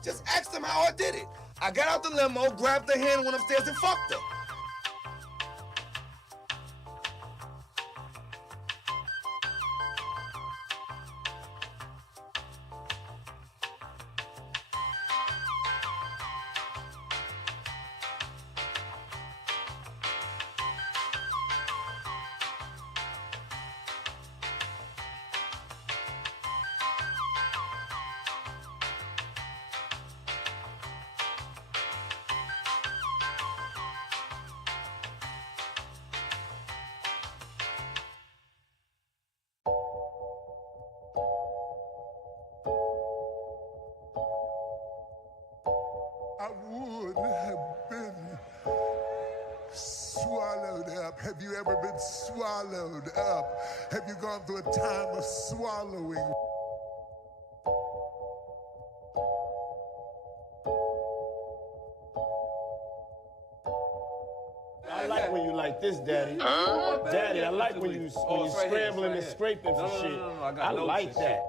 Just ask them how I did it. I got out the limo, grabbed her hand, went upstairs and fucked her. I would have been swallowed up. Have you ever been swallowed up? Have you gone through a time of swallowing? I like when you like this, Daddy. Huh? Daddy, I like when you scrambling and scraping for shit. No, I like that.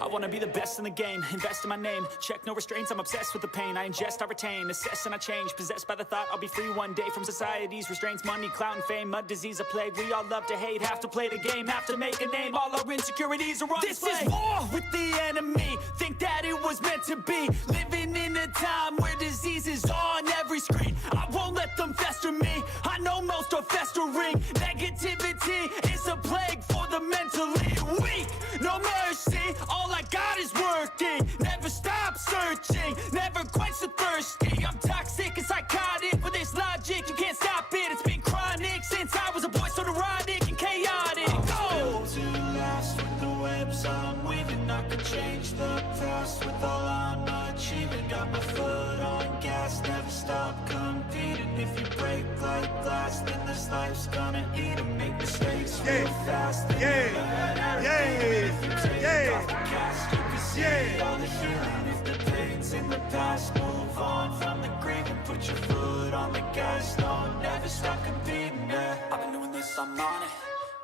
I wanna be the best in the game, invest in my name, check no restraints, I'm obsessed with the pain. I ingest, I retain, assess and I change, possessed by the thought I'll be free one day from society's restraints. Money, clout and fame, mud, disease, a plague. We all love to hate, have to play the game, have to make a name. All our insecurities are on display. This is war with the enemy, think that it was meant to be. Living in a time where disease is on every screen. I won't let them fester me, I know most are festering. Negativity is a plague for the mentally weak. No mercy, all I got is working. Never stop searching, never quench the thirsty. I'm toxic and psychotic, with this logic you can't stop it. It's been chronic since I was a boy, so neurotic and chaotic. Go! To last with the webs I'm weaving, I could change the past with all I'm achieving. Got my foot on gas, never stop competing. If you break like glass, then this life's gonna eat 'em. Make mistakes real fast, then you learn how to beat 'em. If you take off the cast, you can see all the healing. If the pain's in the past, move on from the grave and put your foot on the gas. No, never stop competing, yeah. I've been doing this, I'm on it,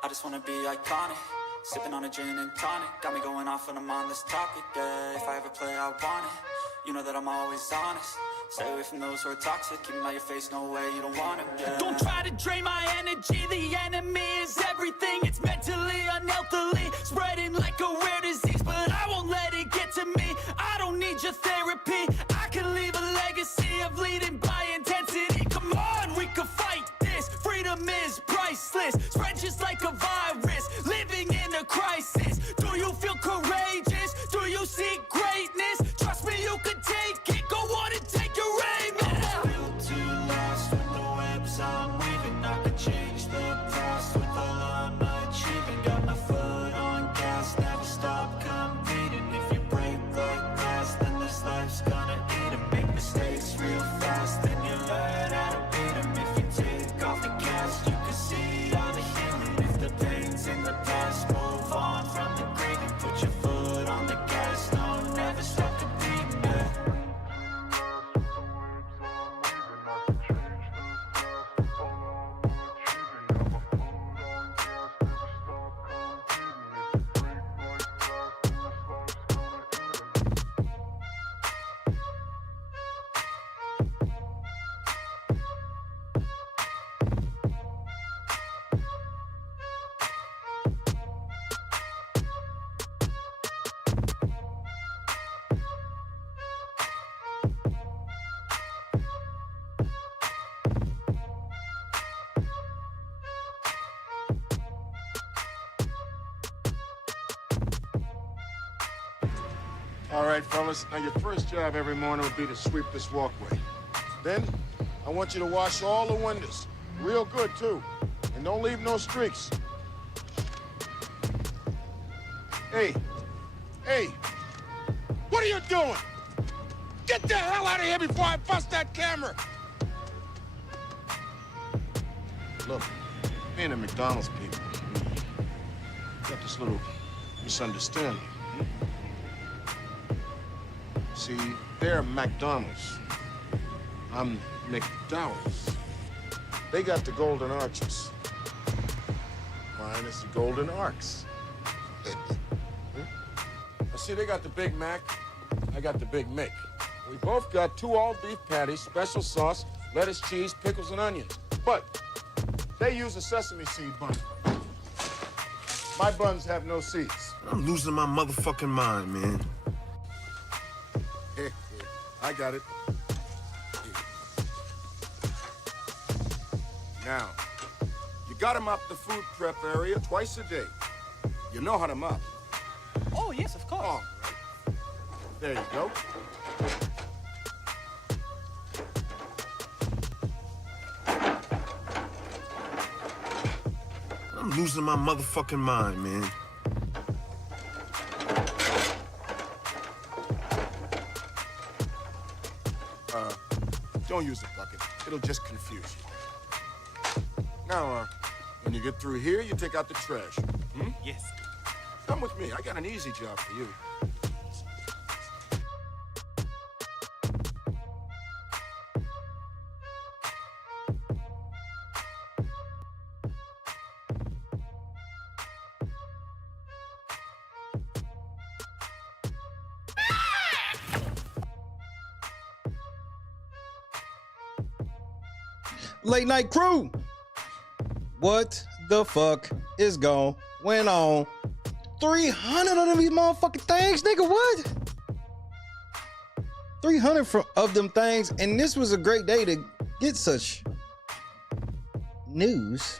I just wanna be iconic. Sipping on a gin and tonic, got me going off when I'm on this topic, yeah. If I ever play, I want it, you know that I'm always honest. Stay away from those who are toxic, keep them out your face, no way, you don't want them, yeah. Don't try to drain my energy, the enemy is everything. It's mentally, unhealthily, spreading like a rare disease. But I won't let it get to me, I don't need your therapy. I can leave a legacy of leading by intensity. Come on, we can fight this, freedom is priceless. Spread just like a virus, living in a crisis. Do you feel courageous? Do you seek greatness? Trust me, you can take it, go on and take your aim, yeah. Built to last with the webs I'm weaving. I could change the past with all I'm achieving. Got my foot on gas, never stop competing. If you break like glass, then this life's gonna eat 'em. Make mistakes real fast, then you learn how to beat 'em. If you take off the cast, you can see all the healing. If the pain's in the past, move on from the grave and put your foot on the gas. No, All right, fellas. Now, your first job every morning would be to sweep this walkway. Then, I want you to wash all the windows. Real good, too. And don't leave no streaks. Hey. Hey. What are you doing? Get the hell out of here before I bust that camera! Look, me and the McDonald's people, got this little misunderstanding. See, they're McDonald's. I'm McDowell's. They got the golden arches. Mine is the golden arcs. Now, see, they got the Big Mac. I got the Big Mick. We both got 2 all-beef patties, special sauce, lettuce, cheese, pickles, and onions. But they use a sesame seed bun. My buns have no seeds. I'm losing my motherfucking mind, man. I got it. Now, you gotta mop the food prep area twice a day. You know how to mop. Oh, yes, of course. All right. There you go. I'm losing my motherfucking mind, man. Don't use the bucket. It'll just confuse you. Now, when you get through here, you take out the trash. Yes. Come with me. I got an easy job for you. Late night crew. What the fuck is going on? 300 of these motherfucking things, nigga. What? 300 of them things, and this was a great day to get such news.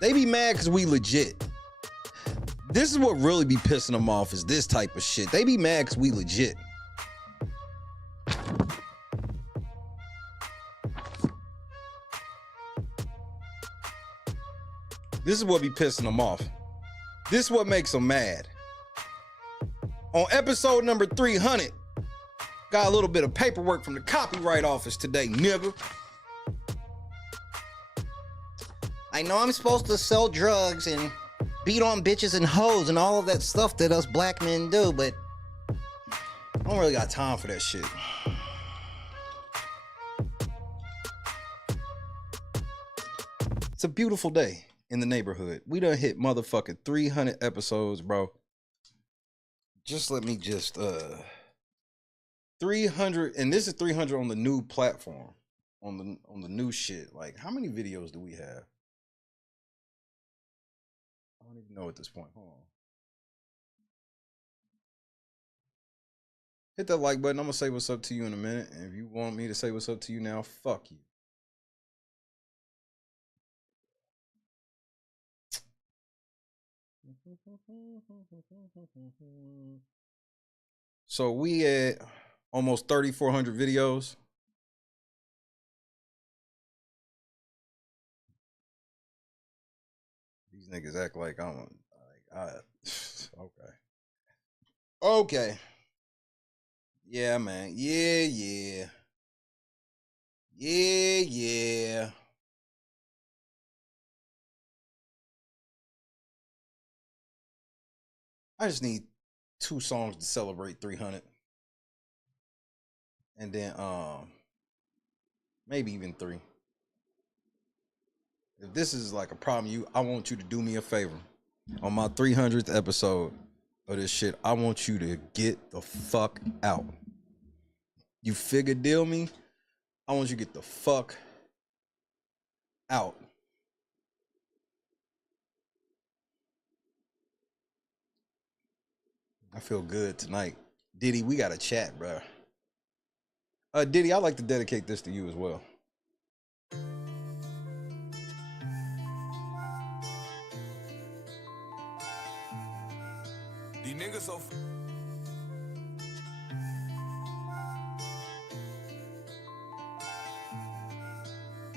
They be mad because we legit. This is what really be pissing them off, is this type of shit. They be mad because we legit. This is what be pissing them off. This is what makes them mad. On episode number 300, got a little bit of paperwork from the copyright office today, nigga. I know I'm supposed to sell drugs and beat on bitches and hoes and all of that stuff that us black men do, but I don't really got time for that shit. It's a beautiful day in the neighborhood. We done hit motherfucking 300 episodes, bro. Just let me 300, and this is 300 on the new platform, on the new shit. Like, how many videos do we have? I don't even know at this point. Hold on. Hit that like button. I'm gonna say what's up to you in a minute, and if you want me to say what's up to you now, fuck you. So we at almost 3,400 videos. These niggas act like okay. Yeah, man. Yeah. I just need 2 songs to celebrate 300. And then maybe even 3. If this is like a problem, I want you to do me a favor. On my 300th episode of this shit, I want you to get the fuck out. You figure deal me? I want you to get the fuck out. I feel good tonight. Diddy, we got to chat, bro. Diddy, I'd like to dedicate this to you as well. These niggas so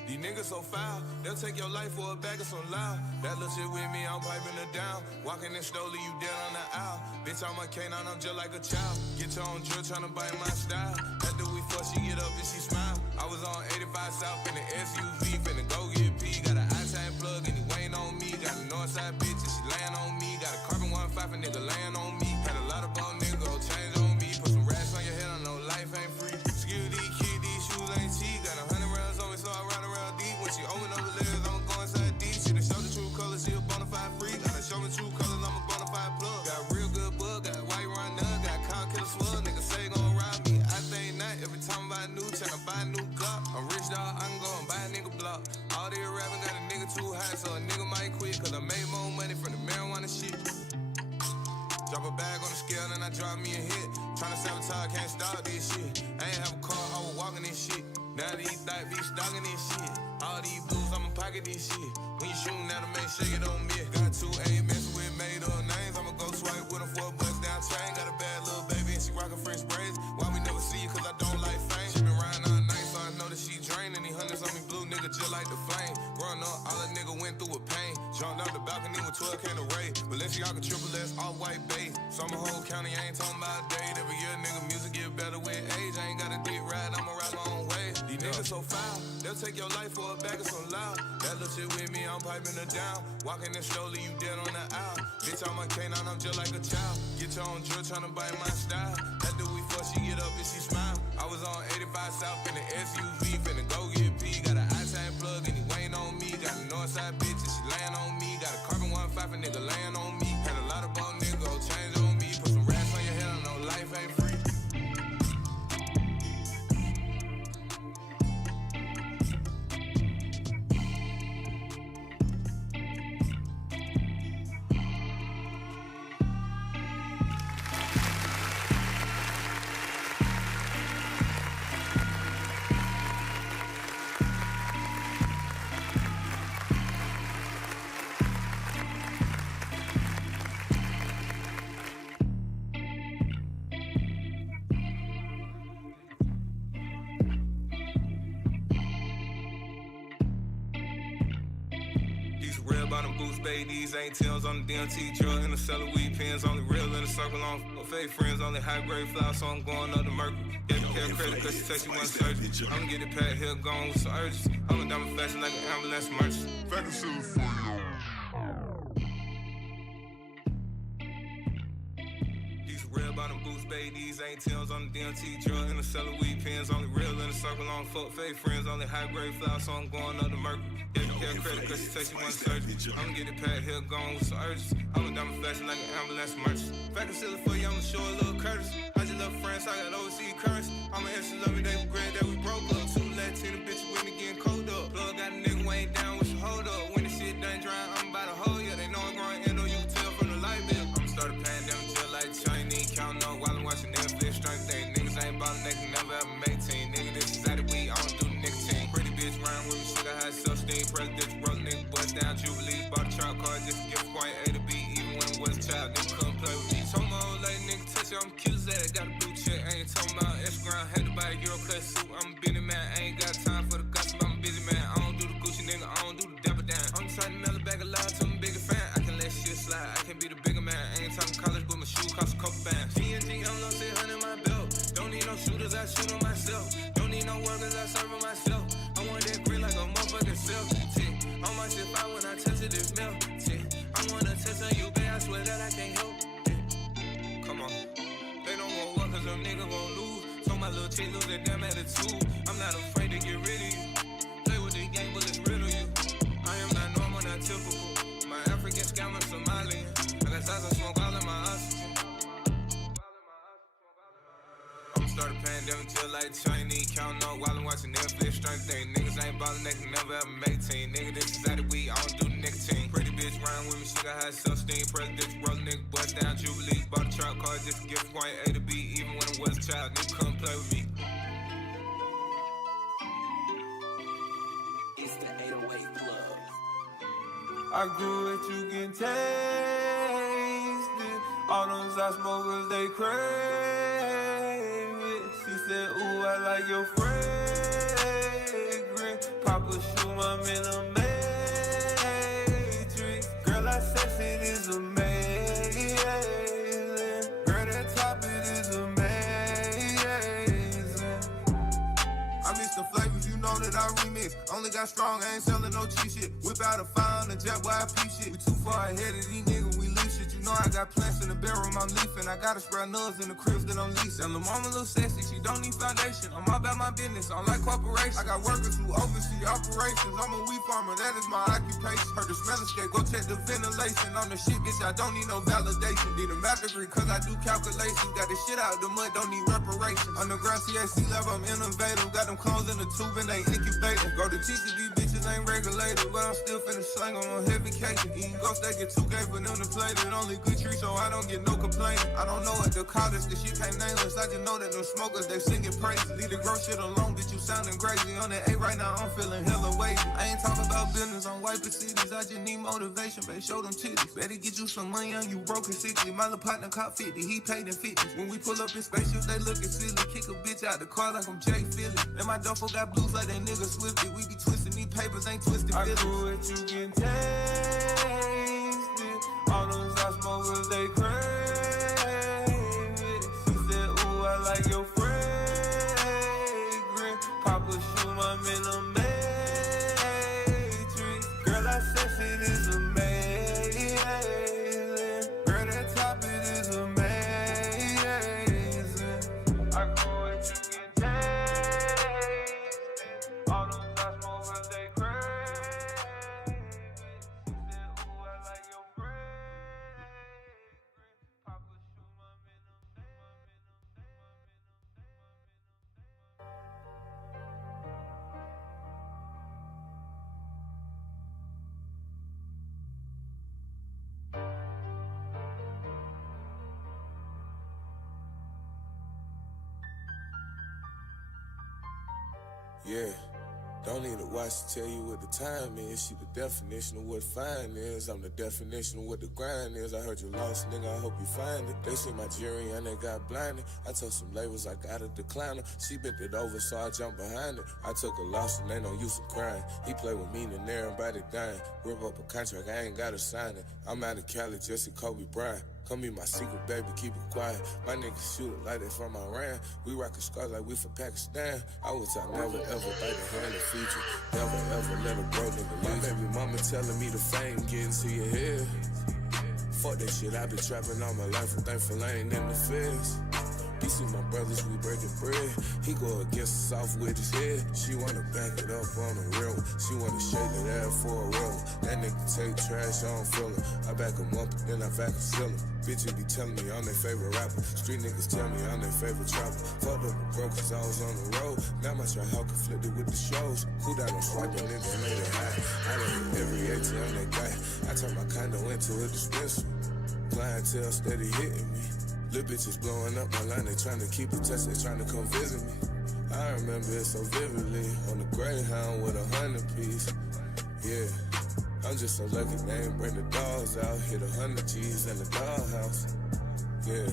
These niggas so foul, they'll take your life for a bag of some loud. That little shit with me, I'm piping her down. Walking in slowly, you dead on the aisle. Bitch, I'm a canine, I'm just like a child. Get your own drill, tryna bite my style. After we fuck, she get up and she smile. I was on 85 South in the SUV, finna go get P. Got an iTime plug and he waiting on me. Got a Northside bitch and she laying on me. Got a carbon 1.5 a nigga laying on me. Had a lot of bone nigga go change on me. Put some racks on your head, I know life ain't free. Excuse these kids, these shoes ain't cheap. Got 100 rounds on me, so I ride around deep. When she open up the legs, I'ma go inside deep. She done show the true colors, she a bonafide freak. Gotta show me true colors, I'm a bonafide plug. Got real good bug, got white run none. Got cow killer swell, nigga say gon' rob me. I think not, every time I buy new, tryna buy a new Glock. I'm rich dog, I can go and buy a nigga block. All these rapping got a nigga too high, so a nigga might quit. Cause I made more money from the marijuana shit. Drop a bag on the scale and I drop me a hit. Tryna sabotage, can't stop this shit. I ain't have a car, I was walking this shit. Now these thighs be stalking this shit. All these blues, I'ma pocket this shit. When you shootin' at 'em, make sure you don't miss. Got 2 A-mess with made up names. I'ma go swipe with 'em for a bust down chain. Got a bad little baby and she rockin' French braids. Why we never see you? Cause I don't like fame. She been riding all night, so I know that she draining. These hundreds on me blue, nigga, just like the flame. Growing up, all a nigga went through with pain. Jumped out the balcony with 12 can of raid. Balenciaga triple S, all white base. Summer whole county, I ain't talking about a date. Every year, nigga, music get better with age. I ain't got a dick ride, I'ma ride my own way. These niggas so foul, they'll take your life for a bag of some loud. That little shit with me, I'm piping her down. Walking in slowly, you dead on the aisle. Bitch, I'm a canine, I'm just like a child. Get your own drill, tryna bite my style. After we fuck, she get up and she smile. I was on 85 South in the SUV, finna go get P. Got an iTime plug and he waiting on me. Got a Northside bitch and she laying on me. Got a carbon 1.5 a nigga laying on me. Had a lot of bone nigga go change on me. Put some racks on your head, I know life ain't free. These ain't Tim's on the DMT drug in the cellar, weed pens, only real in the circle on fake friends, only high grade flowers, so I'm going up to Mercury. Gave me care credit cause she said she want surgery. I'ma get it packed here, gone with some urgency. I'm a diamond fashion like an ambulance emergency. These real bottom boots, baby, these ain't Tim's on the DMT drug in the cellar, weed pens, only real in the circle on fake friends, only high grade flowers, so I'm going up to Mercury. Gave me care credit cause she said she want surgery. I'ma get it packed here, gone with some urgency. I'm a diamond fashion like an ambulance emergency. If I can seal it for you, I'ma show a little courtesy. I just love friends, I got overseas currency. I'ma have she love me, they regret that we broke up. 2 Latina bitches with me getting cold up. Plug got a nigga way down with your hold up. When the shit done dry, I'm about to hold ya. They know I'm growing endo, you can tell from the light bill. I'ma start a pandemic just like Chinese. Counting up while I'm watching Netflix, strength thing. Niggas ain't ballin', they can never ever make team. Nigga, this is out of weed, I don't do nicotine. Pretty bitch round with me, she got high self-esteem. Presidential broke nigga, bust down Jubilee. Bought a trap car just to get from point A to B. Even when I was a child, nigga couldn't play with me. Told my old lady, nigga, touch it, I'm cute as that. Got a blue check, I ain't talking about Instagram. Had to buy a Euro cut suit, I'm a busy man. I ain't got time for the gossip, I'm a busy man. I don't do the Gucci, nigga, I don't do the dapper down. I'm just trying to mail it back alive to my bigger fan. I can let shit slide, I can be the bigger man. I ain't talking college, but my shoe cost a couple bands. G&G, I'm low, 600 in my belt. Don't need no shooters, I shoot on myself. Don't need no workers, I serve on myself. I want that green like a motherfucking self. On my shit, I when I touch it, it's melt. I wanna test on you, babe, I swear that I can't help. Come on. They don't want what, cause them niggas gon' lose. So my little chick lose that damn attitude. I'm not afraid to get rid of you. Play with the game, but it's real to you. I am not normal, not typical. My African scammer, Somalian. I got size and smoke all in my oxygen. Start a pandemic just like Chinese. Counting up while I'm watching Netflix, strength thing. Niggas ain't ballin', they can never ever make team. Nigga, this is out of weed, I don't do nicotine. Pretty bitch round with me, she got high self-esteem. Presidential broke nigga, bust down Jubilee. Bought a trap car just to get from point A to B. Even when I was a child, nigga couldn't play with me. It's the 808 Club. I grew it, you can taste it. All All them side smokers, they crave it. She said, ooh, I like your fragrance. Papa shoot my in a matrix. Girl, I sex it is amazing. Girl, that top it is amazing. I miss the flavors, you know that I remix. Only got strong, I ain't selling no cheap shit. Whip out a fire on the jet, boy, I peep shit. We too far ahead of these niggas, we leave shit. You know I got plants in the bedroom, I'm leafing. I gotta spread nuts in the cribs that I'm leasing. And the mama look sexy, she don't need foundation. I'm all about my business, I don't like corporations. I got workers who oversee operations. I'm a weed farmer, that is my occupation. Heard the smell escape, go check the ventilation. On the shit, bitch, I don't need no validation. Need a math degree, cause I do calculations. Got this shit out the mud, don't need reparations. Underground THC level, I'm innovative. Got them clones in the tube and they incubating. Go to teach these bitches ain't regulated, but I'm still finna slang them on heavy cases. Eating ghosts, they get 2K for them to play it. Only good trees, so I don't get no complaining. I don't know what to call this shit can't nameless. I just know that them smokers, they singing praises. Leave the gross shit alone, bitch, you sounding crazy. On that A right now, I'm feeling hella wavy. I ain't talking about business, I'm wiping cities. I just need motivation, babe, show them titties. Better get you some money on you broke and sickly. My little partner caught 50, he paid in 50. When we pull up in spaceships, they looking silly. Kick a bitch out the car like I'm Jay Philly. And my duffel got blues like that nigga Swifty. We be twisting these papers, ain't twisted feelings. I do it, you can taste it. All those I smokers, they crave it. She said, ooh, I like your fragrance. Papa shoot my in a matrix. Girl, I sex it is amazing. Girl, that top it is amazing. I go and you can taste. All those I smokers, they crave it. She said, ooh, I like your fragrance. Papa shoot my in a Yeah, don't need a watch to tell you what the time is. She the definition of what fine is. I'm the definition of what the grind is. I heard you lost, nigga, I hope you find it. They see my jury and they got blinded. I told some labels I gotta decline her. She bent it over, so I jumped behind it. I took a loss and they know you some crying. He played with me and everybody dying. Rip up a contract, I ain't gotta sign it. I'm out of Cali, Jesse Kobe Bryant. Come be my secret, baby, keep it quiet. My niggas shoot it like they from Iran. We rockin' scars like we from Pakistan. I was I never ever bite a hand in future. Never ever let a bro nigga leave. My baby mama telling me the fame getting to your head. Fuck that shit, I been trapping all my life. I'm thankful I ain't in the feds. You see my brothers, we breaking bread. He go against us off with his head. She wanna back it up on the real. She wanna shake that ass for a real. That nigga take trash, I don't feel him. I back him up, then I vacuum seal him. Bitches be telling me I'm their favorite rapper. Street niggas tell me I'm their favorite trapper. Fucked up with bro cause I was on the road. Now my trap how conflicted with the shows. Who that on swiping niggas made it high. I done hit every ATM they got. I turned my condo into a dispensary. Clientele steady hitting me. Little bitches blowing up my line, they tryna keep the touch, they tryna come visit me. I remember it so vividly, on the Greyhound with 100 piece. Yeah, I'm just so lucky they ain't bring the dogs out, hit 100 G's in the doghouse. Yeah,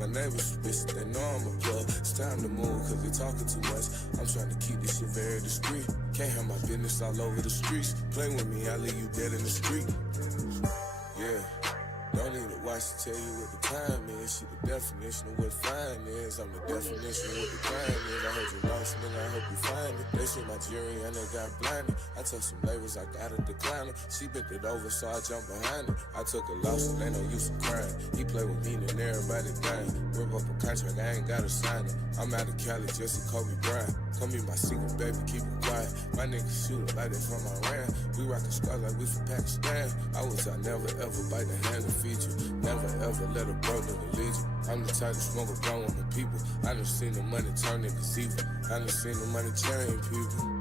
my neighbors bitches, they know I'm a plug. It's time to move, cause they talking too much. I'm trying to keep this shit very discreet. Can't have my business all over the streets. Play with me, I'll leave you dead in the street. Yeah. Don't need a watch to tell you what the time is. She the definition of what fine is. I'm the definition of what the grind is. I heard you lost, nigga, I hope you find it. They see my jury and they got blinded. I told some labels I gotta decline her. She bent it over, so I jumped behind it. I took a loss and they know you some crying. He played with me and everybody dying. Rip up a contract, I ain't gotta sign it. I'm out of Cali, Jesse Kobe Bryant. Come be my secret, baby, keep it quiet. My niggas shoot it like they from Iran. We rockin' scars like we from Pakistan. I never ever bite the hand and feed you. Never ever let a bro nigga lead you. I'm the type to smoke a blunt with my people. I done seen the money turn niggas evil. I done seen the money change people.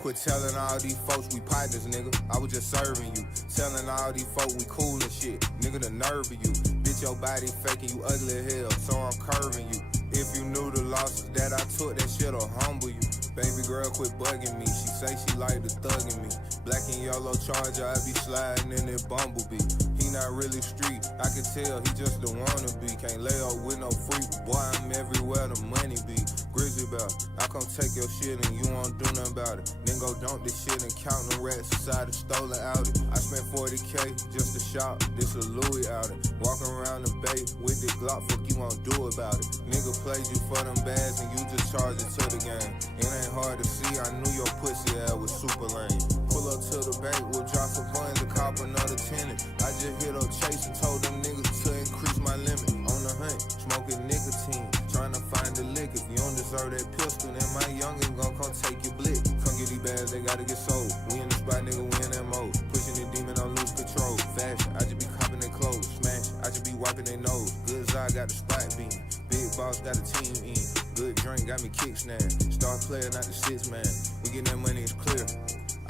Quit telling all these folks we partners, nigga. I was just serving you. Telling all these folks we cool and shit. Nigga, the nerve of you. Bitch, your body faking, you ugly as hell, so I'm curving you. If you knew the losses that I took, that shit'll humble you. Baby girl, quit bugging me. She say she like the thugging me. Black and yellow charger, I be sliding in that bumblebee. He not really street, I can tell he just the wannabe. Can't lay up with no freak, boy, I'm everywhere the money be. Grizzly Bell, I come take your shit and you won't do nothing about it. Then go dump this shit and count the rats inside the stolen Audi. I spent 40K just to shop, this a Louis outing. Walking around the bay with the Glock, fuck you won't do about it. Nigga played you for them bags and you just charge it to the game. It ain't hard to see, I knew your pussy ass was super lame. Pull up to the bank, we'll drop some funds to cop another tenant. I just hit up Chase and told them niggas to increase my limit. On the hunt, smoking nicotine, trying to find the lick. If you don't deserve that pistol, then my youngin' gon' come take your blick. Come get these bags, they gotta get sold. We in the spot, nigga, we in that mode. Pushing the demon on lose control. Fashion, I just be copping their clothes. Smash, I just be wiping their nose. Good I got the spot beam. Big boss got a team in. Good drink got me kick snap. Star player, not the 6 man. We getting that money, it's clear.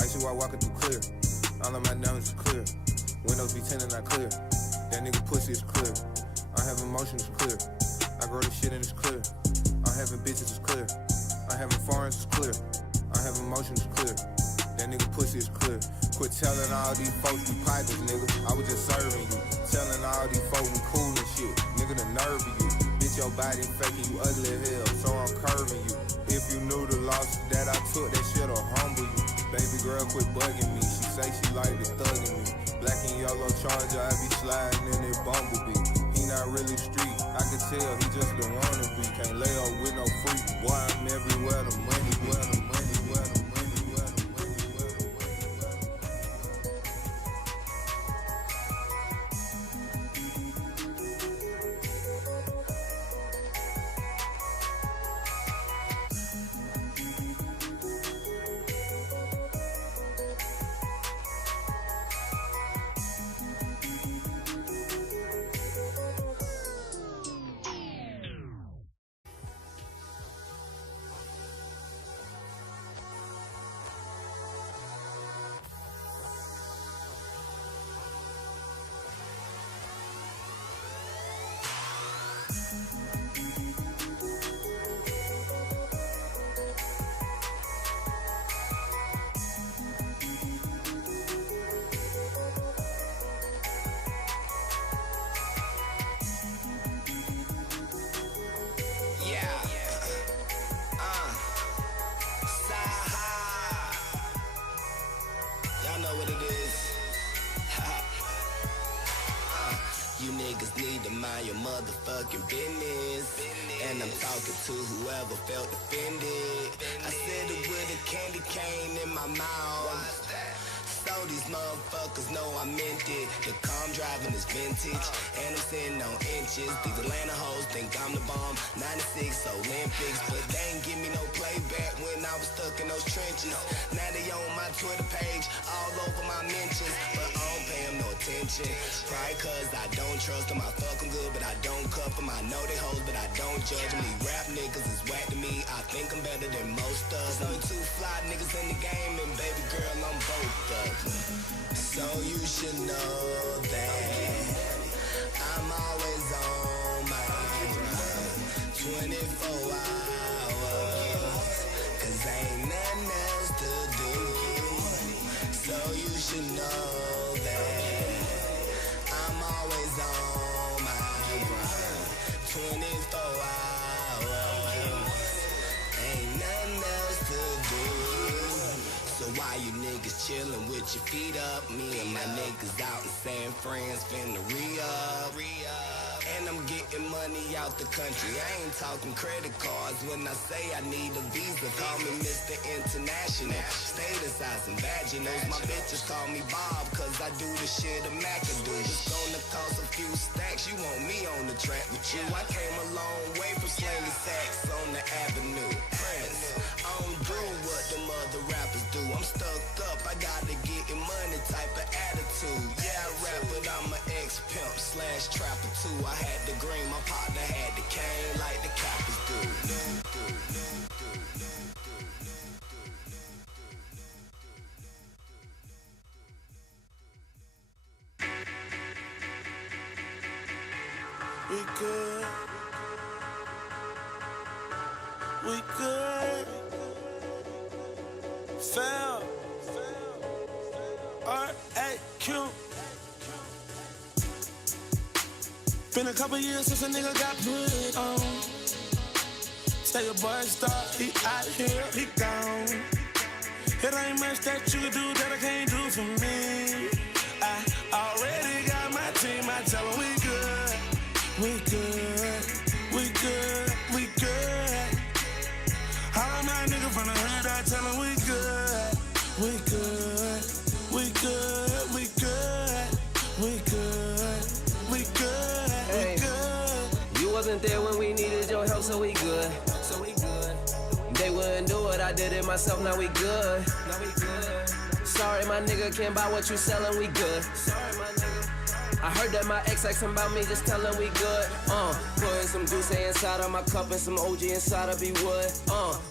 I see why walking through clear. All of my diamonds is clear. Windows be tinted, not clear. That nigga pussy is clear. I have emotion, it's clear. I grow this shit and it's clear. I'm having bitches, it's clear. I'm having foreigns, it's clear. I have emotion, it's clear. That nigga pussy is clear. Quit telling all these folks we partners, nigga. I was just serving you. Telling all these folks we cool and shit. Nigga, the nerve of you. Bitch, your body faking, you ugly as hell, so I'm curving you. If you knew the losses that I took, that shit'll humble you. Baby girl, quit bugging me. She say she like the thugging me. Black and yellow charger, I be sliding in that bumblebee. He not really street, I can tell he just the wannabe. Can't lay up with no freak. Boy, I'm everywhere the money, where the money, where the money, where the money, where the money, where the money. You niggas need to mind your motherfucking business. And I'm talking to whoever felt offended. I said it with a candy cane in my mouth. So these motherfuckers know I meant it. The car I'm driving is vintage, and I'm sitting on inches. These Atlanta hoes think I'm the bomb. 96 Olympics, but they ain't give me no playback when I was stuck in those trenches. Now they on my Twitter page, all over my mentions, but I don't pay them no attention. Probably cause I don't trust them. I fuck them good, but I don't cuff them. I know they hoes, but I don't judge them. These rap niggas is whack to me. I think I'm better than most of them. Only 2 fly niggas in the game, and baby girl, I'm both of them. So you should know that I'm always on my grind 24 hours, cause ain't nothing else to do. So you should know that I'm always on my grind 24 hours, ain't nothing else to do. So why you niggas chillin' with your feet up? Me and my niggas out in San Fran's finna re-up. And I'm getting money out the country. I ain't talking credit cards when I say I need a visa. Call me Mr. International. Status eyes and vaginals. My bitches call me Bob, cause I do the shit a Mac can do. It's gonna cost a few stacks. You want me on the track with you? I came a long way from slinging sacks on the avenue. Prince, I don't do what them other rappers do. I'm stuck up, I gotta get money type of attitude. Yeah, I rap, but I'm an ex-pimp / trapper too. I had the green, my partner had the cane, like the Cappers do. we good. Fell. R-A-Q. Been a couple years since a nigga got put on. Stay a boy star, he out here, he gone. It ain't much that you can do that I can't do for me. I already got my team, I tell them we good. We good, we good, we good. All my niggas from the hood, I tell them we good. We good, we good, we good, we good, we good, we good. You wasn't there when we needed your help, so we good. They wouldn't do it, I did it myself, now we good. Sorry, my nigga, can't buy what you selling, we good. I heard that my ex asking about me, just tell him we good. Putting some Douce inside of my cup and some OG inside of B-Wood.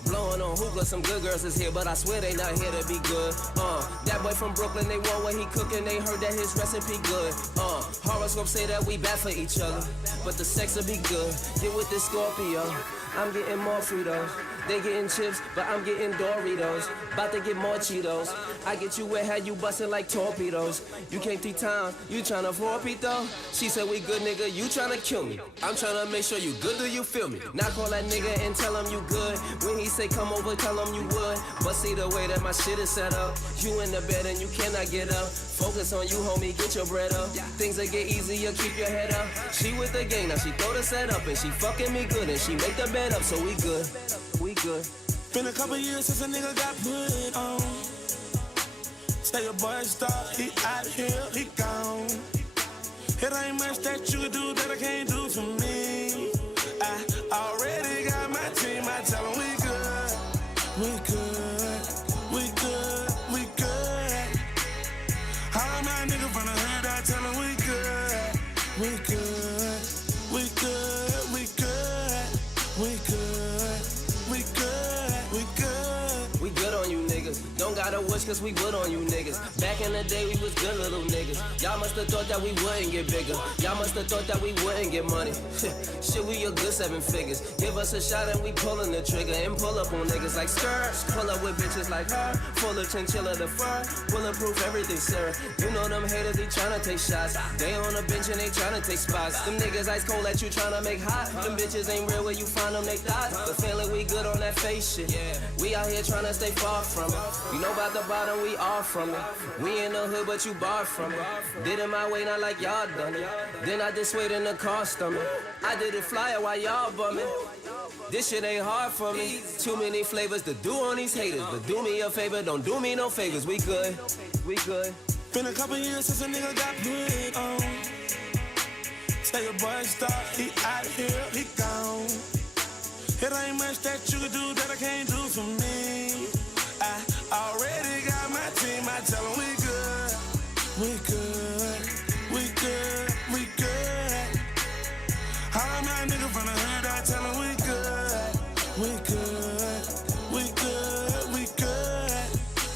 Blowing on hookah, some good girls is here, but I swear they not here to be good. That boy from Brooklyn, they want what he cooking, they heard that his recipe good. Horoscopes say that we bad for each other, but the sex will be good. Get with this Scorpio, I'm getting more Fritos. They getting chips, but I'm getting Doritos. About to get more Cheetos. I get you wet, had you bustin' like torpedoes. You came 3 times, you tryna 4-peat though? She said we good nigga, you tryna kill me. I'm tryna make sure you good, do you feel me? Now call that nigga and tell him you good. When he say come over, tell him you would. But see the way that my shit is set up. You in the bed and you cannot get up. Focus on you, homie, get your bread up. Things that get easier, keep your head up. She with the gang, now she throw the set up. And she fucking me good, and she make the bed up, so we good. We good. Been a couple years since a nigga got put on. Stay a boy star, he out here, he gone. It ain't much that you can do that I can't do for me. I already got my team, I tell them we good. We good, we good, we good. All my niggas from the hood, I tell them we good. We good, we good, we good, we good. We good, we good. We good on you niggas. Don't gotta wish cause we good on you niggas. Back in the day we was good little niggas. Y'all must've thought that we wouldn't get bigger. Y'all must've thought that we wouldn't get money. Shit, we a good 7 figures. Give us a shot and we pulling the trigger. And pull up on niggas like skirts. Pull up with bitches like her. Full of chinchilla the fur. Bulletproof everything, sir. You know them haters, they tryna take shots. They on the bench and they tryna take spots. Them niggas ice cold that you tryna make hot. Them bitches ain't real where you find them, they thoughts. But feeling we good on that face shit. We out here tryna stay far from it. You know about the bottom, we all from it. We in the hood, but you barred from it. Did it my way, not like y'all done it. Then I just wait in the car stomach. I did it flyer while y'all bumming. This shit ain't hard for me. Too many flavors to do on these haters. But do me a favor, don't do me no favors. We good, we good. Been a couple years since a nigga got put on. Stay a boy star, he out here, he gone. It ain't much that you can do that I can't do for me. I already got my team, I tell them we good. We good, we good, we good. All my niggas from the hood, I tell them we good. We good, we good, we good,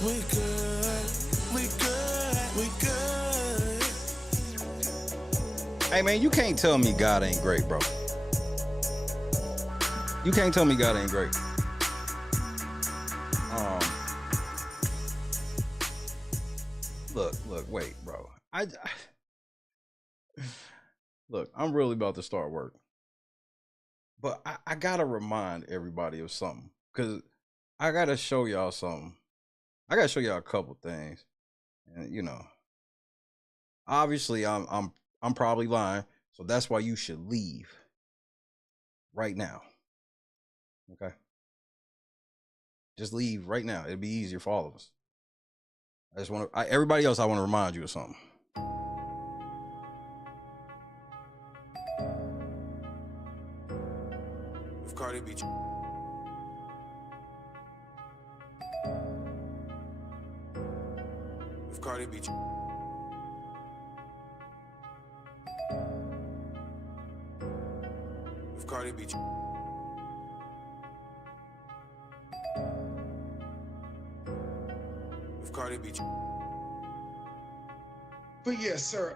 we good, we good, we good. Hey man, you can't tell me God ain't great, bro. You can't tell me God ain't great. Look, wait, bro. Look, I'm really about to start work. But I gotta remind everybody of something. Cause I gotta show y'all something. I gotta show y'all a couple things. And you know, obviously I'm probably lying, so that's why you should leave right now. Okay? Just leave right now. It'll be easier for all of us. I just want to, everybody else, I want to remind you of something. If Cardi beat you. If Cardi beat you. If Cardi beat you. Cardi beat you. But yes, sir.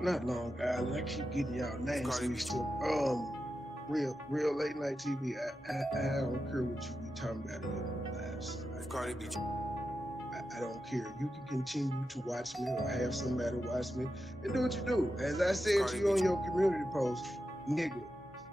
Not Long Island. I keep getting y'all names mixed up. real late night TV. I don't care what you be talking about in your lives. If Cardi B, I don't care. You can continue to watch me or have somebody watch me and do what you do. As I said to you on your community post, nigga,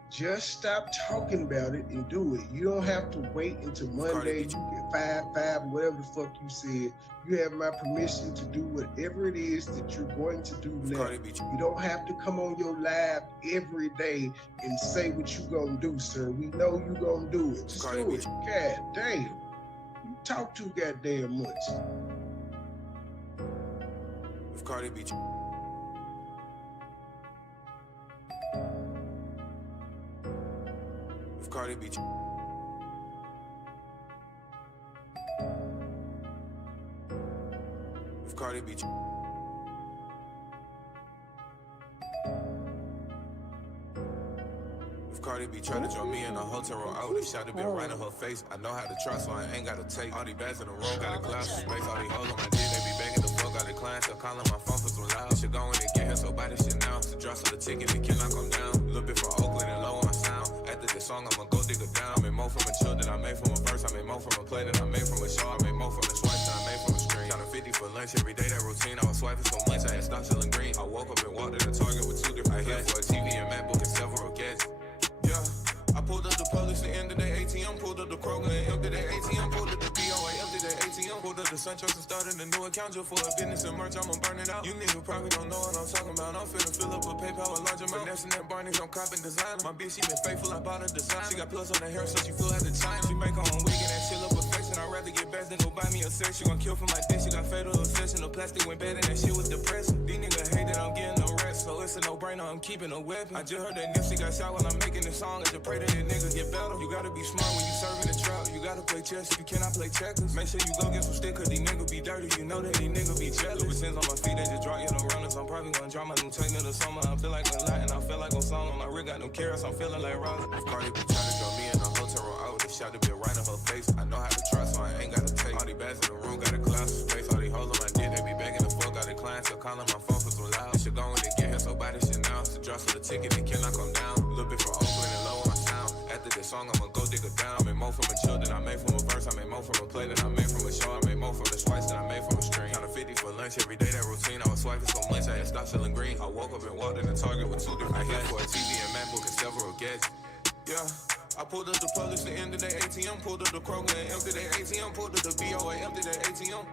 just stop talking about it and do it. You don't have to wait until Monday. You get 5, whatever the fuck you said. You have my permission to do whatever it is that you're going to do now. You don't have to come on your live every day and say what you gonna do, sir. We know you gonna do it. Just do it. God damn. You talk too goddamn much. if Cardi B, if Cardi B, if Cardi B, if Cardi B tryna join me in a hotel room out, this shot to be right in her face. I know how to trust, so I ain't gotta take all these bags in the room. Got a glass of space, all these hoes on my dick, they be begging the fuck out of clients. Still calling my phone for some loud shit, going and get here, so buy this shit now. To drop to the ticket, it cannot come down. Little bit from Oakland and low on my sound. After this song, I'ma go dig her down. I made more from a chill than I made from a verse. I made more from a play than I made from a show. I made more from a swipe than I made from a screen. Counting 50 for lunch every day, that routine. I was swiping so much, I had stopped selling green. I woke up and walked in a Target with 2 different flags. For a TV and MacBook and several gadgets. Yeah. I pulled up the Publix and ended the ATM, pulled up the Kroger and emptied the ATM, pulled up the BOA, emptied the ATM, pulled up the SunTrust and started a new account just for a business and merch, I'ma burn it out. You niggas probably don't know what I'm talking about. I'm finna fill up a PayPal a large amount. Finessing that Barney's, I'm copping designer. My bitch, she been faithful, I bought her design. She got plus on her hair, so she feel like the China. She make her own wig and that shit up perfection. I'd rather get back than go buy me a sex. She gon' kill for my dick, she got fatal obsession. The plastic went bad and that shit was depressing. These niggas hate that I'm getting no rest, so it's a no-brainer, I'm keeping a weapon. I just heard that Nipsey got shot while I'm making this song. I just pray that that nigga get better. You gotta be smart when you serving the trap. You gotta play chess if you cannot play checkers. Make sure you go get some stick, cause these niggas be dirty. You know that these niggas be jealous. Louis on my feet, they just drop yellow runners. I'm probably gonna drop my new techno this summer. I feel like a lot and I feel like I'm song on my rig. Got no carrots, I'm feeling like Rollins. If Cardi B tryna draw me in a hotel room out, this shot to be right in her face. I know how to trust, so I ain't gotta take all these bags in the room. Got a glass of space, all these hoes on my dick, they be begging the fuck out of clients. So calling my phone for some loud. This shit going to get here, so buy this shit now. To drop to the ticket, it cannot come down. A little bit from Oakland and low on my sound. After this song, I'ma go dig her down. I made more from a chill than I made from a verse. I made more from a play than I made from a show. I made more from the swipes than I made from a string. Counting 50 for lunch every day, that routine. I was swiping so much, I had stopped selling green. I woke up and walked in a Target with 2 different flags. For a TV and MacBook and several gadgets. Yeah. I pulled up the Publix and ended the ATM, pulled up the Kroger and emptied the ATM, pulled up the BOA, emptied the ATM.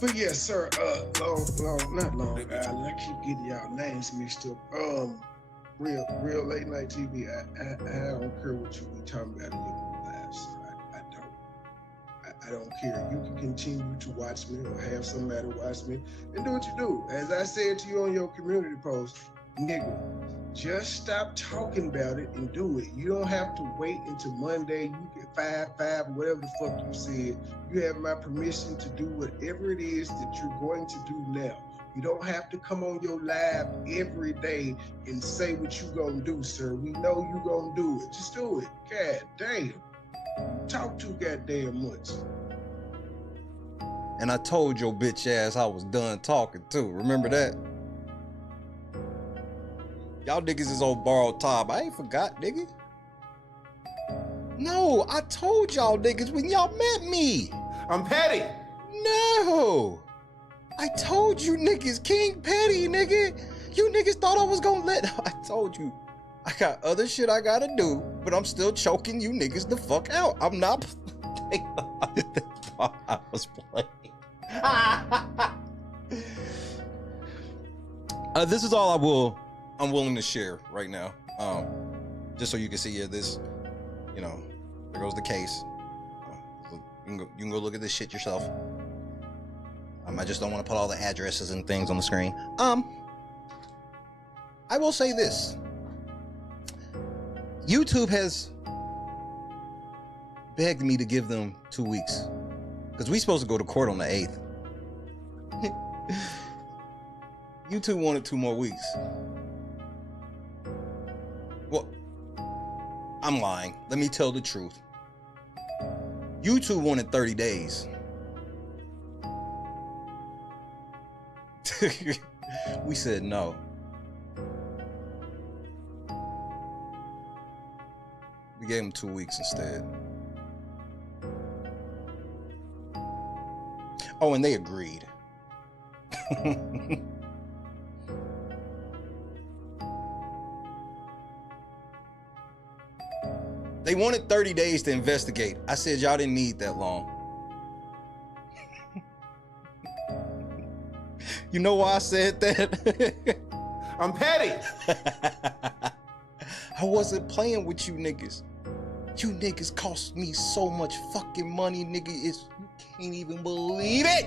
But yes, sir, not long. I keep getting y'all names mixed up. Real late night TV. I don't care what you be talking about in your lives. I don't care. You can continue to watch me or have somebody watch me and do what you do. As I said to you on your community post, nigga, just stop talking about it and do it. You don't have to wait until Monday. You get 5, whatever the fuck you said. You have my permission to do whatever it is that you're going to do now. You don't have to come on your live every day and say what you gonna do, sir. We know you gonna do it. Just do it. God damn. You talk too goddamn much. And I told your bitch ass I was done talking too. Remember that? Y'all niggas is on borrowed time. I ain't forgot, nigga. No, I told y'all niggas when y'all met me. I'm petty. No. I told you niggas, King Petty, nigga. You niggas thought I was gonna let... I told you. I got other shit I gotta do, but I'm still choking you niggas the fuck out. I'm not... I was playing. This is all I'm willing to share right now. Just so you can see this, you know, there goes the case. You can go look at this shit yourself. I just don't want to put all the addresses and things on the screen. I will say this. YouTube has begged me to give them 2 weeks. Because we supposed to go to court on the 8th. YouTube wanted 2 more weeks. Well, I'm lying. Let me tell the truth. YouTube wanted 30 days. We said no. We gave him 2 weeks instead. Oh, and they agreed. They wanted 30 days to investigate. I said y'all didn't need that long. You know why I said that? I'm petty. I wasn't playing with you niggas. You niggas cost me so much fucking money, nigga. You can't even believe it.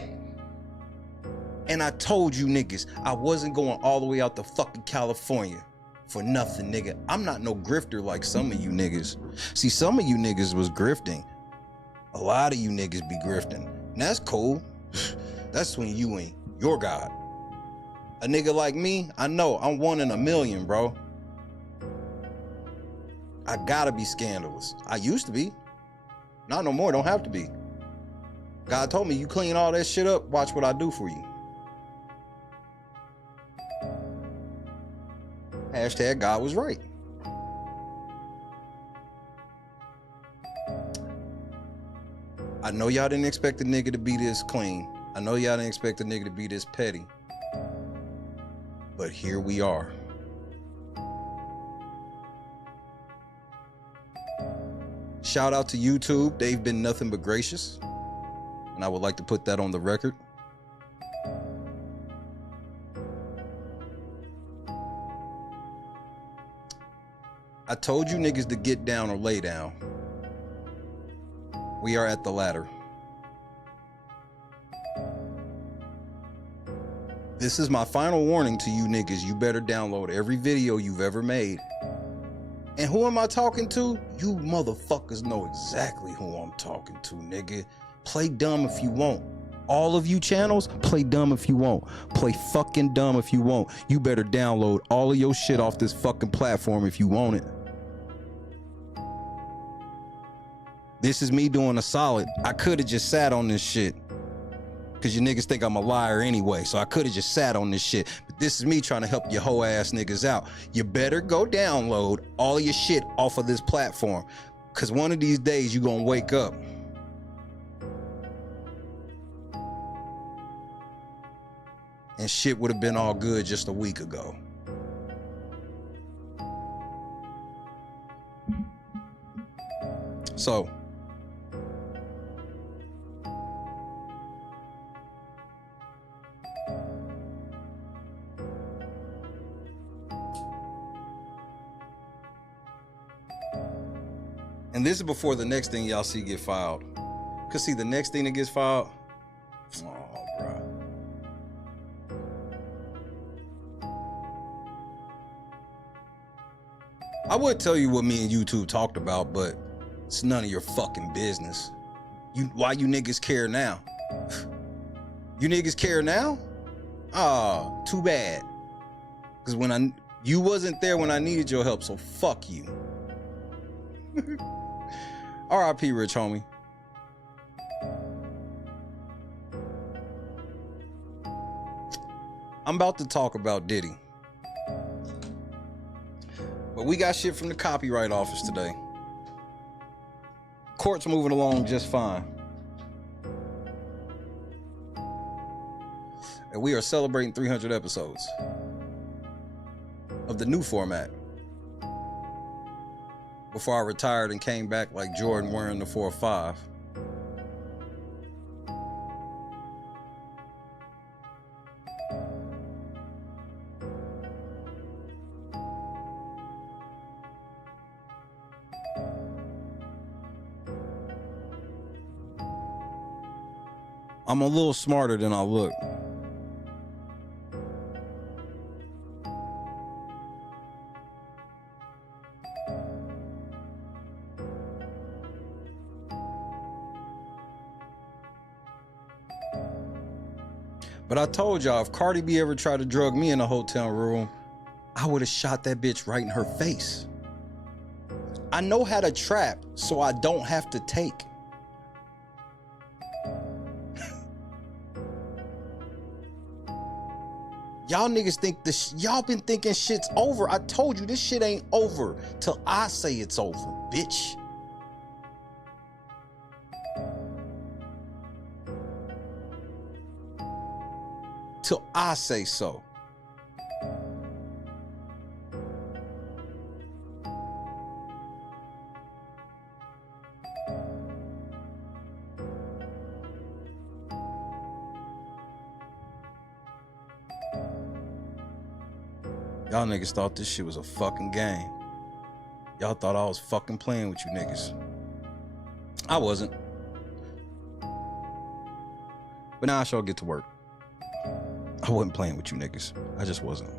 And I told you niggas I wasn't going all the way out to fucking California for nothing, nigga. I'm not no grifter like some of you niggas. See, some of you niggas was grifting. A lot of you niggas be grifting. And that's cool. That's when you ain't your God. A nigga like me, I know I'm 1 in a million, bro. I gotta be scandalous. I used to be. Not no more, don't have to be. God told me, you clean all that shit up, watch what I do for you. Hashtag God was right. I know y'all didn't expect a nigga to be this clean. I know y'all didn't expect a nigga to be this petty. But here we are. Shout out to YouTube. They've been nothing but gracious. And I would like to put that on the record. I told you niggas to get down or lay down. We are at the latter. This is my final warning to you niggas. You better download every video you've ever made. And who am I talking to? You motherfuckers know exactly who I'm talking to, nigga. Play dumb if you want. All of you channels, play dumb if you want. Play fucking dumb if you want. You better download all of your shit off this fucking platform if you want it. This is me doing a solid. I could have just sat on this shit. Cause you niggas think I'm a liar anyway. So I could have just sat on this shit. But this is me trying to help your hoe ass niggas out. You better go download all of your shit off of this platform. Cause one of these days you gonna wake up. And shit would have been all good just a week ago. So and this is before the next thing y'all see get filed. Cause see, the next thing that gets filed, oh, bro. I would tell you what me and YouTube talked about, but it's none of your fucking business. Why you niggas care now? You niggas care now? Oh, too bad. Cause you wasn't there when I needed your help, so fuck you. R.I.P. Rich homie. I'm about to talk about Diddy. But we got shit from the copyright office today. Court's moving along just fine. And we are celebrating 300 episodes of the new format. Before I retired and came back like Jordan wearing the 4 or 5. I'm a little smarter than I look. But I told y'all, if Cardi B ever tried to drug me in a hotel room, I would have shot that bitch right in her face. I know how to trap, so I don't have to take. Y'all niggas think this, y'all been thinking shit's over. I told you this shit ain't over till I say it's over, bitch. Till I say so. Y'all niggas thought this shit was a fucking game. Y'all thought I was fucking playing with you niggas. I wasn't. But now I shall get to work. I wasn't playing with you niggas. I just wasn't.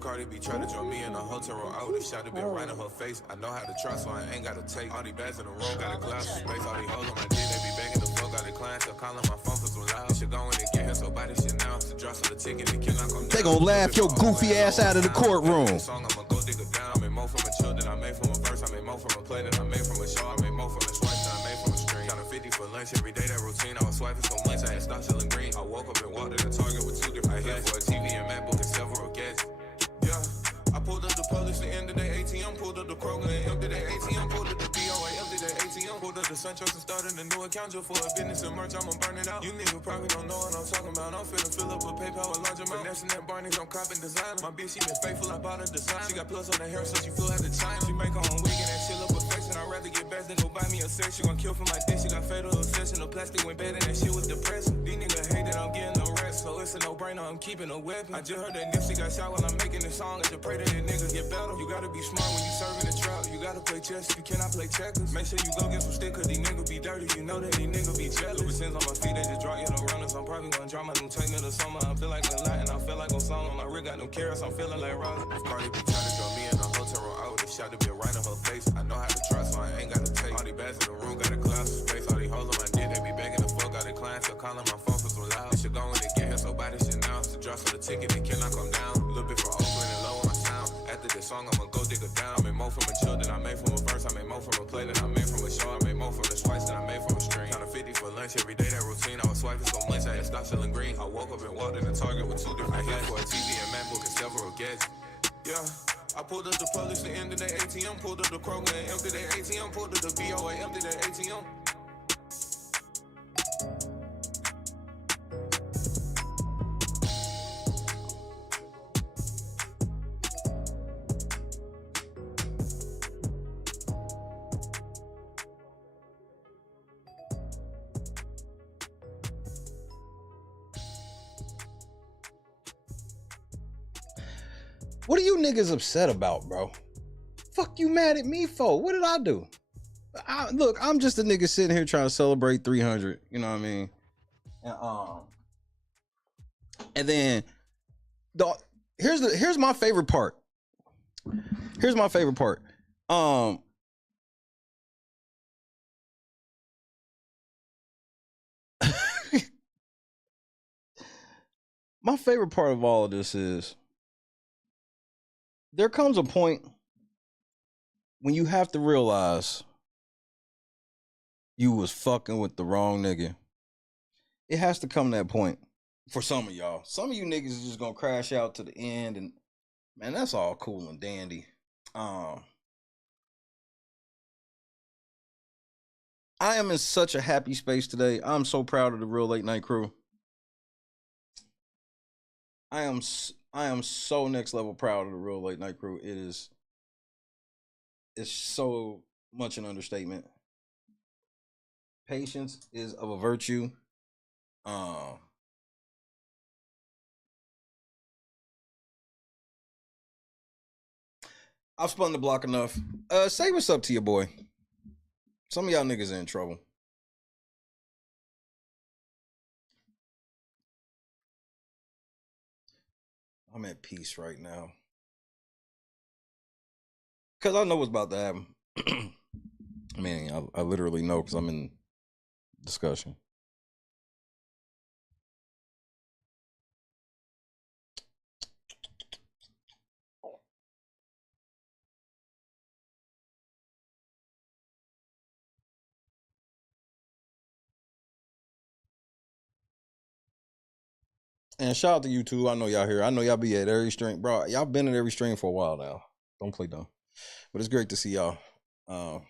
Cardi B try to join me in a hotel room. Oh, this shot to be right in her face. I know how to try, so I ain't gotta take all these bags in the room. Got a glass of space, all these hoes on my dick. They be begging the fuck out of clients. They're calling my phone cause I'm loud. Should go in and get here, so buy this shit now. To drop to the ticket, it cannot come down. They gon' laugh your goofy ass out of the courtroom. Song, I'ma go dig it down. I made more from a children, I made from a verse. I made more from a play than I made from a show. I made more from a swipe than I made from a stream. Counting 50 for lunch every day, that routine. I was swiping so much, I had stopped selling green. I woke up and walked in a Target with 2 different hits. For a TV and MacBook and several gadgets. Yeah. I pulled up the Publix and ended the ATM, pulled up the Kroger and emptied the ATM, pulled up the BOA, emptied the ATM, pulled up the SunTrust and started a new account just for a business and merch, I'ma burn it out. You niggas probably don't know what I'm talking about. I'm finna fill up a PayPal with large amount. Finessing that Barney's, I'm copping designer. My bitch, she been faithful, I bought her design. She got plus on her hair, so she flew out the China. She make her own wig and that shit up her face, and I'd rather get back than go buy me a sex. She gon' kill for my dick, she got fatal obsession. The plastic went bad and that shit was depressing. These niggas hate that I'm getting no rest, so it's a no-brainer, I'm keeping a weapon. I just heard that Nipsey got shot while I'm making this song. I just pray that niggas get better. You gotta be smart when you serving the trap. You gotta play chess if you cannot play checkers. Make sure you go get some stick, cause these niggas be dirty. You know that these niggas be jealous. Lubricants on my feet, they just draw you the runners. I'm probably gonna draw my new take me to summer. I feel like a lot and I feel like I'm song. On my rig got no carrots, I'm feeling like Rollins. If Cardi B try to draw me in a hotel room, I would've shot to be right in her face. I know how to trust, so I ain't gotta take all these bags in the room, got a class of space. All these hoes on my dick, they be begging the fuck out of clients. So calling my phone cause I'm loud. They should go in and get here, so buy this shit now. To drop for the ticket, it cannot come down. A little bit from Oakland and low on my sound. After this song, I'ma go dig it down. I made more from a children, I made from a verse. I made more from a play than I made from a show. I made more from the swipes than I made from a stream. Counting 50 for lunch every day, that routine. I was swiping so much, I had stopped selling green. I woke up and walked in a Target with 2 different hits. For a TV and MacBook and several gadgets. Yeah. I pulled up the Publix and ended the ATM, pulled up the Kroger and emptied the ATM, pulled up the BOA, emptied the ATM. What are you niggas upset about, bro? Fuck you mad at me for? What did I do? Look, I'm just a nigga sitting here trying to celebrate 300. You know what I mean? And then here's my favorite part. Here's my favorite part. My favorite part of all of this is there comes a point when you have to realize you was fucking with the wrong nigga. It has to come to that point for some of y'all. Some of you niggas is just gonna crash out to the end, and man, that's all cool and dandy. I am in such a happy space today. I'm so proud of the Real Late Night crew. I am so next level proud of the Real Late Night crew. It's so much an understatement. Patience is of a virtue. I've spun the block enough. Say what's up to your boy. Some of y'all niggas are in trouble. I'm at peace right now. Because I know what's about to happen. I mean, I literally know because I'm in discussion. And shout out to you too. I know y'all here. I know y'all be at every stream, bro. Y'all been at every stream for a while now. Don't play dumb. But it's great to see y'all. All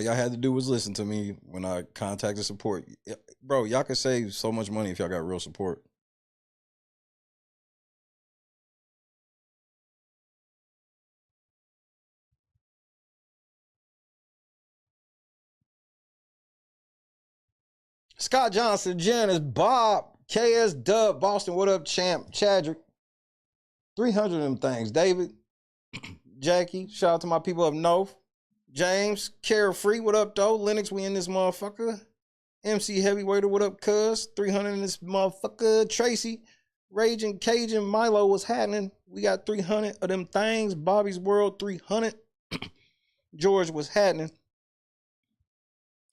y'all had to do was listen to me when I contacted support. Bro, y'all can save so much money if y'all got real support. Scott Johnson, Janice, Bob, KS Dub, Boston, what up, champ, Chadrick. 300 of them things. David, Jackie, shout out to my people up north. James, Carefree, what up, though? Lennox, we in this motherfucker. MC Heavyweighter, what up, cuz? 300 in this motherfucker. Tracy, Raging Cajun, Milo, what's happening? We got 300 of them things. Bobby's World, 300. George, what's happening?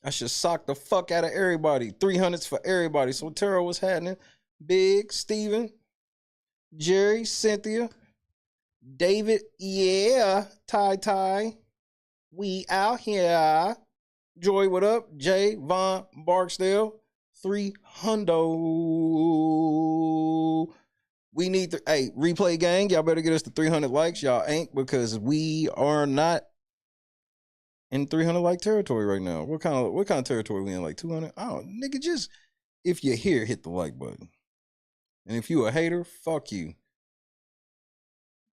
I should sock the fuck out of everybody. 300s for everybody. So Tara, what's happening? Big, Steven, Jerry, Cynthia, David, yeah, Ty, we out here. Joy, what up? Jay, Von, Barksdale, 300. We need the replay gang. Y'all better get us to 300 likes. Y'all ain't, because we are not in 300 like territory right now. What kind of territory we in? Like 200? Oh, nigga, just if you're here, hit the like button. And if you a hater, fuck you.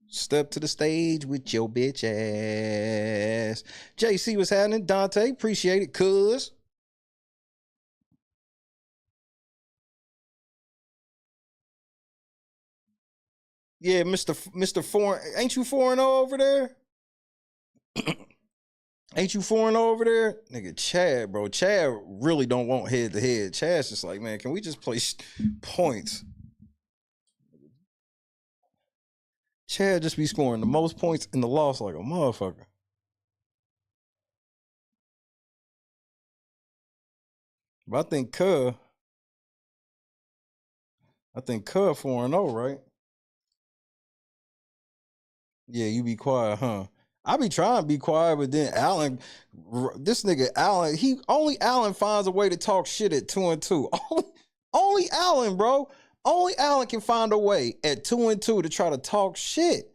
Step to the stage with your bitch ass. JC, what's happening? Dante, appreciate it, cuz. Yeah, Mr. Foreign. Ain't you 4-0 over there? Ain't you 4-0 over there? Nigga, Chad, bro. Chad really don't want head to head. Chad's just like, man, can we just play points? Chad just be scoring the most points in the loss like a motherfucker. But I think Cub 4-0, right? Yeah, you be quiet, huh? I be trying to be quiet, but then this nigga Allen, Allen finds a way to talk shit at 2-2. Only Allen, bro. Only Allen can find a way at 2-2 to try to talk shit.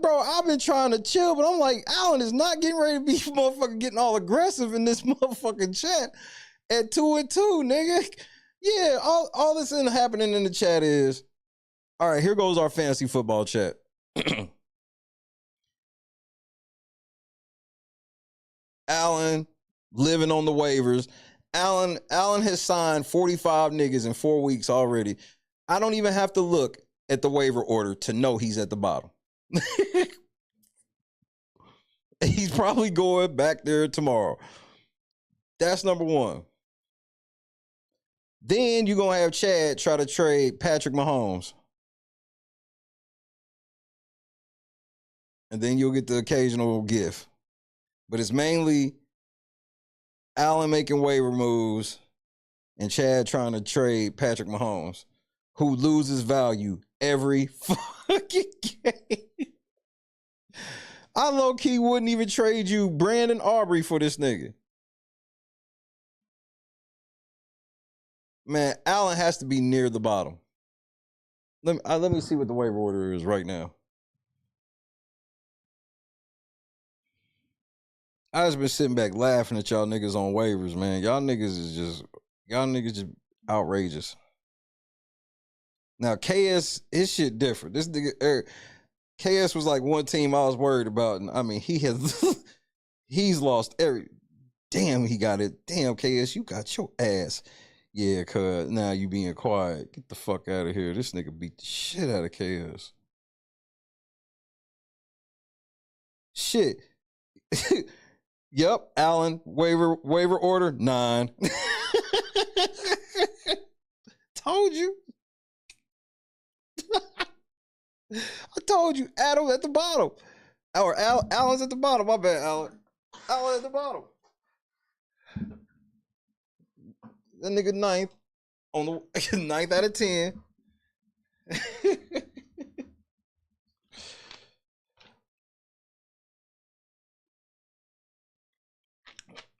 Bro, I've been trying to chill, but I'm like, Allen is not getting ready to be motherfucking getting all aggressive in this motherfucking chat at 2-2, nigga. Yeah, all that's happening in the chat is, all right, here goes our fantasy football chat. Allen living on the waivers. Allen has signed 45 niggas in 4 weeks already. I don't even have to look at the waiver order to know he's at the bottom. He's probably going back there tomorrow. That's number one. Then you're going to have Chad try to trade Patrick Mahomes. And then you'll get the occasional gift. But it's mainly Allen making waiver moves and Chad trying to trade Patrick Mahomes, who loses value every fucking game. I low-key wouldn't even trade you Brandon Aubrey for this nigga. Man, Allen has to be near the bottom. Let me see what the waiver order is right now. I just been sitting back laughing at y'all niggas on waivers, man. Y'all niggas just outrageous. Now, KS, his shit different. This nigga, KS was like one team I was worried about. And I mean, he's lost every, damn, he got it. Damn, KS, you got your ass. Yeah, cuz, now you being quiet. Get the fuck out of here. This nigga beat the shit out of KS. Shit. Yep, Allen, waiver order, 9. Told you. I told you, Adam at the bottom. Or Allen's at the bottom. My bad, Allen. Allen at the bottom. That nigga 9th on the 9th out of 10.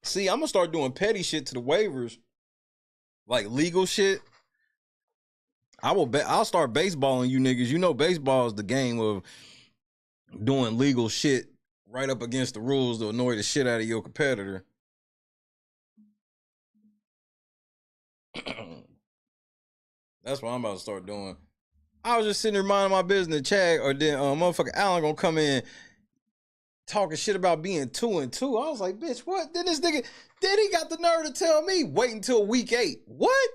See, I'm gonna start doing petty shit to the waivers, like legal shit. I'll start baseballing you niggas. You know, baseball is the game of doing legal shit right up against the rules to annoy the shit out of your competitor. That's what I'm about to start doing. I was just sitting there minding my business, Chad, or then motherfucker Allen gonna come in talking shit about being 2-2. I was like, bitch, what? Then this nigga, then he got the nerve to tell me wait until week 8. What?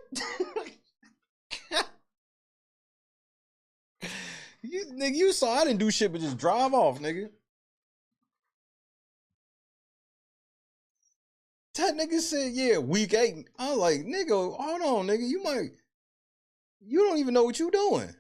You saw I didn't do shit but just drive off, nigga. That nigga said, yeah, week 8. I was like, nigga, hold on, nigga. You don't even know what you doing.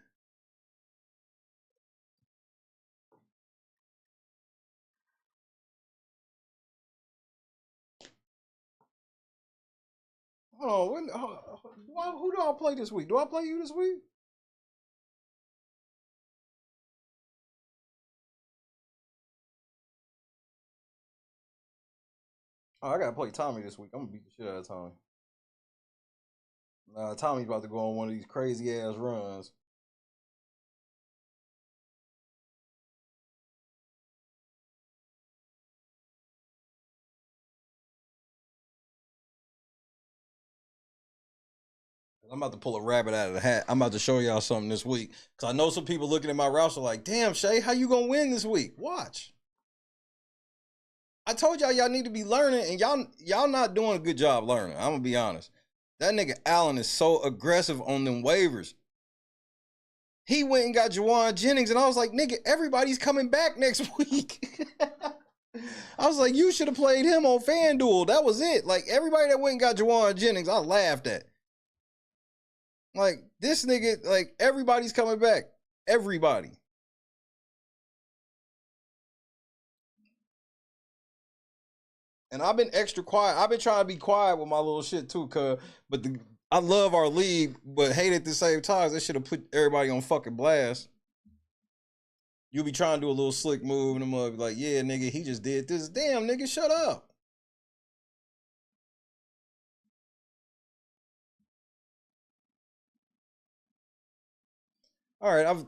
Hold on, who do I play this week? Do I play you this week? Oh, I gotta play Tommy this week. I'm gonna beat the shit out of Tommy. Tommy's about to go on one of these crazy ass runs. I'm about to pull a rabbit out of the hat. I'm about to show y'all something this week. Cause I know some people looking at my roster like, damn, Shay, how you gonna win this week? Watch. I told y'all need to be learning, and y'all not doing a good job learning. I'm gonna be honest. That nigga Allen is so aggressive on them waivers. He went and got Juwan Jennings, and I was like, nigga, everybody's coming back next week. I was like, you should have played him on FanDuel. That was it. Like, everybody that went and got Juwan Jennings, I laughed at. Like, this nigga, like, everybody's coming back. Everybody. And I've been extra quiet. I've been trying to be quiet with my little shit too, but I love our league, but hate at the same time. They should have put everybody on fucking blast. You'll be trying to do a little slick move, and I'm gonna be like, yeah, nigga, he just did this. Damn, nigga, shut up. All right,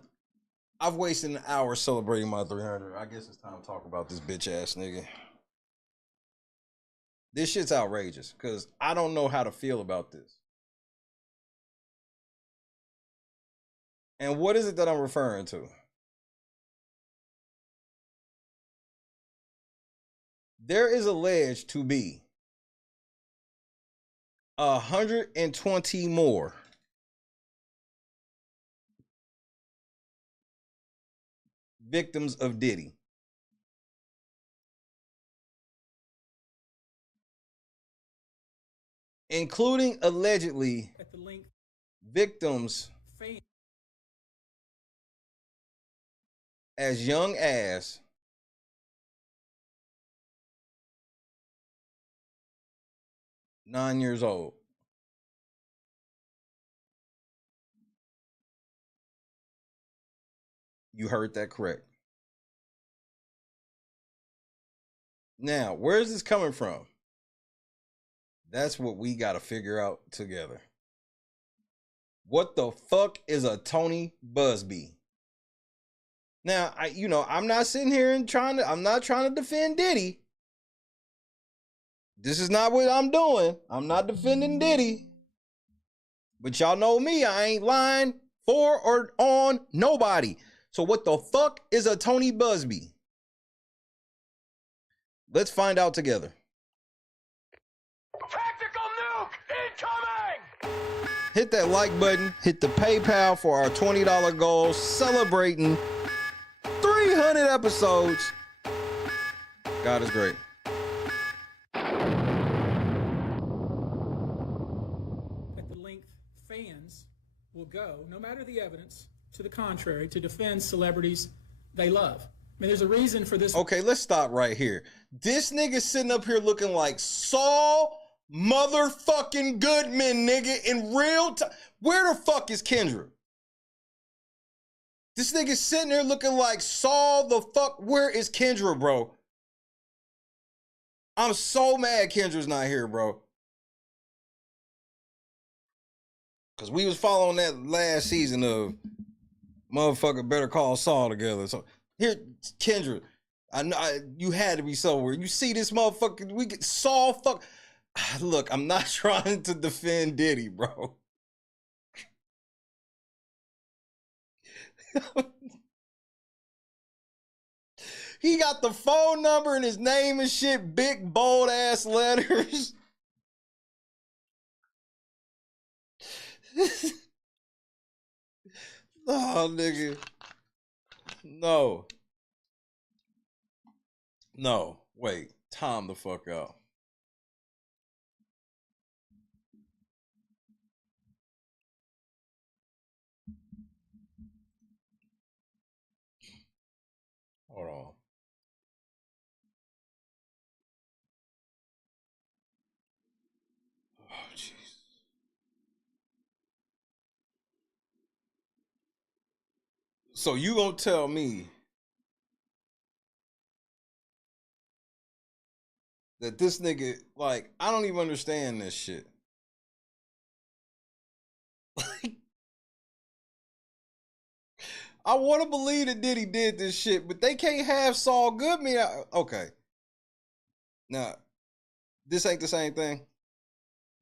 I've wasted an hour celebrating my 300. I guess it's time to talk about this bitch ass nigga. This shit's outrageous because I don't know how to feel about this. And what is it that I'm referring to? There is alleged to be 120 more victims of Diddy. Including allegedly victims as young as 9 years old. You heard that correct. Now, where is this coming from? That's what we got to figure out together. What the fuck is a Tony Busby? Now, I'm not sitting here and I'm not trying to defend Diddy. This is not what I'm doing. I'm not defending Diddy. But y'all know me, I ain't lying for or on nobody. So what the fuck is a Tony Busby? Let's find out together. Tactical nuke incoming! Hit that like button. Hit the PayPal for our $20 goal. Celebrating 300 episodes. God is great. At the length fans will go, no matter the evidence to the contrary, to defend celebrities they love. I mean, there's a reason for this. Okay, let's stop right here. This nigga sitting up here looking like Saul motherfucking Goodman, nigga, in real time. Where the fuck is Kendra? This nigga sitting there looking like Saul the fuck. Where is Kendra, bro? I'm so mad Kendra's not here, bro. Because we was following that last season of motherfucker Better Call Saul together. So here, Kendra, I know you had to be somewhere. You see this motherfucker, we get Saul fuck. Look, I'm not trying to defend Diddy, bro. He got the phone number and his name and shit, big bold ass letters. Oh, nigga. No. No. Wait. Time the fuck out. Hold on. Oh, jeez. So you gonna tell me that this nigga, like, I don't even understand this shit. Like, I want to believe that Diddy did this shit, but they can't have Saul Goodman. Okay. Now, this ain't the same thing.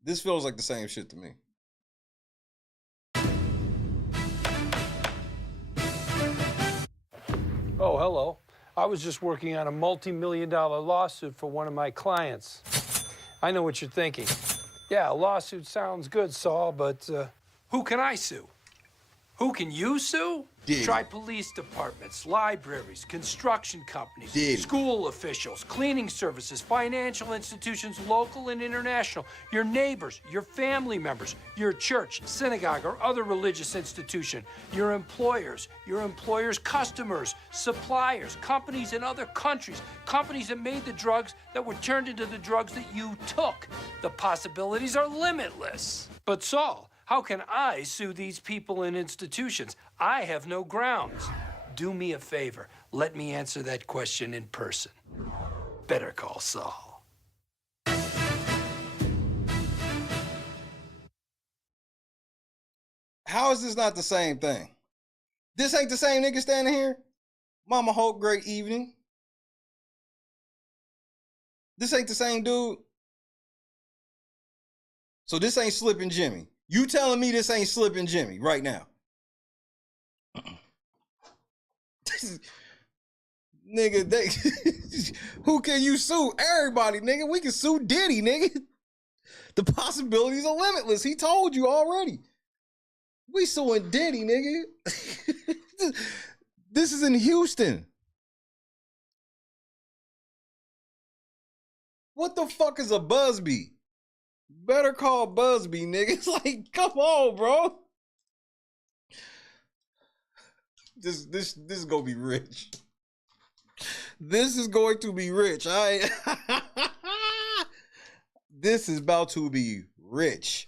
This feels like the same shit to me. Oh, hello. I was just working on a multi-million-dollar lawsuit for one of my clients. I know what you're thinking. Yeah, a lawsuit sounds good, Saul, but who can I sue? Who can you sue? Diddy. Try police departments, libraries, construction companies, Diddy. school officials, cleaning services, financial institutions, local and international, your neighbors, your family members, your church, synagogue, or other religious institution, your employers' customers, suppliers, companies in other countries, companies that made the drugs that were turned into the drugs that you took. The possibilities are limitless. But Saul, how can I sue these people and institutions? I have no grounds. Do me a favor. Let me answer that question in person. Better call Saul. How is this not the same thing? This ain't the same nigga standing here? Mama Hope, great evening. This ain't the same dude? So this ain't Slippin' Jimmy. You telling me this ain't Slippin' Jimmy right now? Nigga, who can you sue? Everybody, nigga. We can sue Diddy, nigga. The possibilities are limitless. He told you already. We suing Diddy, nigga. This is in Houston. What the fuck is a Busby? Better call Busby, nigga. It's like, come on, bro. This is gonna be rich. This is going to be rich. This is about to be rich.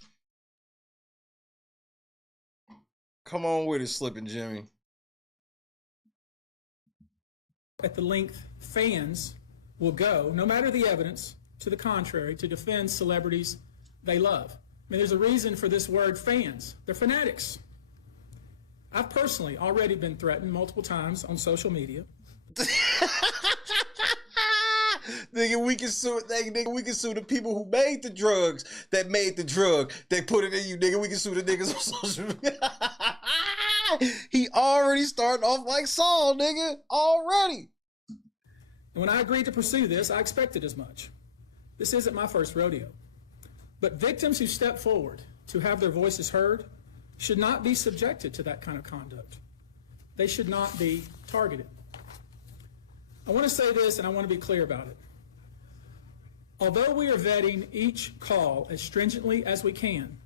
Come on with it, Slippin' Jimmy. At the length fans will go, no matter the evidence to the contrary, to defend celebrities they love. I mean, there's a reason for this word fans. They're fanatics. I've personally already been threatened multiple times on social media. Nigga, we can sue the people who made the drugs that made the drug. They put it in you, nigga. We can sue the niggas on social media. He already starting off like Saul, nigga. Already. And when I agreed to pursue this, I expected as much. This isn't my first rodeo. But victims who step forward to have their voices heard should not be subjected to that kind of conduct. They should not be targeted. I want to say this, and I want to be clear about it. Although we are vetting each call as stringently as we can,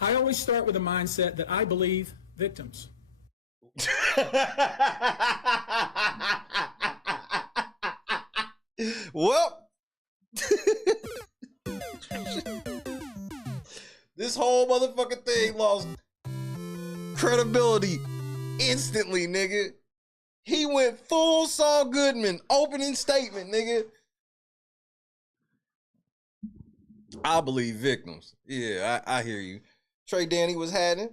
I always start with a mindset that I believe victims. Well, this whole motherfucking thing lost credibility instantly, nigga. He went full Saul Goodman, opening statement, nigga. I believe victims. Yeah, I hear you. Trey Danny was hiding.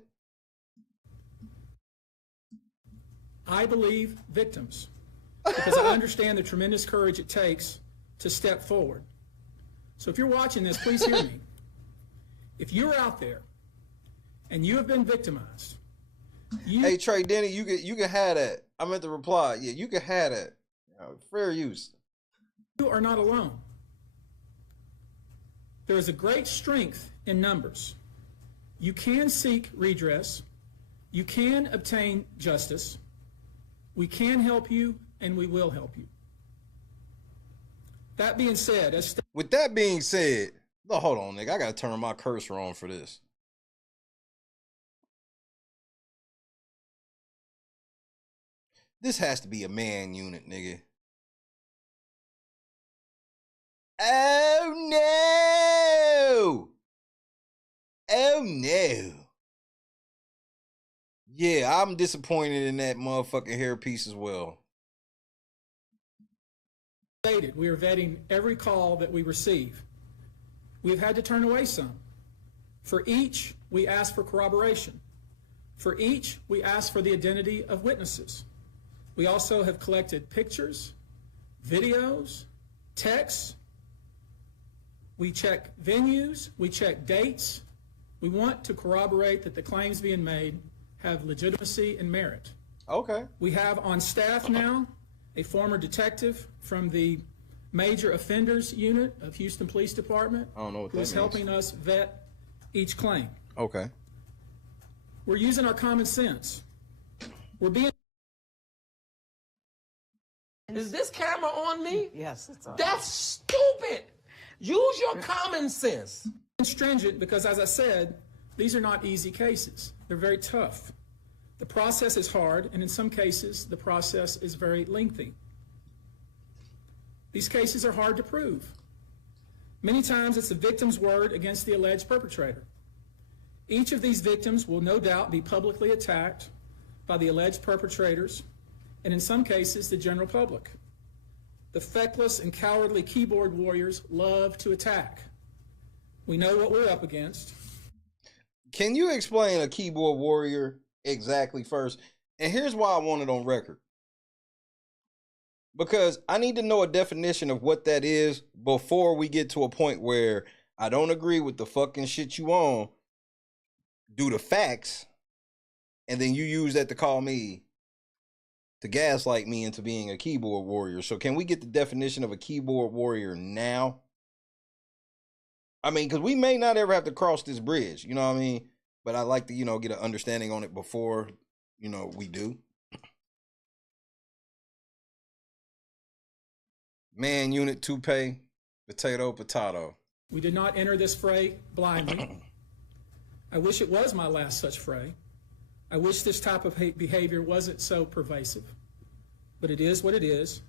I believe victims because I understand the tremendous courage it takes to step forward. So if you're watching this, please hear me. If you're out there and you have been victimized, hey Trey Denny, you can have that. I meant to reply. Yeah, you can have that. Fair use. You are not alone. There is a great strength in numbers. You can seek redress. You can obtain justice. We can help you, and we will help you. That being said, with that being said, no, hold on, nigga. I gotta turn my cursor on for this. This has to be a man unit, nigga. Oh no! Oh no! Yeah, I'm disappointed in that motherfucking hairpiece as well. We are vetting every call that we receive. We've had to turn away some. For each, we ask for corroboration. For each, we ask for the identity of witnesses. We also have collected pictures, videos, texts. We check venues, we check dates. We want to corroborate that the claims being made have legitimacy and merit. Okay. We have on staff now a former detective from the Major Offenders Unit of Houston Police Department who's helping us vet each claim. Okay. We're using our common sense. We're being... Is this camera on me? Yes, it's on. That's stupid. Use your common sense. Stringent because, as I said, these are not easy cases. They're very tough. The process is hard, and in some cases, the process is very lengthy. These cases are hard to prove. Many times, it's the victim's word against the alleged perpetrator. Each of these victims will no doubt be publicly attacked by the alleged perpetrators, and in some cases, the general public. The feckless and cowardly keyboard warriors love to attack. We know what we're up against. Can you explain a keyboard warrior exactly first? And here's why I want it on record. Because I need to know a definition of what that is before we get to a point where I don't agree with the fucking shit you on, do the facts, and then you use that to call me, to gaslight me into being a keyboard warrior. So can we get the definition of a keyboard warrior now? I mean, because we may not ever have to cross this bridge, you know what I mean? But I'd like to, get an understanding on it before, we do. Man, unit, toupee, potato. We did not enter this fray blindly. I wish it was my last such fray. I wish this type of behavior wasn't so pervasive. But it is what it is,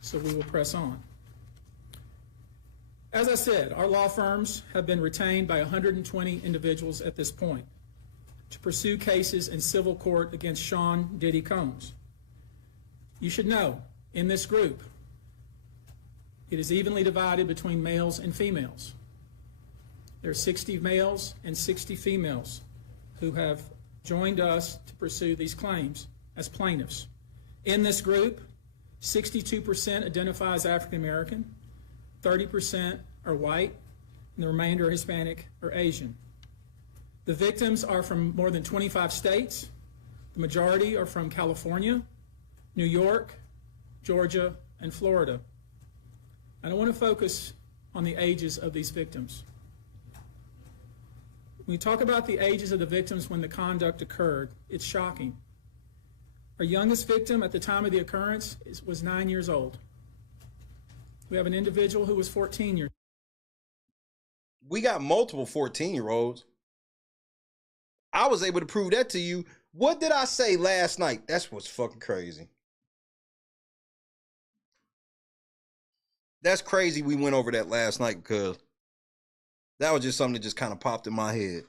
so we will press on. As I said, our law firms have been retained by 120 individuals at this point to pursue cases in civil court against Sean Diddy Combs. You should know, in this group, it is evenly divided between males and females. There are 60 males and 60 females who have joined us to pursue these claims as plaintiffs. In this group, 62% identify as African American, 30% are white, and the remainder are Hispanic or Asian. The victims are from more than 25 states. The majority are from California, New York, Georgia, and Florida. I don't want to focus on the ages of these victims. When we talk about the ages of the victims when the conduct occurred, it's shocking. Our youngest victim at the time of the occurrence was 9 years old. We have an individual who was 14 years old. We got multiple 14-year-olds. I was able to prove that to you. What did I say last night? That's what's fucking crazy. That's crazy we went over that last night because that was just something that just kind of popped in my head.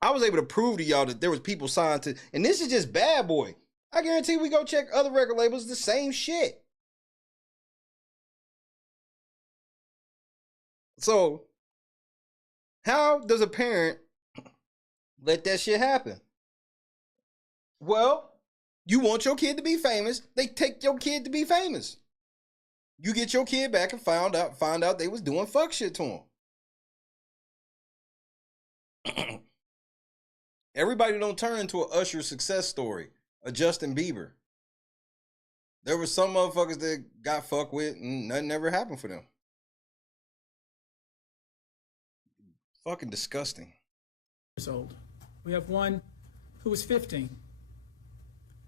I was able to prove to y'all that there was people signed to, and this is just Bad Boy. I guarantee we go check other record labels, the same shit. So How does a parent let that shit happen? Well, you want your kid to be famous, they take your kid to be famous. You get your kid back and find out they was doing fuck shit to him. Everybody don't turn into an Usher success story, a Justin Bieber. There were some motherfuckers that got fucked with and nothing ever happened for them. Fucking disgusting. Years old. We have one who was 15.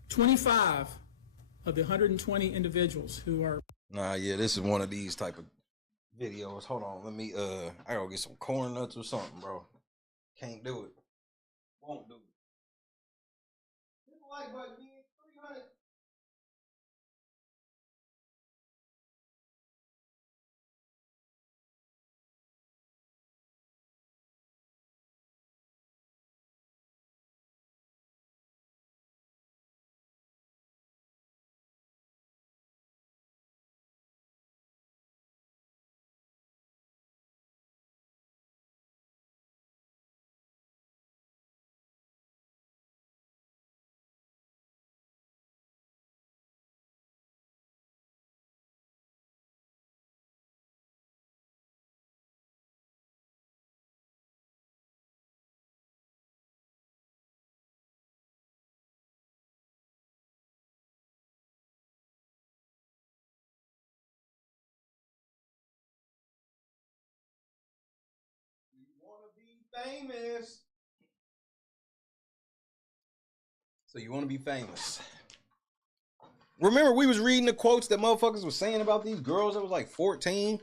25 of the 120 individuals who are... Nah, yeah, this is one of these type of videos. Hold on, let me, I gotta get some corn nuts or something, bro. Can't do it. Won't do it. Hit the like button, man. 300. Famous. So you want to be famous. Remember we was reading the quotes that motherfuckers was saying about these girls that was like 14,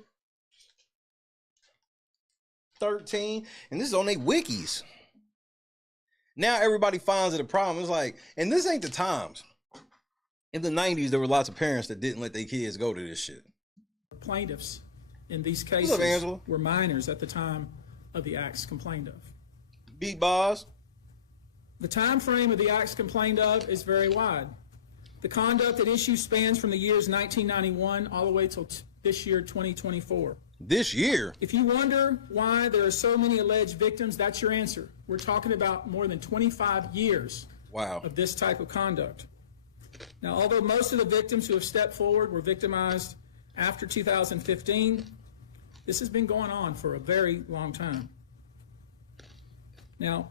13, and this is on their wikis. Now everybody finds it a problem. It's like, and this ain't the times. In the 90s, there were lots of parents that didn't let their kids go to this shit. Plaintiffs in these cases What's up, Angela? were minors at the time of the acts complained of. Beat Boz. The time frame of the acts complained of is very wide. The conduct at issue spans from the years 1991 all the way till this year, 2024. This year? If you wonder why there are so many alleged victims, that's your answer. We're talking about more than 25 years of this type of conduct. Now, although most of the victims who have stepped forward were victimized after 2015, this has been going on for a very long time. Now,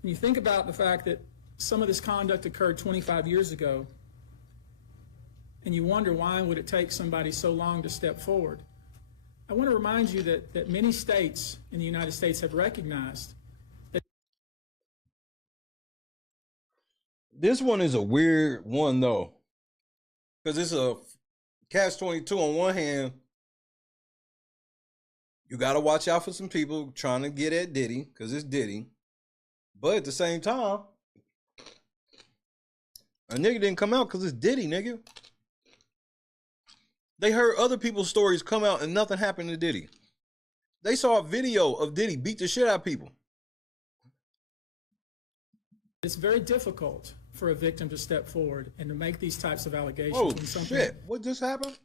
when you think about the fact that some of this conduct occurred 25 years ago, and you wonder why would it take somebody so long to step forward, I want to remind you that many states in the United States have recognized that. This one is a weird one, though, because it's a catch-22. On one hand, you got to watch out for some people trying to get at Diddy, because it's Diddy. But at the same time, a nigga didn't come out because it's Diddy, nigga. They heard other people's stories come out and nothing happened to Diddy. They saw a video of Diddy beat the shit out of people. It's very difficult for a victim to step forward and to make these types of allegations. Oh, shit. What just happened?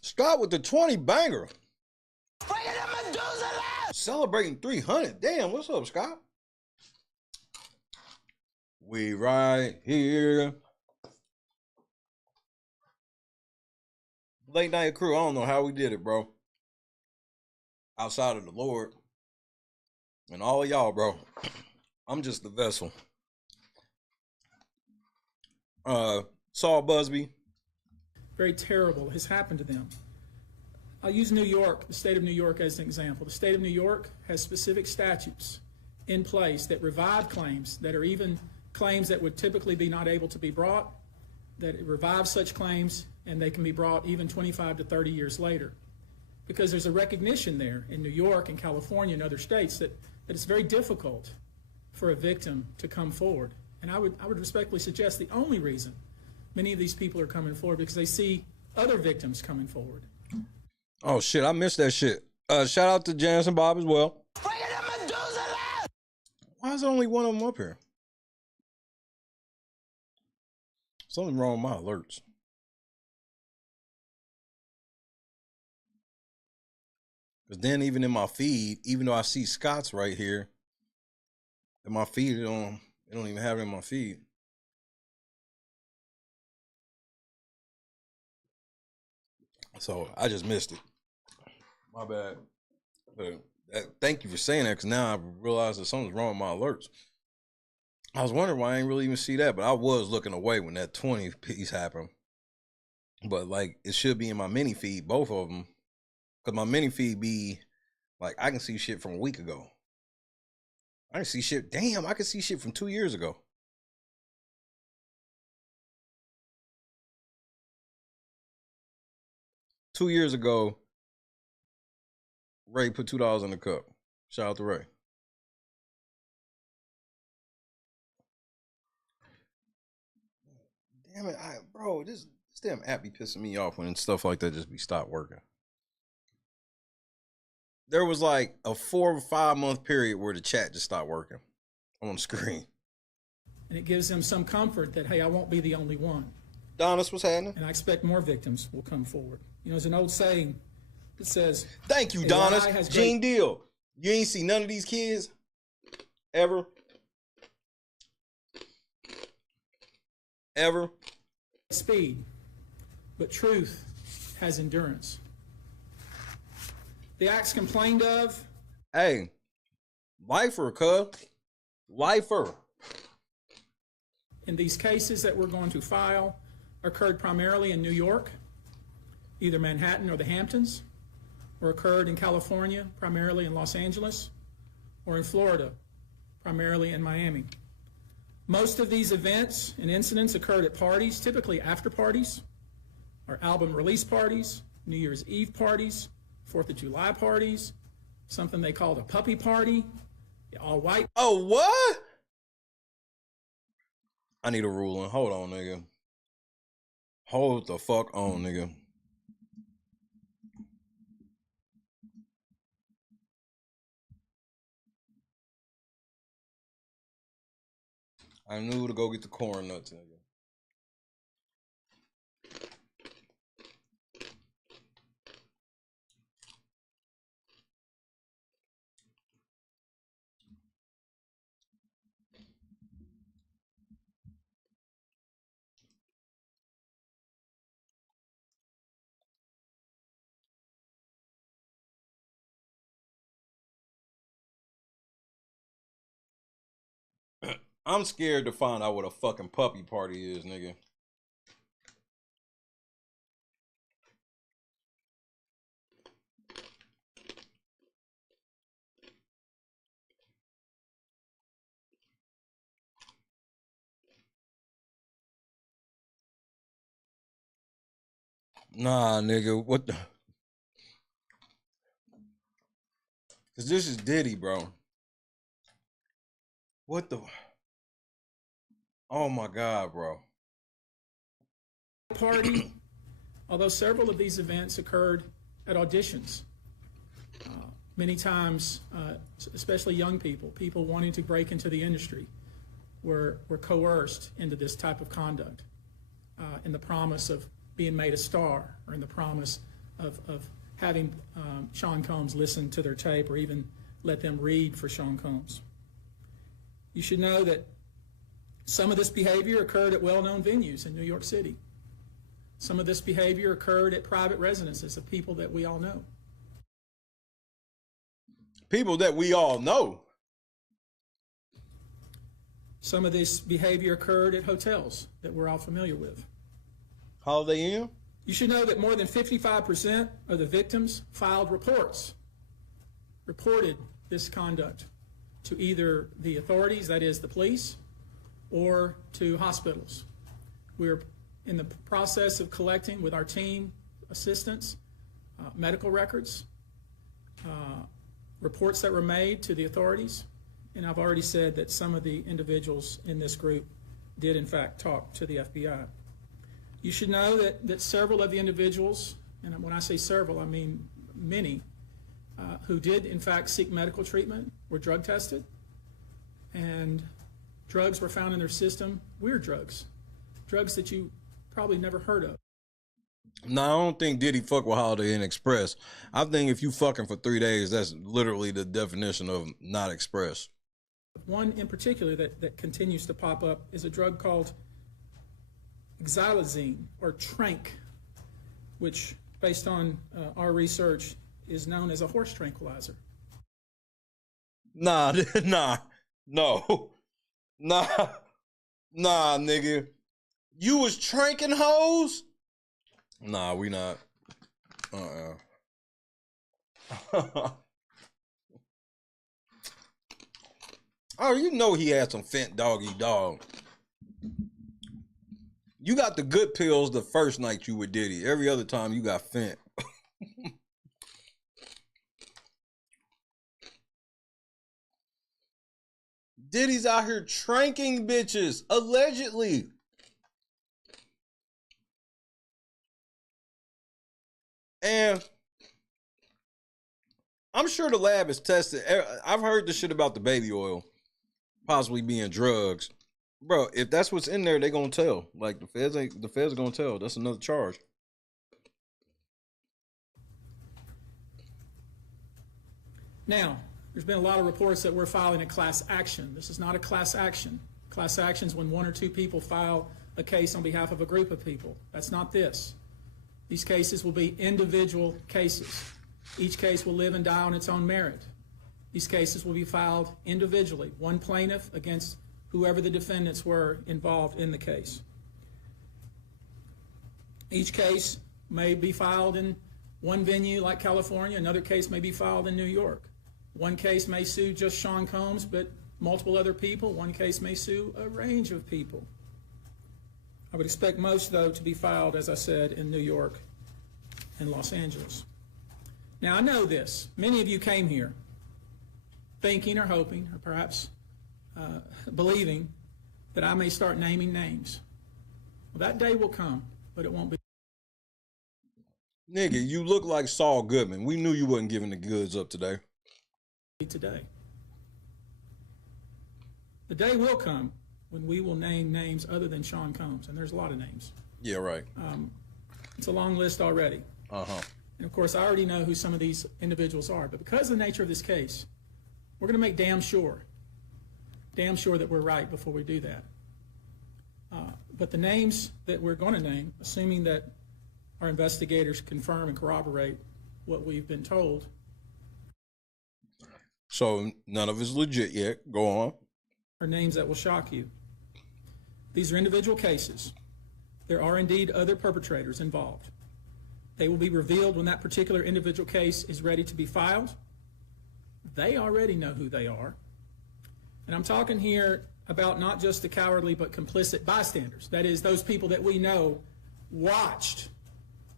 Scott with the 20 banger. Celebrating 300. Damn, what's up, Scott? We right here. Late night crew. I don't know how we did it, bro. Outside of the Lord. And all of y'all, bro. I'm just the vessel. Saul Busby. Very terrible has happened to them. I'll use New York, the state of New York, as an example. The state of New York has specific statutes in place that revive claims that are even claims that would typically be not able to be brought, that it revives such claims and they can be brought even 25 to 30 years later. Because there's a recognition there in New York and California and other states that it's very difficult for a victim to come forward. And I would respectfully suggest the only reason many of these people are coming forward because they see other victims coming forward. Oh shit, I missed that shit. Shout out to Janice and Bob as well. Why is there only one of them up here? Something wrong with my alerts. But then even in my feed, even though I see Scott's right here, in my feed, it don't even have it in my feed. So I just missed it. My bad. But thank you for saying that, because now I realize that something's wrong with my alerts. I was wondering why I didn't really even see that, but I was looking away when that 20 piece happened. But like, it should be in my mini feed, both of them, because my mini feed be like, I can see shit from a week ago. I can see shit. Damn, I can see shit from 2 years ago. Two years ago, Ray put $2 in the cup. Shout out to Ray. Damn it, bro, this damn app be pissing me off when stuff like that just be stopped working. There was like a 4 or 5 month period where the chat just stopped working on the screen. And it gives them some comfort that, hey, I won't be the only one. Donis, what's happening? And I expect more victims will come forward. You know, there's an old saying that says, thank you, Donis. Gene Deal. You ain't see none of these kids ever. Ever. Speed, but truth has endurance. The acts complained of. Hey, lifer, cuz. Lifer. In these cases that we're going to file occurred primarily in New York, either Manhattan or the Hamptons, or occurred in California, primarily in Los Angeles, or in Florida, primarily in Miami. Most of these events and incidents occurred at parties, typically after parties, or album release parties, New Year's Eve parties, 4th of July parties, something they called a puppy party, all white. Oh, what? I need a ruling. Hold on, nigga. Hold the fuck on, nigga. I knew to go get the corn nuts, nigga. I'm scared to find out what a fucking puppy party is, nigga. Nah, nigga, what the? Cause this is Diddy, bro. What the? Oh my God, bro. Party, although several of these events occurred at auditions. Many times, especially young people wanting to break into the industry, were coerced into this type of conduct in the promise of being made a star, or in the promise of having Sean Combs listen to their tape, or even let them read for Sean Combs. You should know that some of this behavior occurred at well-known venues in New York City. Some of this behavior occurred at private residences of people that we all know. People that we all know. Some of this behavior occurred at hotels that we're all familiar with. Holiday Inn? You should know that more than 55% of the victims filed reported this conduct to either the authorities, that is the police, or to hospitals. We're in the process of collecting with our team assistants, medical records, reports that were made to the authorities, and I've already said that some of the individuals in this group did in fact talk to the FBI. You should know that several of the individuals, and when I say several, I mean many, who did in fact seek medical treatment were drug tested, and drugs were found in their system, weird drugs that you probably never heard of. No, I don't think Diddy fuck with Holiday Inn Express. I think if you fucking for 3 days, that's literally the definition of not express. One in particular that continues to pop up is a drug called xylazine, or trank, which, based on our research, is known as a horse tranquilizer. Nah, no. Nah, nigga. You was tranking hoes? Nah, we not. Oh, you know he had some fent doggy dog. You got the good pills the first night you with Diddy. Every other time you got fent. Diddy's out here tranking bitches, allegedly. And I'm sure the lab is tested. I've heard the shit about the baby oil possibly being drugs. Bro, if that's what's in there, they gonna tell. Like, the feds are gonna tell. That's another charge. Now, there's been a lot of reports that we're filing a class action. This is not a class action. Class action is when one or two people file a case on behalf of a group of people. That's not this. These cases will be individual cases. Each case will live and die on its own merit. These cases will be filed individually, one plaintiff against whoever the defendants were involved in the case. Each case may be filed in one venue like California. Another case may be filed in New York. One case may sue just Sean Combs, but multiple other people. One case may sue a range of people. I would expect most, though, to be filed, as I said, in New York and Los Angeles. Now, I know this. Many of you came here thinking or hoping or perhaps believing that I may start naming names. Well, that day will come, but it won't be. Nigga, you look like Saul Goodman. We knew you wasn't giving the goods up today. Today. The day will come when we will name names other than Sean Combs, and there's a lot of names. Yeah, right. It's a long list already. Uh-huh. And of course, I already know who some of these individuals are, but because of the nature of this case, we're going to make damn sure that we're right before we do that. But the names that we're going to name, assuming that our investigators confirm and corroborate what we've been told. So none of it's legit yet. Go on. Are names that will shock you. These are individual cases. There are indeed other perpetrators involved. They will be revealed when that particular individual case is ready to be filed. They already know who they are. And I'm talking here about not just the cowardly but complicit bystanders. That is, those people that we know watched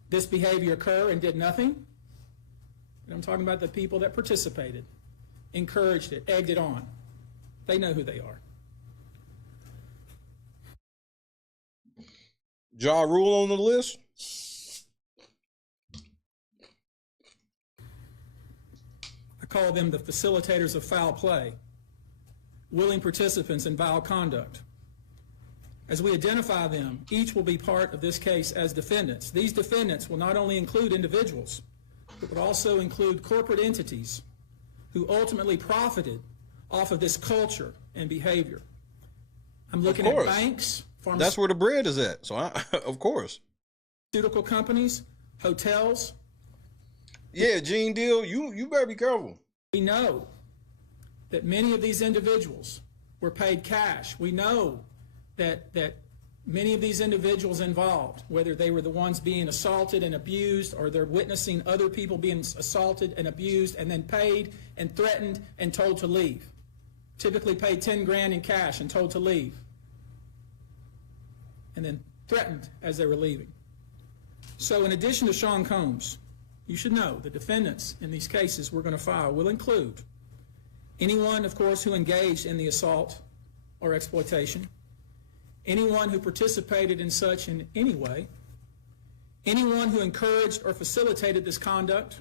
this behavior occur and did nothing. And I'm talking about the people that participated, encouraged it, egged it on. They know who they are. Ja Rule on the list? I call them the facilitators of foul play, willing participants in vile conduct. As we identify them, each will be part of this case as defendants. These defendants will not only include individuals, but would also include corporate entities who ultimately profited off of this culture and behavior. I'm looking at banks, that's where the bread is at. So, of course. Pharmaceutical companies, hotels. Yeah, Gene Deal, you better be careful. We know that many of these individuals were paid cash. We know that many of these individuals involved, whether they were the ones being assaulted and abused or they're witnessing other people being assaulted and abused and then paid and threatened and told to leave. Typically paid 10 grand in cash and told to leave. And then threatened as they were leaving. So in addition to Sean Combs, you should know the defendants in these cases we're going to file will include anyone, of course, who engaged in the assault or exploitation, anyone who participated in such in any way, anyone who encouraged or facilitated this conduct,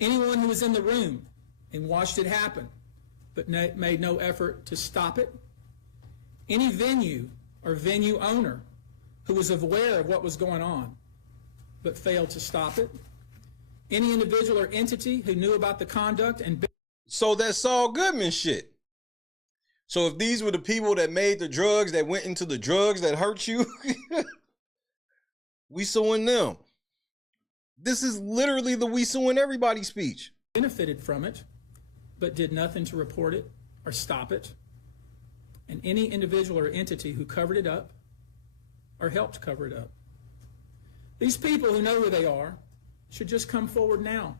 anyone who was in the room and watched it happen but made no effort to stop it, any venue or venue owner who was aware of what was going on but failed to stop it. Any individual or entity who knew about the conduct and... So that's Saul Goodman shit. So if these were the people that made the drugs, that went into the drugs that hurt you, we suing them. This is literally the we suing everybody speech. Benefited from it, but did nothing to report it or stop it. And any individual or entity who covered it up or helped cover it up. These people who know who they are should just come forward now.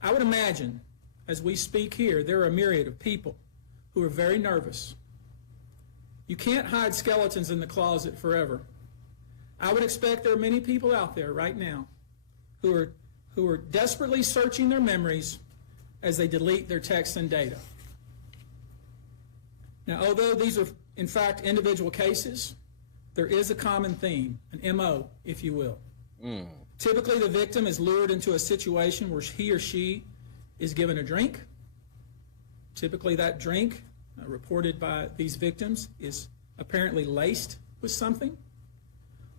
I would imagine, as we speak here, there are a myriad of people who are very nervous. You can't hide skeletons in the closet forever. I would expect there are many people out there right now who are desperately searching their memories as they delete their texts and data. Now, although these are, in fact, individual cases, there is a common theme, an MO, if you will. Typically, the victim is lured into a situation where he or she is given a drink. Typically, that drink, reported by these victims, is apparently laced with something.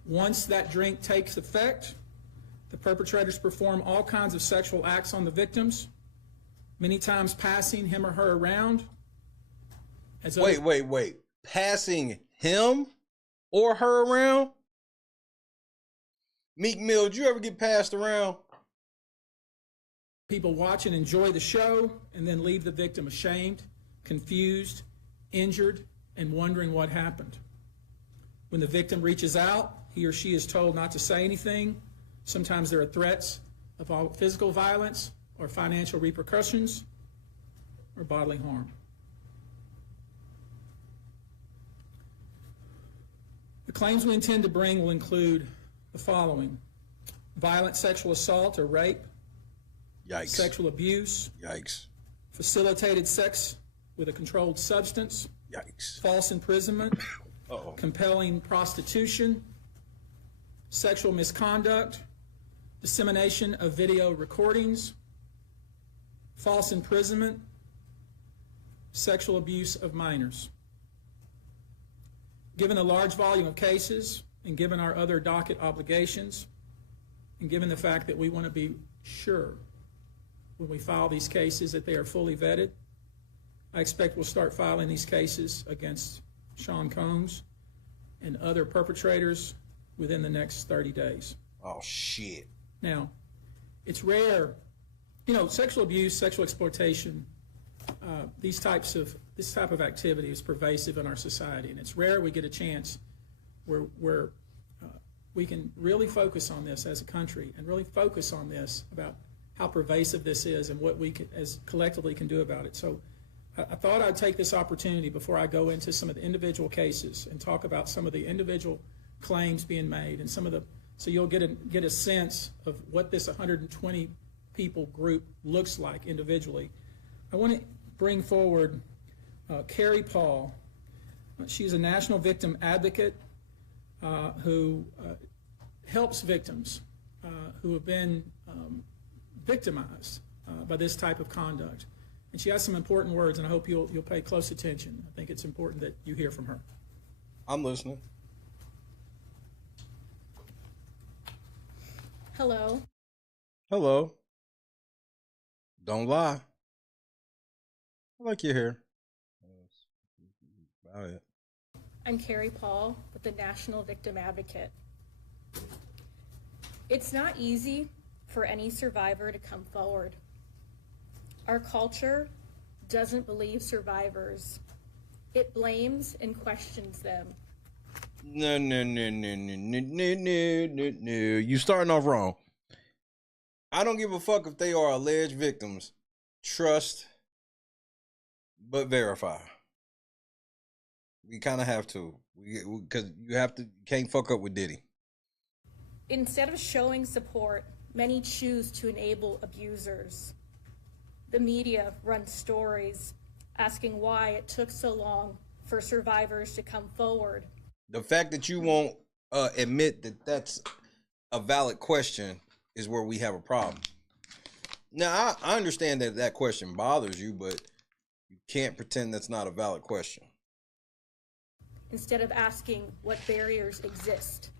Once that drink takes effect, the perpetrators perform all kinds of sexual acts on the victims, many times passing him or her around. Wait. Passing him or her around? Meek Mill, did you ever get passed around? People watch and enjoy the show and then leave the victim ashamed, confused, injured, and wondering what happened. When the victim reaches out, he or she is told not to say anything. Sometimes there are threats of physical violence or financial repercussions or bodily harm. The claims we intend to bring will include the following: violent sexual assault or rape, Yikes. Sexual abuse, Yikes. Facilitated sex with a controlled substance, Yikes. False imprisonment, compelling prostitution, sexual misconduct, dissemination of video recordings, false imprisonment, sexual abuse of minors. Given the large volume of cases, and given our other docket obligations, and given the fact that we want to be sure when we file these cases that they are fully vetted, I expect we'll start filing these cases against Sean Combs and other perpetrators within the next 30 days. Oh, shit. Now, it's rare, sexual abuse, sexual exploitation, this type of activity is pervasive in our society, and it's rare we get a chance where we can really focus on this as a country and really focus on this about how pervasive this is and what we as collectively can do about it. So I thought I'd take this opportunity before I go into some of the individual cases and talk about some of the individual claims being made and so you'll get a sense of what this 120 people group looks like individually. I want to bring forward Carrie Paul. She's a national victim advocate who helps victims who have been victimized by this type of conduct. And she has some important words, and I hope you'll pay close attention. I think it's important that you hear from her. I'm listening. Hello. Hello. Don't lie. I like your hair. About it. I'm Carrie Paul with the National Victim Advocate. It's not easy for any survivor to come forward. Our culture doesn't believe survivors. It blames and questions them. No. You starting off wrong. I don't give a fuck if they are alleged victims. Trust, but verify. We kind of have to, because you can't fuck up with Diddy. Instead of showing support, many choose to enable abusers. The media runs stories asking why it took so long for survivors to come forward. The fact that you won't admit that that's a valid question is where we have a problem. Now, I understand that question bothers you, but you can't pretend that's not a valid question. Instead of asking what barriers exist.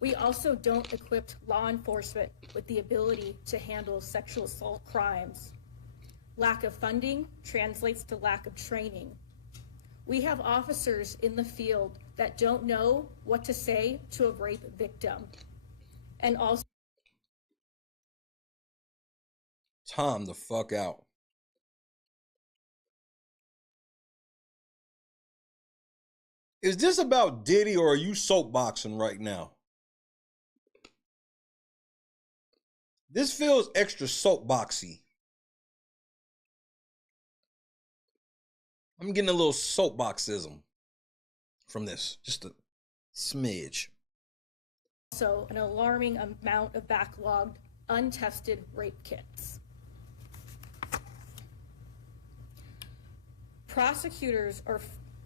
We also don't equip law enforcement with the ability to handle sexual assault crimes. Lack of funding translates to lack of training. We have officers in the field that don't know what to say to a rape victim. And also, Time the fuck out. Is this about Diddy or are you soapboxing right now? This feels extra soapboxy. I'm getting a little soapboxism from this, just a smidge. also an alarming amount of backlogged, untested rape kits. Prosecutors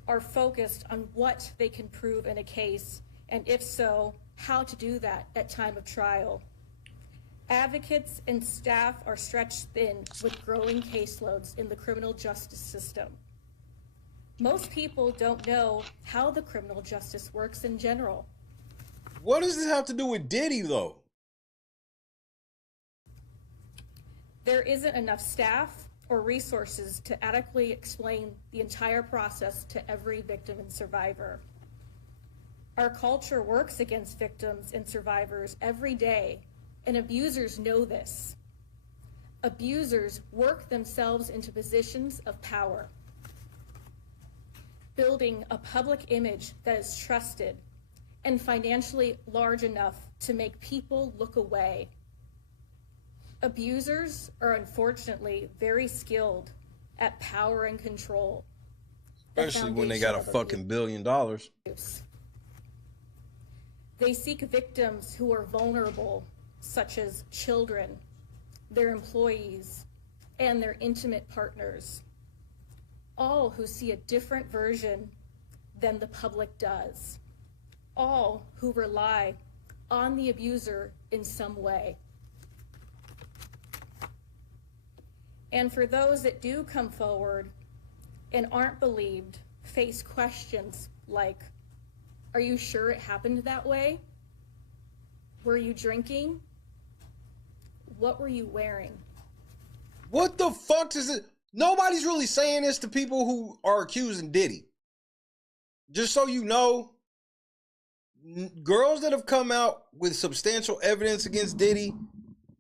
are focused on what they can prove in a case, and if so, how to do that at time of trial. Advocates and staff are stretched thin with growing caseloads in the criminal justice system. Most people don't know how the criminal justice works in general. What does this have to do with Diddy, though? There isn't enough staff or resources to adequately explain the entire process to every victim and survivor. Our culture works against victims and survivors every day, and abusers know this. Abusers work themselves into positions of power, building a public image that is trusted and financially large enough to make people look away. Abusers are unfortunately very skilled at power and control. Especially when they got a fucking $1 billion. They seek victims who are vulnerable, such as children, their employees, and their intimate partners, all who see a different version than the public does, all who rely on the abuser in some way. And for those that do come forward and aren't believed, face questions like, are you sure it happened that way? Were you drinking? What were you wearing? What the fuck is it? Nobody's really saying this to people who are accusing Diddy. Just so you know, girls that have come out with substantial evidence against Diddy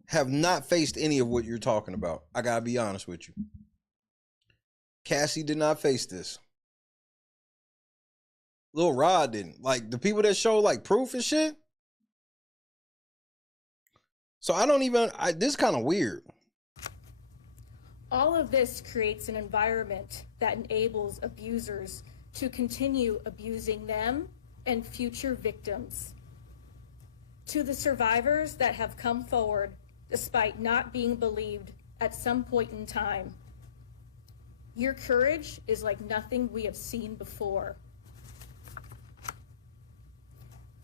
have not faced any of what you're talking about. I gotta be honest with you. Cassie did not face this. Lil Rod didn't. Like, the people that show, like, proof and shit. So I don't even, this is kind of weird. All of this creates an environment that enables abusers to continue abusing them and future victims. To the survivors that have come forward despite not being believed at some point in time, your courage is like nothing we have seen before.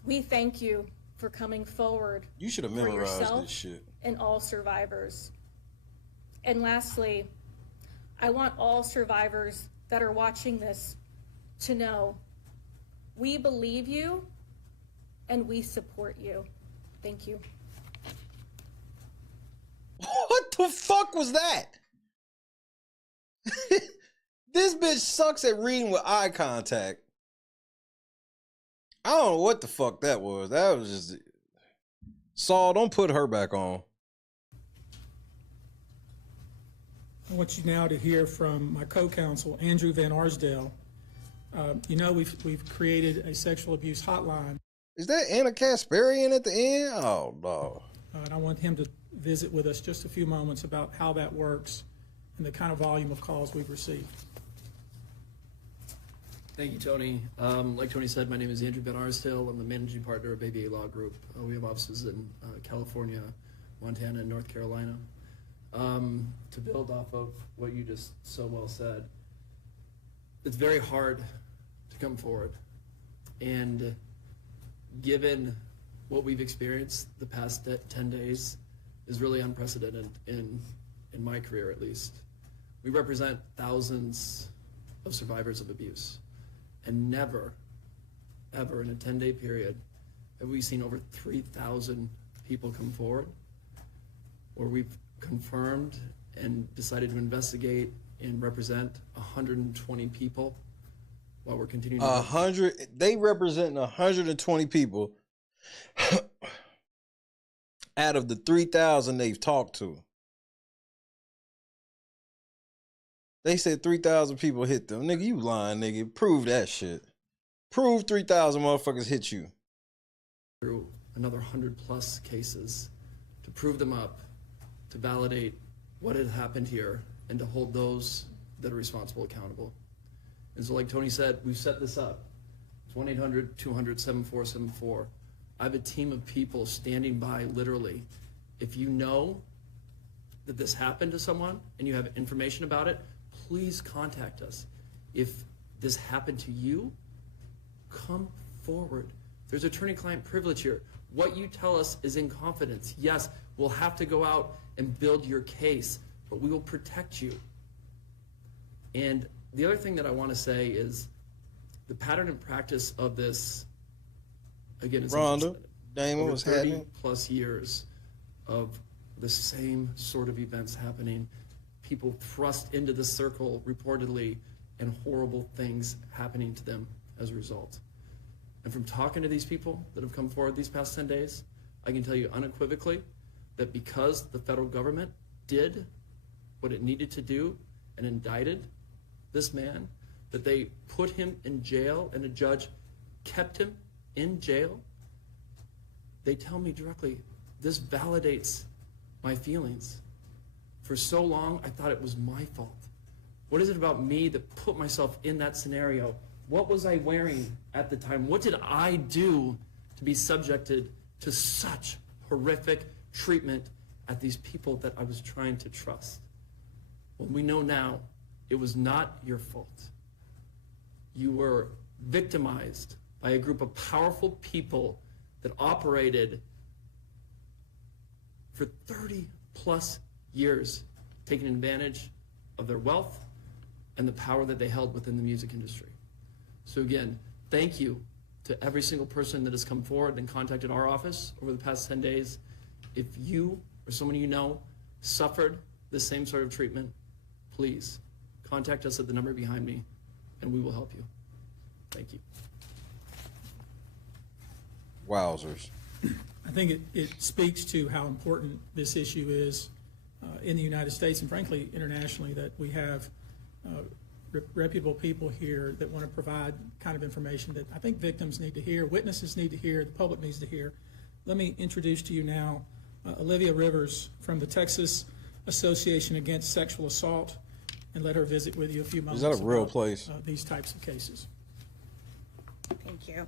We thank you for coming forward. You should have for memorized yourself this shit. And all survivors. And lastly, I want all survivors that are watching this to know we believe you and we support you. Thank you. What the fuck was that? This bitch sucks at reading with eye contact. I don't know what the fuck that was. That was just... Saul, don't put her back on. I want you now to hear from my co-counsel, Andrew Van Arsdale. You know, we've created a sexual abuse hotline. Is that Anna Kasparian at the end? Oh, no. And I want him to visit with us just a few moments about how that works and the kind of volume of calls we've received. Thank you, Tony. Like Tony said, my name is Andrew Van Arsdale. I'm the managing partner of ABA Law Group. We have offices in California, Montana, and North Carolina. To build off of what you just so well said, it's very hard to come forward. And given what we've experienced the past 10 days is really unprecedented in my career, at least. We represent thousands of survivors of abuse. And never, ever in a 10-day period have we seen over 3,000 people come forward, where we've confirmed and decided to investigate and represent 120 people while we're continuing. 100. They represent 120 people out of the 3,000 they've talked to. They said 3,000 people hit them. Nigga, you lying, nigga. Prove that shit. Prove 3,000 motherfuckers hit you. Through another 100+ cases to prove them up, to validate what had happened here, and to hold those that are responsible accountable. And so, like Tony said, we've set this up. It's 1-800-200-7474. I have a team of people standing by, literally. If you know that this happened to someone and you have information about it, please contact us. If this happened to you, come forward. There's attorney-client privilege here. What you tell us is in confidence. Yes, we'll have to go out and build your case, but we will protect you. And the other thing that I want to say is the pattern and practice of this, again, is Rhonda, Damon was 30 plus years of the same sort of events happening, people thrust into the circle reportedly, and horrible things happening to them as a result. And from talking to these people that have come forward these past 10 days, I can tell you unequivocally that because the federal government did what it needed to do and indicted this man, that they put him in jail and a judge kept him in jail, they tell me directly, this validates my feelings. For so long, I thought it was my fault. What is it about me that put myself in that scenario? What was I wearing at the time? What did I do to be subjected to such horrific treatment at these people that I was trying to trust? Well, we know now it was not your fault. You were victimized by a group of powerful people that operated for 30+ years, taking advantage of their wealth and the power that they held within the music industry. So again, thank you to every single person that has come forward and contacted our office over the past 10 days. If you or someone you know suffered the same sort of treatment, please contact us at the number behind me and we will help you. Thank you. Wowzers. I think it speaks to how important this issue is in the United States and frankly internationally, that we have reputable people here that want to provide kind of information that I think victims need to hear, witnesses need to hear, the public needs to hear. Let me introduce to you now Olivia Rivers from the Texas Association Against Sexual Assault, and let her visit with you a few moments. Is that a real place? These types of cases. Thank you.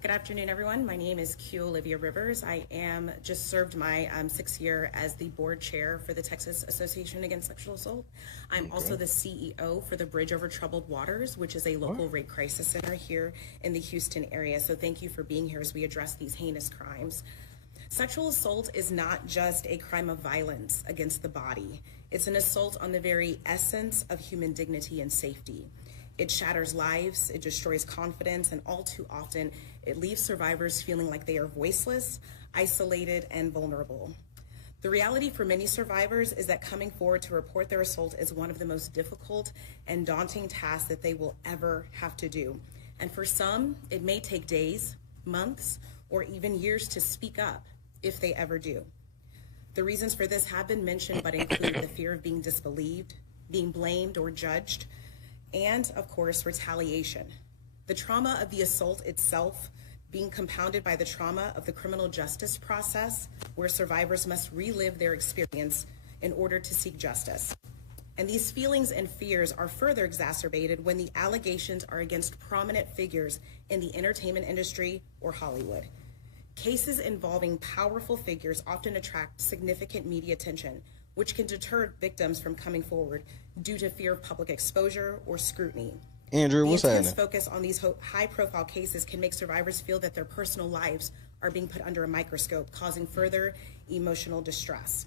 Good afternoon, everyone. My name is Q Olivia Rivers. I am just served my 6th year as the board chair for the Texas Association Against Sexual Assault. I'm also the CEO for the Bridge Over Troubled Waters, which is a local rape crisis center here in the Houston area. So thank you for being here as we address these heinous crimes. Sexual assault is not just a crime of violence against the body. It's an assault on the very essence of human dignity and safety. It shatters lives, it destroys confidence, and all too often, it leaves survivors feeling like they are voiceless, isolated, and vulnerable. The reality for many survivors is that coming forward to report their assault is one of the most difficult and daunting tasks that they will ever have to do. And for some, it may take days, months, or even years to speak up, if they ever do. The reasons for this have been mentioned, but include the fear of being disbelieved, being blamed or judged, and of course, retaliation. The trauma of the assault itself being compounded by the trauma of the criminal justice process, where survivors must relive their experience in order to seek justice. And these feelings and fears are further exacerbated when the allegations are against prominent figures in the entertainment industry or Hollywood. Cases involving powerful figures often attract significant media attention, which can deter victims from coming forward due to fear of public exposure or scrutiny. Andrew, what's happening? The intense focus on these high-profile cases can make survivors feel that their personal lives are being put under a microscope, causing further emotional distress.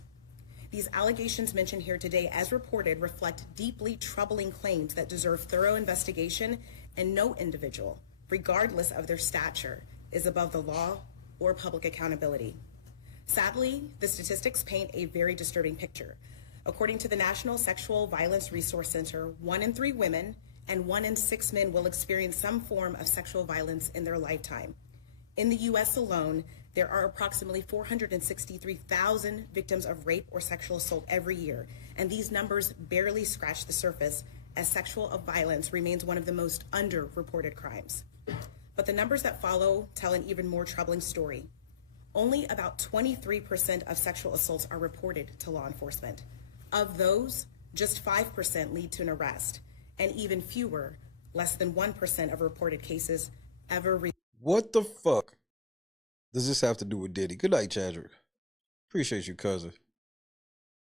These allegations mentioned here today, as reported, reflect deeply troubling claims that deserve thorough investigation, and no individual, regardless of their stature, is above the law or public accountability. Sadly, the statistics paint a very disturbing picture. According to the National Sexual Violence Resource Center, 1 in 3 women and 1 in 6 men will experience some form of sexual violence in their lifetime. In the U.S. alone, there are approximately 463,000 victims of rape or sexual assault every year, and these numbers barely scratch the surface, as sexual violence remains one of the most underreported crimes. But the numbers that follow tell an even more troubling story. Only about 23% of sexual assaults are reported to law enforcement. Of those, just 5% lead to an arrest, and even fewer, less than 1% of reported cases ever What the fuck does this have to do with Diddy? Good night, Chadrick. Appreciate you, cousin.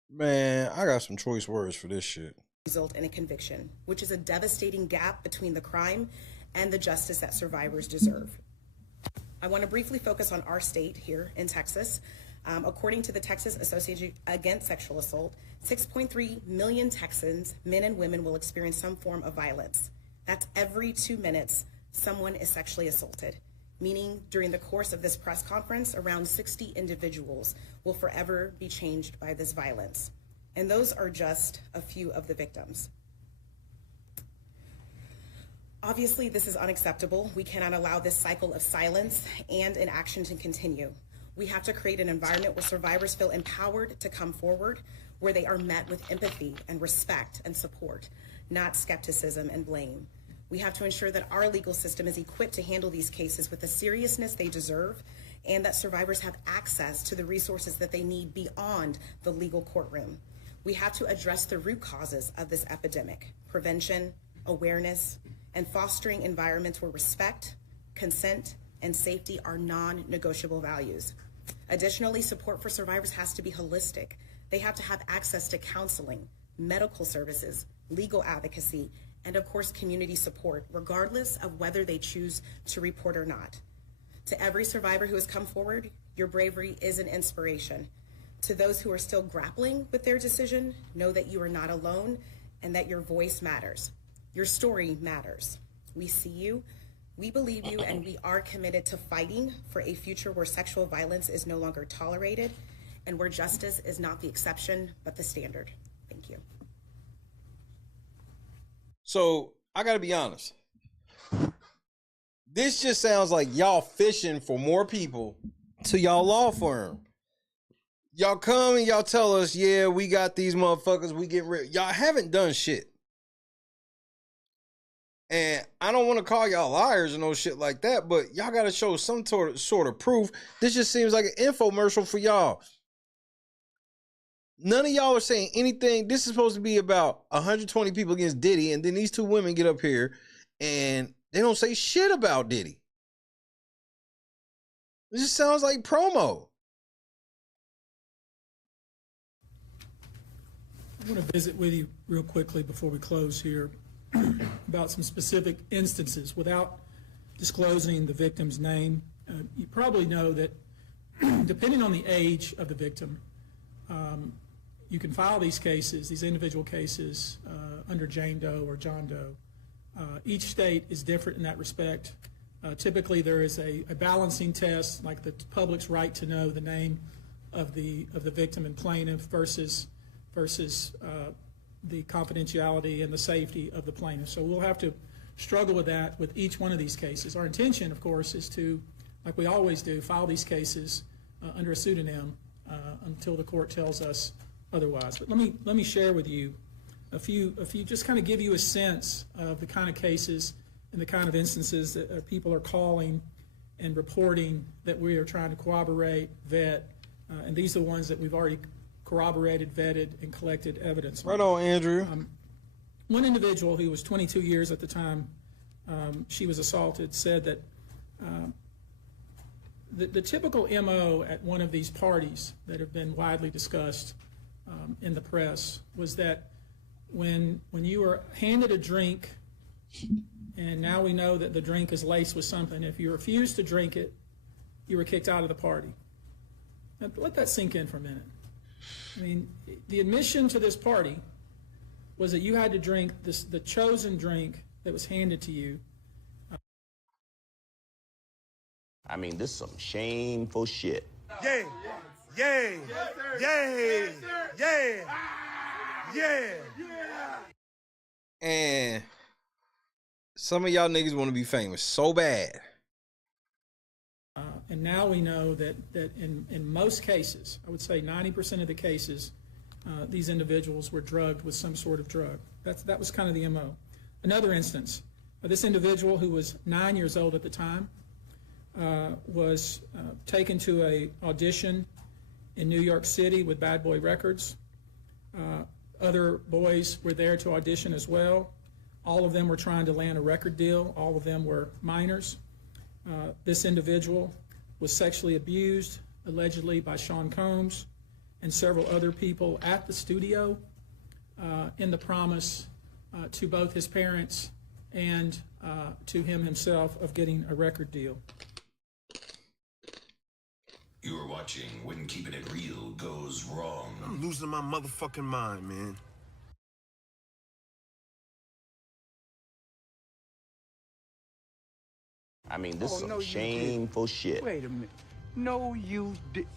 Man, I got some choice words for this shit. Result in a conviction, which is a devastating gap between the crime and the justice that survivors deserve. I want to briefly focus on our state here in Texas. According to the Texas Association Against Sexual Assault, 6.3 million Texans, men and women, will experience some form of violence. That's every 2 minutes someone is sexually assaulted, meaning during the course of this press conference, around 60 individuals will forever be changed by this violence. And those are just a few of the victims. Obviously, this is unacceptable. We cannot allow this cycle of silence and inaction to continue. We have to create an environment where survivors feel empowered to come forward, where they are met with empathy and respect and support, not skepticism and blame. We have to ensure that our legal system is equipped to handle these cases with the seriousness they deserve, and that survivors have access to the resources that they need beyond the legal courtroom. We have to address the root causes of this epidemic: prevention, awareness, and fostering environments where respect, consent, and safety are non-negotiable values. Additionally, support for survivors has to be holistic. They have to have access to counseling, medical services, legal advocacy, and of course, community support, regardless of whether they choose to report or not. To every survivor who has come forward, your bravery is an inspiration. To those who are still grappling with their decision, know that you are not alone and that your voice matters. Your story matters. We see you, we believe you, and we are committed to fighting for a future where sexual violence is no longer tolerated and where justice is not the exception, but the standard. Thank you. So, I gotta be honest. This just sounds like y'all fishing for more people to y'all law firm. Y'all come and y'all tell us, yeah, we got these motherfuckers, we get rid. Y'all haven't done shit. And I don't want to call y'all liars and no shit like that, but y'all got to show some sort of proof. This just seems like an infomercial for y'all. None of y'all are saying anything. This is supposed to be about 120 people against Diddy, and then these 2 women get up here and they don't say shit about Diddy. It just sounds like promo. I want to visit with you real quickly before we close here about some specific instances without disclosing the victim's name. You probably know that depending on the age of the victim, you can file these cases, these individual cases, under Jane Doe or John Doe. Each state is different in that respect. Typically, there is a balancing test, like the public's right to know the name of the victim and plaintiff versus the confidentiality and the safety of the plaintiff. So we'll have to struggle with that with each one of these cases. Our intention, of course, is to, like we always do, file these cases under a pseudonym until the court tells us otherwise. But let me share with you a few, just kind of give you a sense of the kind of cases and the kind of instances that people are calling and reporting that we are trying to corroborate, vet, and these are the ones that we've already corroborated, vetted, and collected evidence on. Right on, Andrew. One individual who was 22 years at the time she was assaulted said that the typical MO at one of these parties that have been widely discussed in the press was that when you were handed a drink, and now we know that the drink is laced with something, if you refused to drink it, you were kicked out of the party. Now, let that sink in for a minute. I mean, the admission to this party was that you had to drink the chosen drink that was handed to you. I mean, this is some shameful shit. Yeah, yeah, yeah, yeah, yeah. And some of y'all niggas want to be famous so bad. And now we know that in most cases, I would say 90% of the cases, these individuals were drugged with some sort of drug. That was kind of the MO. Another instance, this individual who was 9 years old at the time was taken to a audition in New York City with Bad Boy Records. Other boys were there to audition as well. All of them were trying to land a record deal. All of them were minors. This individual was sexually abused, allegedly by Sean Combs and several other people at the studio in the promise to both his parents and to him himself of getting a record deal. You are watching When Keeping It Real Goes Wrong. I'm losing my motherfucking mind, man. I mean, this is some shameful shit. Wait a minute. No, you did.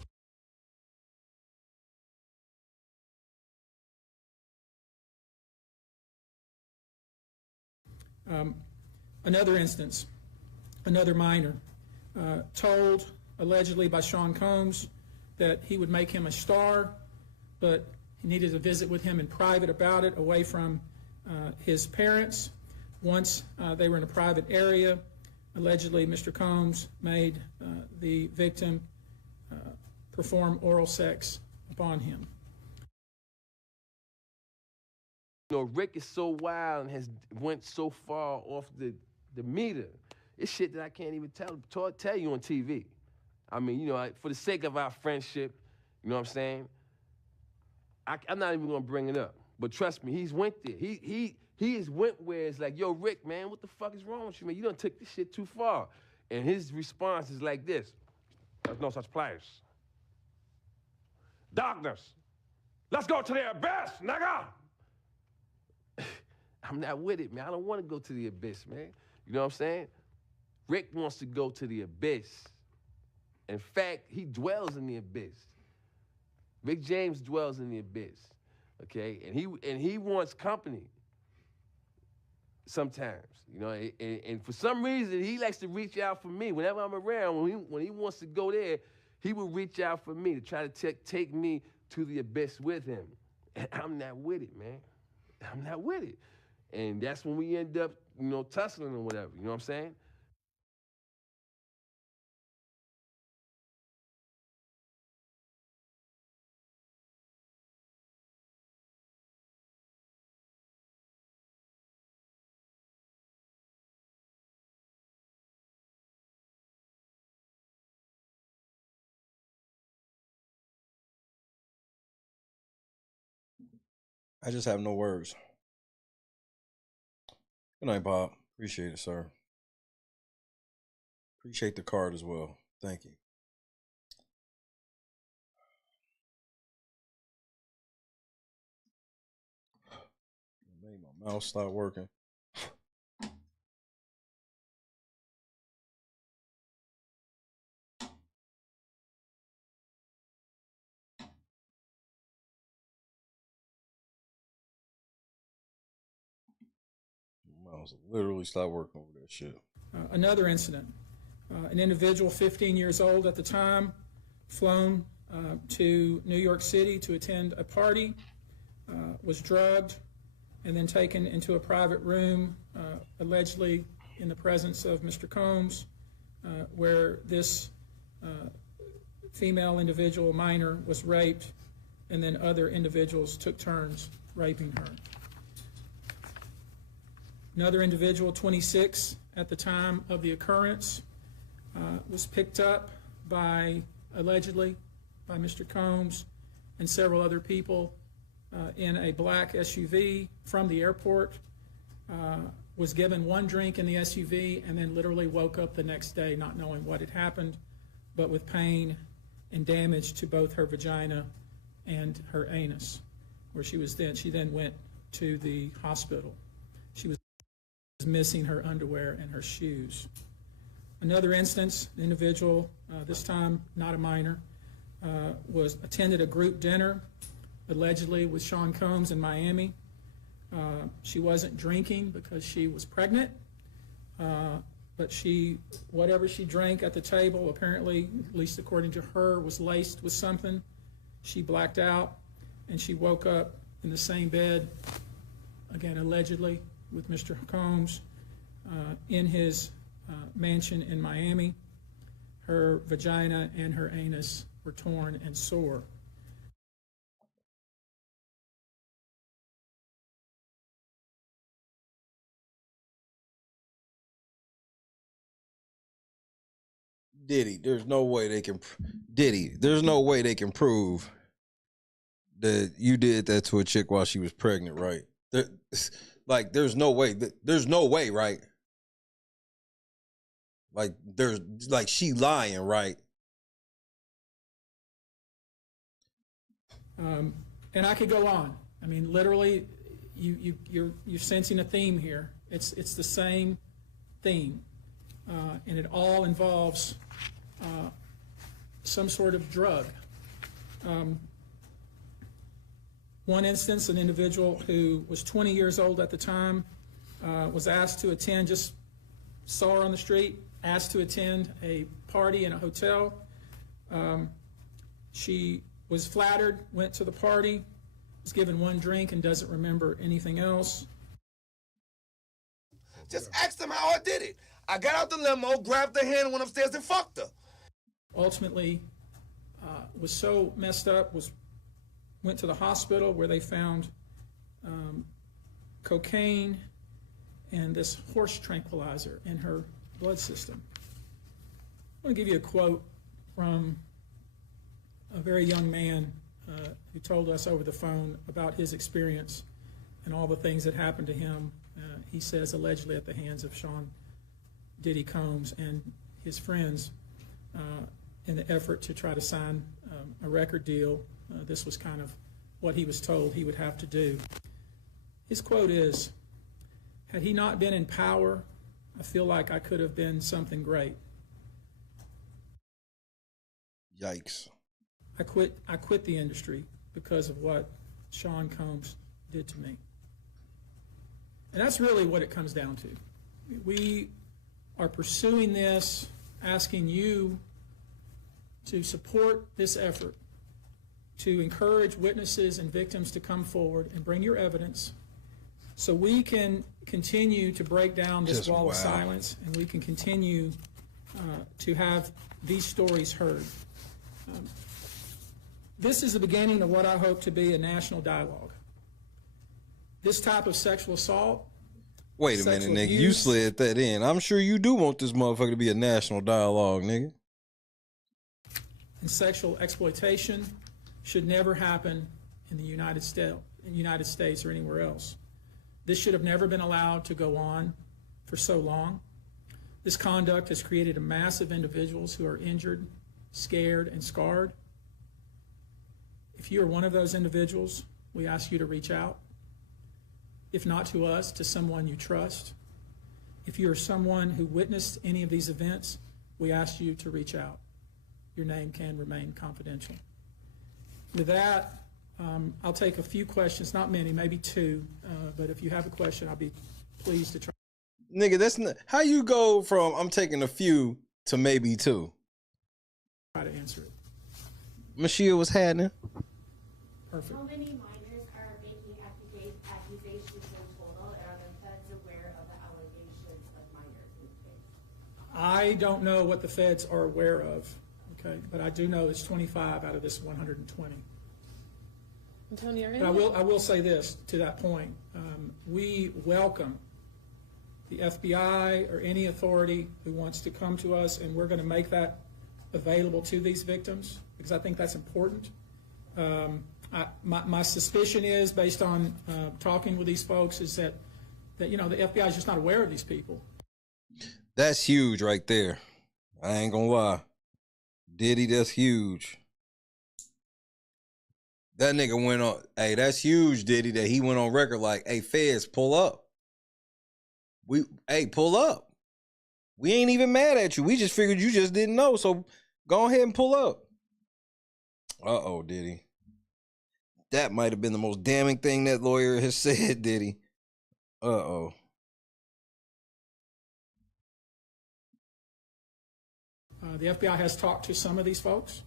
Another instance, another minor, told allegedly by Sean Combs that he would make him a star, but he needed to visit with him in private about it, away from his parents. Once they were in a private area, allegedly Mr. Combs made the victim perform oral sex upon him. You know, Rick is so wild and has went so far off the meter. It's shit that I can't even tell you on TV. I mean, you know, for the sake of our friendship, you know what I'm saying? I'm not even gonna bring it up. But trust me, he's went there. He has went where it's like, yo, Rick, man, what the fuck is wrong with you, man? You done took this shit too far. And his response is like this: there's no such place. Darkness. Let's go to the abyss, nigga! I'm not with it, man. I don't want to go to the abyss, man. You know what I'm saying? Rick wants to go to the abyss. In fact, he dwells in the abyss. Rick James dwells in the abyss, okay? And he wants company sometimes, you know? And for some reason, he likes to reach out for me. Whenever I'm around, when he wants to go there, he will reach out for me to try to take me to the abyss with him. And I'm not with it, man. I'm not with it. And that's when we end up, you know, tussling or whatever, you know what I'm saying? I just have no words. Good night, Bob. Appreciate it, sir. Appreciate the card as well. Thank you. Made my mouse stop working. Mouse literally stopped working over that shit. Another incident, an individual 15 years old at the time, flown to New York City to attend a party, was drugged, and then taken into a private room, allegedly in the presence of Mr. Combs, where this female individual, minor, was raped, and then other individuals took turns raping her. Another individual, 26 at the time of the occurrence, was picked up by, allegedly, by Mr. Combs and several other people in a black SUV from the airport, was given one drink in the SUV, and then literally woke up the next day not knowing what had happened, but with pain and damage to both her vagina and her anus, where she then went to the hospital. She was missing her underwear and her shoes. Another instance, an individual, this time not a minor, attended a group dinner, allegedly with Sean Combs in Miami. She wasn't drinking because she was pregnant, but whatever she drank at the table, apparently, at least according to her, was laced with something. She blacked out, and she woke up in the same bed, again, allegedly, with Mr. Combs in his mansion in Miami. Her vagina and her anus were torn and sore. Diddy, there's no way they can. Diddy, there's no way they can prove that you did that to a chick while she was pregnant, right? There's no way. There's no way, right? She lying, right? And I could go on. I mean, literally, you're sensing a theme here. It's the same theme, and it all involves some sort of drug. One instance, an individual who was 20 years old at the time was asked to attend, just saw her on the street, asked to attend a party in a hotel. She was flattered, went to the party, was given one drink and doesn't remember anything else. Just ask them how I did it. I got out the limo, grabbed her hand, went upstairs and fucked her. Ultimately, was so messed up, went to the hospital where they found cocaine and this horse tranquilizer in her blood system. I want to give you a quote from a very young man who told us over the phone about his experience and all the things that happened to him. He says allegedly at the hands of Sean Diddy Combs and his friends in the effort to try to sign a record deal. This was kind of what he was told he would have to do. His quote is, "Had he not been in power, I feel like I could have been something great." Yikes. I quit the industry because of what Sean Combs did to me. And that's really what it comes down to. We are pursuing this, asking you to support this effort, to encourage witnesses and victims to come forward and bring your evidence so we can continue to break down this wall of silence, and we can continue to have these stories heard. This is the beginning of what I hope to be a national dialogue. This type of sexual assault. Wait a minute, nigga. You slid that in. I'm sure you do want this motherfucker to be a national dialogue, nigga. And sexual exploitation should never happen in the United States or anywhere else. This should have never been allowed to go on for so long. This conduct has created a mass of individuals who are injured, scared, and scarred. If you are one of those individuals, we ask you to reach out. If not to us, to someone you trust. If you are someone who witnessed any of these events, we ask you to reach out. Your name can remain confidential. With that, I'll take a few questions, not many, maybe two, but if you have a question, I'll be pleased to try. Nigga, that's not how you go from I'm taking a few to maybe two. Try to answer it. Mashia was happening. Perfect. How many minors are making accusations in total, and are the feds aware of the allegations of minors in the case? I don't know what the feds are aware of, okay, but I do know it's 25 out of this 120. Antonio, but I will say this to that point. We welcome the FBI or any authority who wants to come to us, and we're going to make that available to these victims because I think that's important. My suspicion is, based on talking with these folks, is that you know the FBI is just not aware of these people. That's huge right there. I ain't gonna lie. Diddy, that's huge. That nigga went on, hey, that's huge, Diddy, that he went on record like, hey, feds, pull up. Pull up. We ain't even mad at you. We just figured you just didn't know. So go ahead and pull up. Uh-oh, Diddy. That might have been the most damning thing that lawyer has said, Diddy. Uh-oh. The FBI has talked to some of these folks,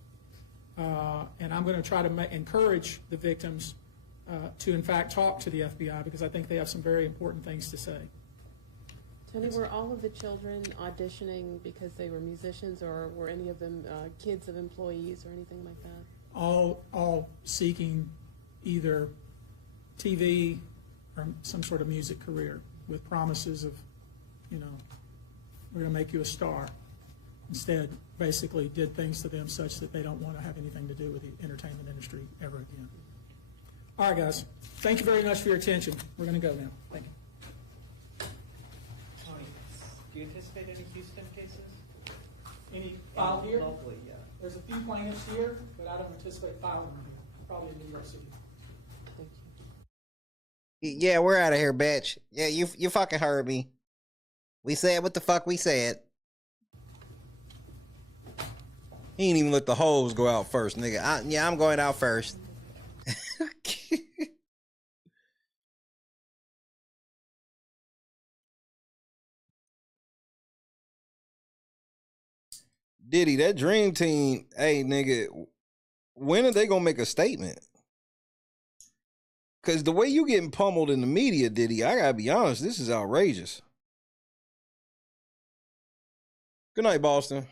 and I'm going to try to encourage the victims to, in fact, talk to the FBI because I think they have some very important things to say. Tony, were all of the children auditioning because they were musicians, or were any of them kids of employees or anything like that? All seeking either TV or some sort of music career with promises of, we're going to make you a star. Instead, basically did things to them such that they don't want to have anything to do with the entertainment industry ever again. All right, guys. Thank you very much for your attention. We're going to go now. Thank you. Tony, do you anticipate any Houston cases? Any filed here? Locally, yeah. There's a few plaintiffs here, but I don't anticipate filing them here. Probably in New York City. Yeah, we're out of here, bitch. Yeah, you fucking heard me. We said what the fuck we said. He ain't even let the hoes go out first, nigga. I'm going out first. Diddy, that dream team, hey, nigga, when are they gonna make a statement? Because the way you getting pummeled in the media, Diddy, I gotta be honest, this is outrageous. Good night, Boston.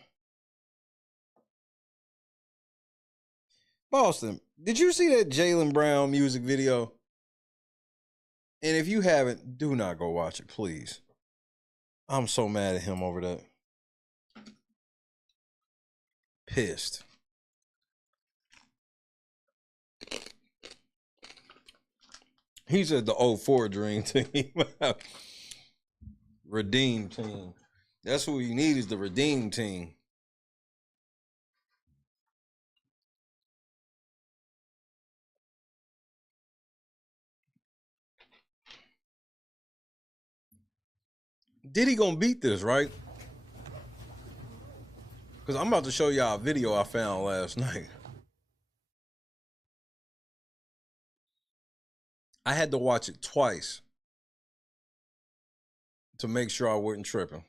Boston, did you see that Jaylen Brown music video? And if you haven't, do not go watch it, please. I'm so mad at him over that. Pissed. He said the 04 dream team. Redeem team. That's what we need is the redeem team. Diddy gonna beat this, right? Because I'm about to show y'all a video I found last night. I had to watch it twice to make sure I wasn't tripping.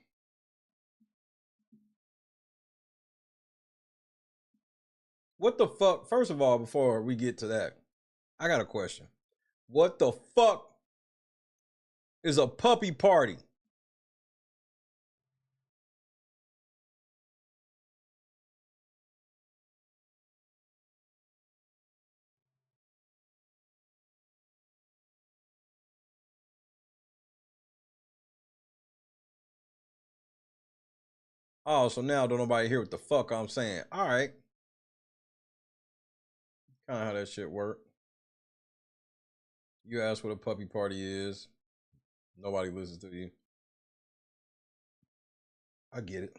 What the fuck? First of all, before we get to that, I got a question. What the fuck is a puppy party? Oh, so now don't nobody hear what the fuck I'm saying. All right. Kind of how that shit work. You ask what a puppy party is. Nobody listens to you. I get it.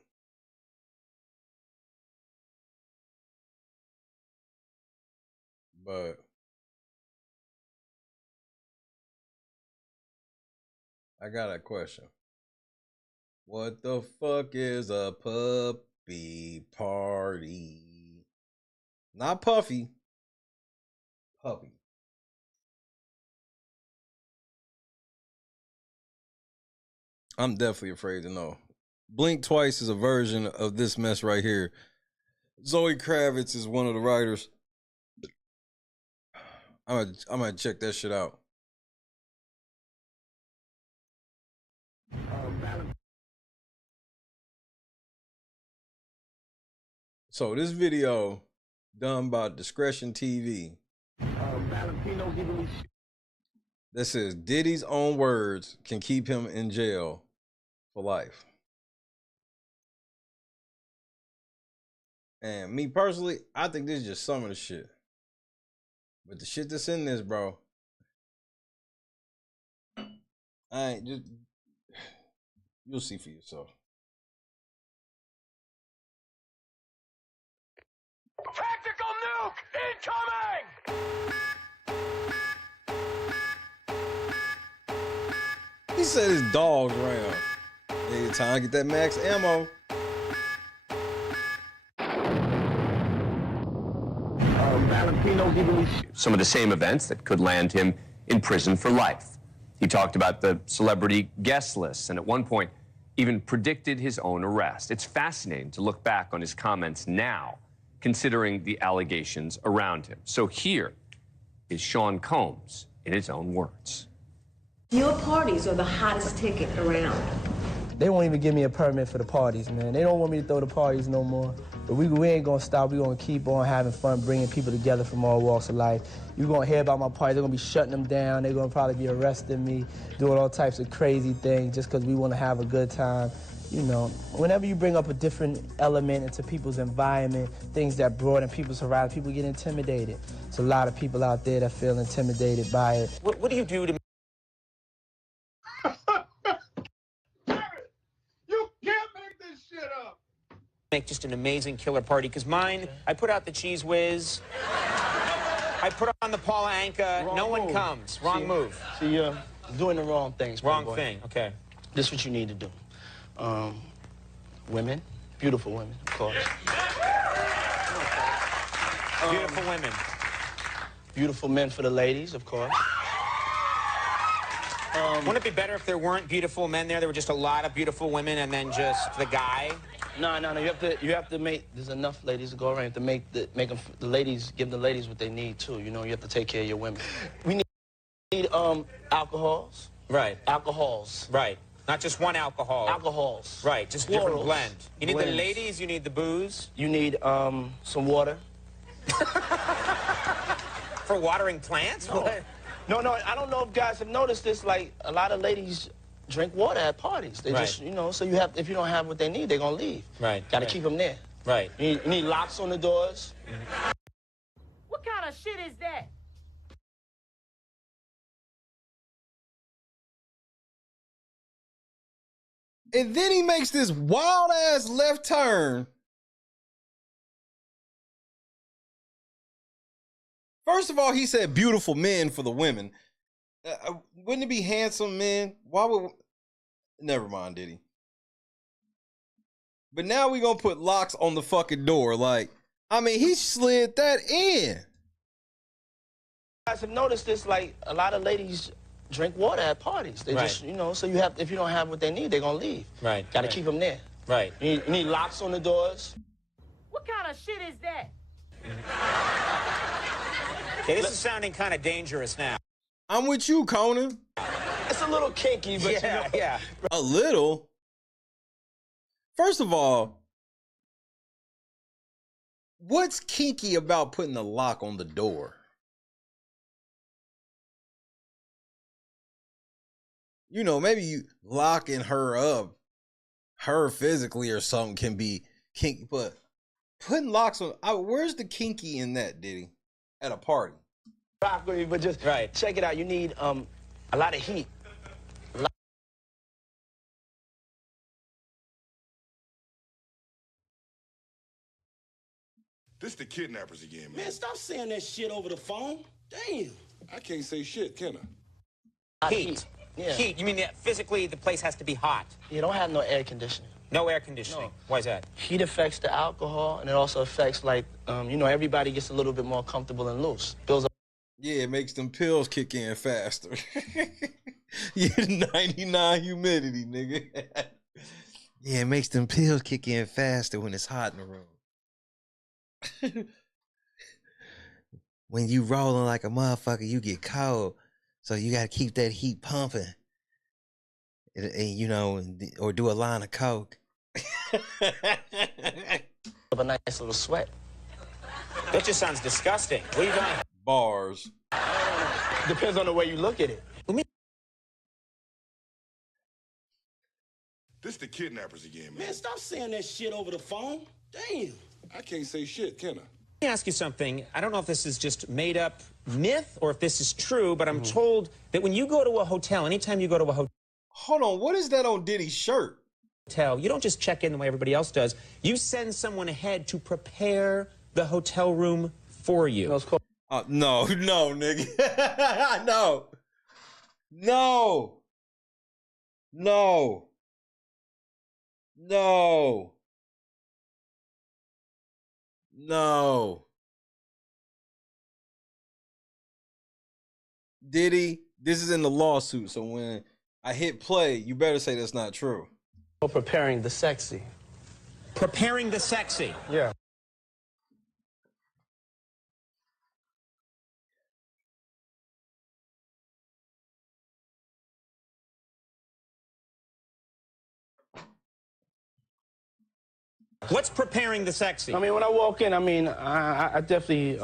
But I got a question. What the fuck is a puppy party? Not puffy. Puppy. I'm definitely afraid to know. Blink Twice is a version of this mess right here. Zoe Kravitz is one of the writers. I'm gonna check that shit out. So this video done by Discretion TV. Valentino giving me shit. That says Diddy's own words can keep him in jail for life. And me personally, I think this is just some of the shit. But the shit that's in this, bro, I ain't just, you'll see for yourself. Tactical nuke incoming! He said his dogs ran. Hey, time to get that max ammo. Some of the same events that could land him in prison for life. He talked about the celebrity guest lists and at one point even predicted his own arrest. It's fascinating to look back on his comments now, considering the allegations around him. So here is Sean Combs in his own words. Your parties are the hottest ticket around. They won't even give me a permit for the parties, man. They don't want me to throw the parties no more. But we ain't gonna stop. We gonna keep on having fun, bringing people together from all walks of life. You're gonna hear about my party. They're gonna be shutting them down. They're gonna probably be arresting me, doing all types of crazy things just because we wanna have a good time. You know, whenever you bring up a different element into people's environment, things that broaden people's horizon, people get intimidated. There's a lot of people out there that feel intimidated by it. What do you do to make just an amazing killer party? Because mine, I put out the Cheese Whiz, I put on the Paula Anka, no one comes. Wrong move. See, you're doing the wrong things. Wrong thing, okay. This is what you need to do. Women, beautiful women, of course. Beautiful women. Beautiful men for the ladies, of course. Wouldn't it be better if there weren't beautiful men there? There were just a lot of beautiful women and then just the guy? No. You have to make. There's enough ladies to go around. You have to make the ladies, give the ladies what they need too. You know, you have to take care of your women. We need alcohols. Right. Alcohols. Right. Not just one alcohol. Alcohols. Right. Just different blend. You need the ladies. You need the booze. You need some water. For watering plants? No. I don't know if guys have noticed this. Like a lot of ladies drink water at parties. They just, you know, so if you don't have what they need, they're gonna leave. Right. Got to keep them there. Right. You need locks on the doors. What kind of shit is that? And then he makes this wild ass left turn. First of all, he said beautiful men for the women. Wouldn't it be handsome men? Why would... Never mind, Diddy. But now we gonna put locks on the fucking door. Like, I mean, he slid that in. Guys have noticed this. Like a lot of ladies drink water at parties. They just, you know, so if you don't have what they need, they're gonna leave. Right. Got to keep them there. Right. You need locks on the doors. What kind of shit is that? Okay, this is sounding kind of dangerous now. I'm with you, Conan. It's a little kinky, but yeah. A little. First of all, what's kinky about putting a lock on the door? You know, maybe you locking her up, her physically or something can be kinky, but putting locks on, where's the kinky in that, Diddy? At a party. But just check it out. You need a lot of heat. This the kidnappers again, man. Man, stop saying that shit over the phone. Damn. I can't say shit, can I? Heat. Yeah. Heat. You mean that physically the place has to be hot? You don't have no air conditioning. No air conditioning. No. Why is that? Heat affects the alcohol, and it also affects, like, you know, everybody gets a little bit more comfortable and loose. Builds up. Yeah, it makes them pills kick in faster. Yeah, 99 humidity, nigga. Yeah, it makes them pills kick in faster when it's hot in the room. When you rolling like a motherfucker, you get cold. So you gotta keep that heat pumping. And you know, or do a line of coke. A nice little sweat. That just sounds disgusting. What are you doing? Bars. Depends on the way you look at it. This the kidnappers again, man. Man, stop saying that shit over the phone. Damn. I can't say shit, can I? Let me ask you something. I don't know if this is just made up myth or if this is true, but I'm told that when you go to a hotel, anytime you go to a hotel. Hold on, what is that on Diddy's shirt? You don't just check in the way everybody else does. You send someone ahead to prepare the hotel room for you. No, nigga. No. No. No. Diddy, this is in the lawsuit, so when I hit play, you better say that's not true. Preparing the sexy. Preparing the sexy. Yeah. What's preparing the sexy? I mean, when I walk in, I definitely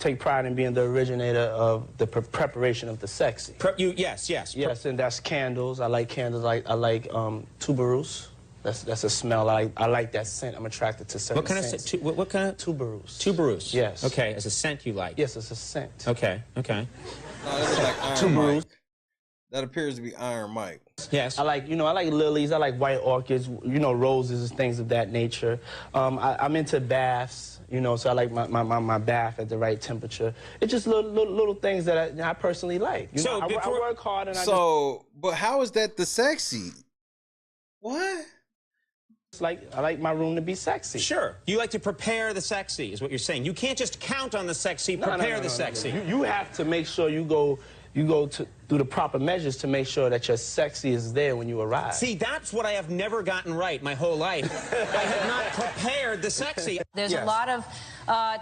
take pride in being the originator of the preparation of the sexy. Yes. Yes, and that's candles. I like candles. I like tuberose. That's a smell. I like that scent. I'm attracted to certain scents. What kind of? Tuberose. Tuberose. Yes. Okay, as a scent you like. Yes, it's a scent. Okay. No, that's like Iron Mike. That appears to be Iron Mike. Yes. I like lilies. I like white orchids. Roses and things of that nature. I'm into baths. So I like my bath at the right temperature. It's just little things that I personally like. I work hard and but how is that the sexy? What? I like my room to be sexy. Sure. You like to prepare the sexy, is what you're saying. You can't just count on the sexy, prepare the sexy. You have to make sure you go through the proper measures to make sure that your sexy is there when you arrive. See, that's what I have never gotten right my whole life. I have not prepared the sexy. There's a lot of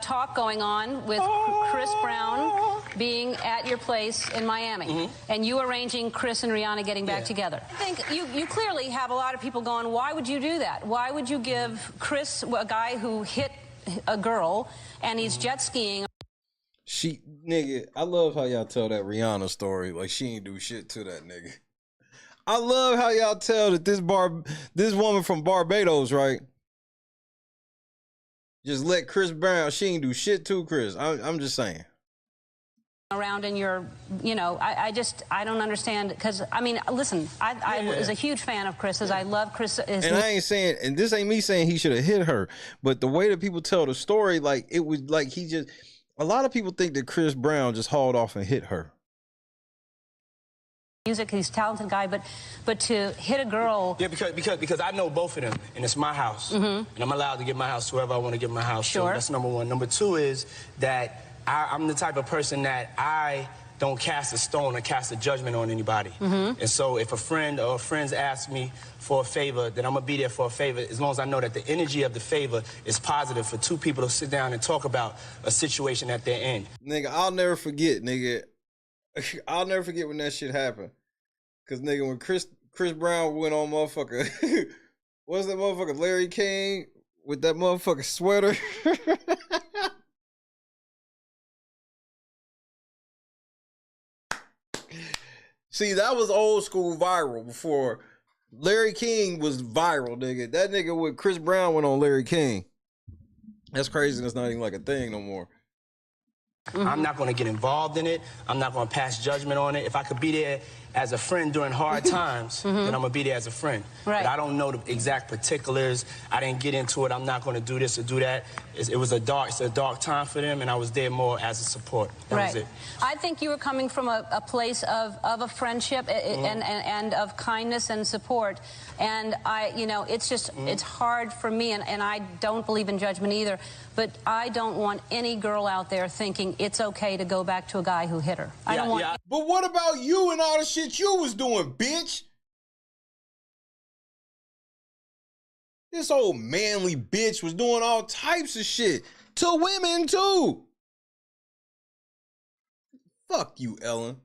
talk going on with Chris Brown being at your place in Miami, and you arranging Chris and Rihanna getting back together. I think you clearly have a lot of people going, why would you do that? Why would you give Chris, a guy who hit a girl, and he's jet skiing? Nigga, I love how y'all tell that Rihanna story like she ain't do shit to that nigga. I love how y'all tell that this woman from Barbados, right? Just let Chris Brown, she ain't do shit to Chris. I'm just saying. Around in your, I don't understand, because, listen, I was a huge fan of Chris's. I love Chris. And I ain't saying, and this ain't me saying he should have hit her, but the way that people tell the story, like, it was like he just, a lot of people think that Chris Brown just hauled off and hit her. Music, he's a talented guy, but to hit a girl. Yeah, because I know both of them, and it's my house, and I'm allowed to give my house to whoever I want to give my house. Sure. So that's number one. Number two is that I'm the type of person that I don't cast a stone or cast a judgment on anybody. And so if a friend or friends ask me for a favor, then I'm gonna be there for a favor as long as I know that the energy of the favor is positive for two people to sit down and talk about a situation at their end. Nigga, I'll never forget, nigga. I'll never forget when that shit happened. Cause nigga, when Chris Brown went on motherfucker, what's that motherfucker, Larry King with that motherfucker sweater? See, that was old school viral before Larry King was viral, nigga. That nigga with Chris Brown went on Larry King. That's crazy. That's not even like a thing no more. I'm not going to get involved in it. I'm not going to pass judgment on it. If I could be there as a friend during hard times, then I'm going to be there as a friend. Right. But I don't know the exact particulars. I didn't get into it. I'm not going to do this or do that. It's a dark time for them, and I was there more as a support. That was it. I think you were coming from a place of a friendship and of kindness and support. And it's just, it's hard for me, and I don't believe in judgment either, but I don't want any girl out there thinking it's okay to go back to a guy who hit her. I don't want. But what about you and all the shit you was doing, bitch? This old manly bitch was doing all types of shit to women too. Fuck you, Ellen.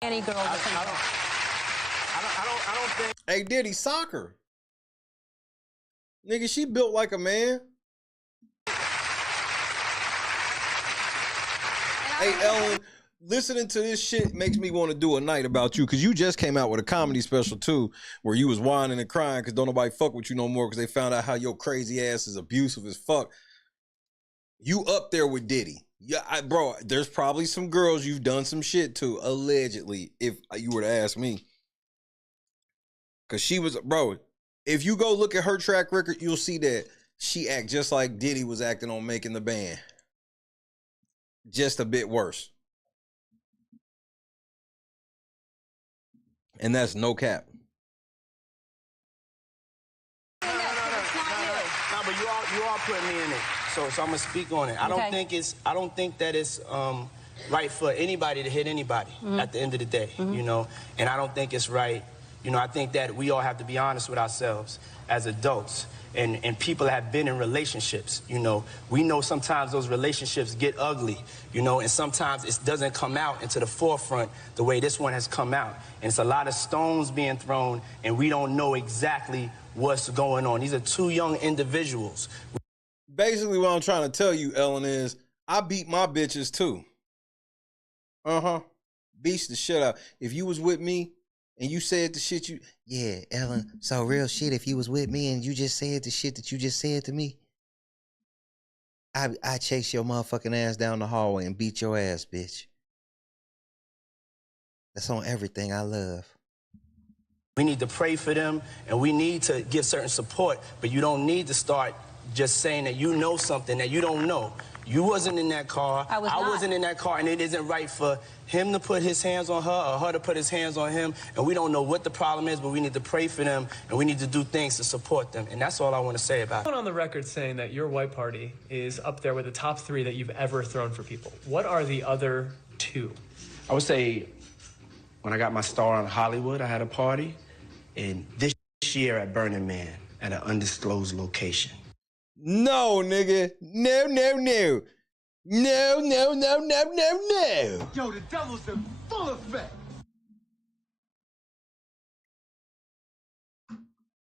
Any girl. I don't think. Hey, Diddy, soccer. Nigga, she built like a man. Hey, Ellen, listening to this shit makes me want to do a night about you, because you just came out with a comedy special too, where you was whining and crying because don't nobody fuck with you no more because they found out how your crazy ass is abusive as fuck. You up there with Diddy. Yeah, bro, there's probably some girls you've done some shit to, allegedly, if you were to ask me. Because she was, bro, if you go look at her track record, you'll see that she act just like Diddy was acting on Making the Band. Just a bit worse. And that's no cap. you are putting me in it. So I'm gonna speak on it. I don't think that it's right for anybody to hit anybody at the end of the day, you know. And I don't think it's right. You know, I think that we all have to be honest with ourselves as adults. And people have been in relationships, you know. We know sometimes those relationships get ugly, you know, and sometimes it doesn't come out into the forefront the way this one has come out. And it's a lot of stones being thrown, and we don't know exactly what's going on. These are two young individuals. Basically, what I'm trying to tell you, Ellen, is I beat my bitches too. Beats the shit out. If you was with me and you said the shit you... Yeah, Ellen, so real shit, if you was with me and you just said the shit that you just said to me, I chase your motherfucking ass down the hallway and beat your ass, bitch. That's on everything I love. We need to pray for them, and we need to give certain support, but you don't need to start just saying that you know something that you don't know. You wasn't in that car. I wasn't in that car, and it isn't right for him to put his hands on her or her to put his hands on him, and we don't know what the problem is, but we need to pray for them, and we need to do things to support them, and that's all I want to say about it. On the record saying that your white party is up there with the top 3 that you've ever thrown for people. What are the other 2? I would say when I got my star on Hollywood, I had a party, and this year at Burning Man at an undisclosed location. No, nigga. No, no, no. No, no, no, no, no, no. Yo, the devil's in full effect.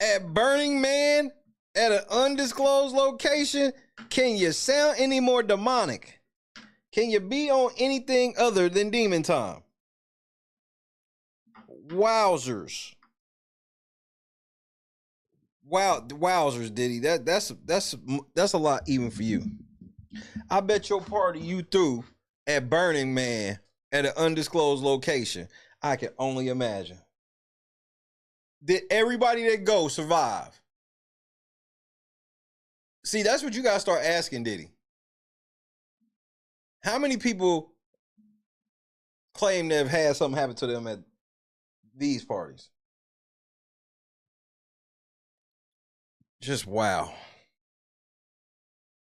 At Burning Man, at an undisclosed location, can you sound any more demonic? Can you be on anything other than demon time? Wowzers. Wow, wowzers, Diddy. That's a lot even for you. I bet your party you threw at Burning Man at an undisclosed location. I can only imagine. Did everybody that go survive? See, that's what you gotta start asking, Diddy. How many people claim to have had something happen to them at these parties? Just wow.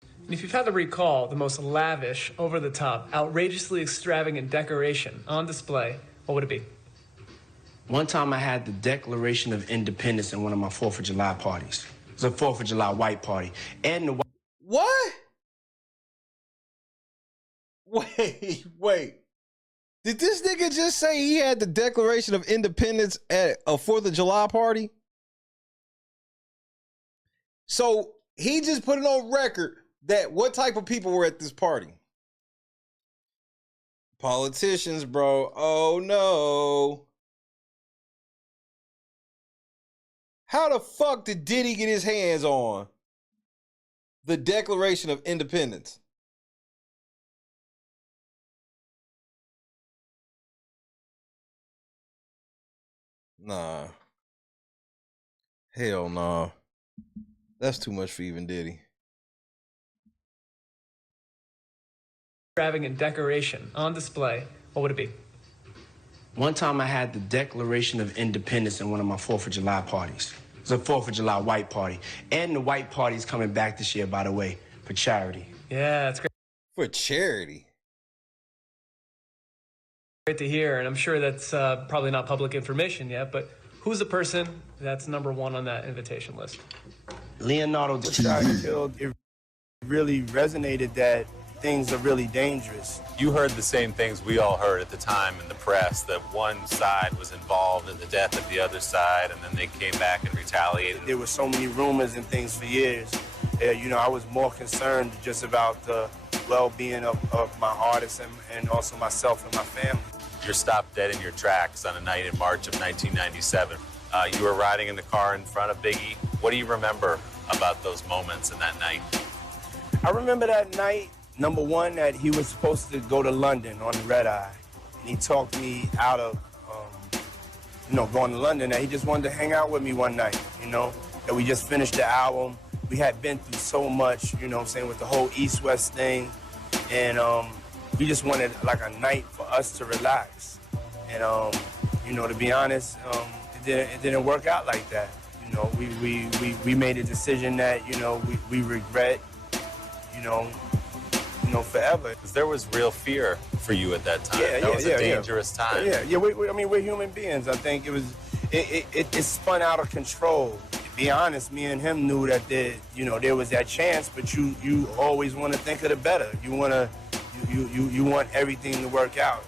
And if you've had to recall the most lavish, over-the-top, outrageously extravagant decoration on display, what would it be? One time I had the Declaration of Independence in one of my 4th of July parties. It was a 4th of July white party. And the What? Wait. Did this nigga just say he had the Declaration of Independence at a 4th of July party? So he just put it on record that what type of people were at this party? Politicians, bro. Oh no. How the fuck did Diddy get his hands on the Declaration of Independence? Nah. Hell no. That's too much for even Diddy. Extravagant decoration on display, what would it be? One time I had the Declaration of Independence in one of my 4th of July parties. It was a 4th of July white party. And the white party's coming back this year, by the way, for charity. Yeah, that's great. For charity? Great to hear, and I'm sure that's probably not public information yet, but who's the person that's #1 on that invitation list? Leonardo DiCaprio. It really resonated that things are really dangerous. You heard the same things we all heard at the time in the press, that one side was involved in the death of the other side, and then they came back and retaliated. There were so many rumors and things for years. You know, I was more concerned just about the well-being of my artists and also myself and my family. You're stopped dead in your tracks on a night in March of 1997. You were riding in the car in front of Biggie. What do you remember about those moments and that night? I remember that night, #1, that he was supposed to go to London on the red eye. And he talked me out of, going to London, that he just wanted to hang out with me one night, that we just finished the album. We had been through so much, with the whole East-West thing. And we just wanted like a night for us to relax. And, to be honest, it didn't work out like that. You know, we made a decision that, you know, we regret, you know, forever. Because there was real fear for you at that time. Yeah, that was a dangerous time. Yeah. I mean, we're human beings. I think it spun out of control. To be honest, me and him knew that there was that chance, but you always want to think of the better. You want everything to work out,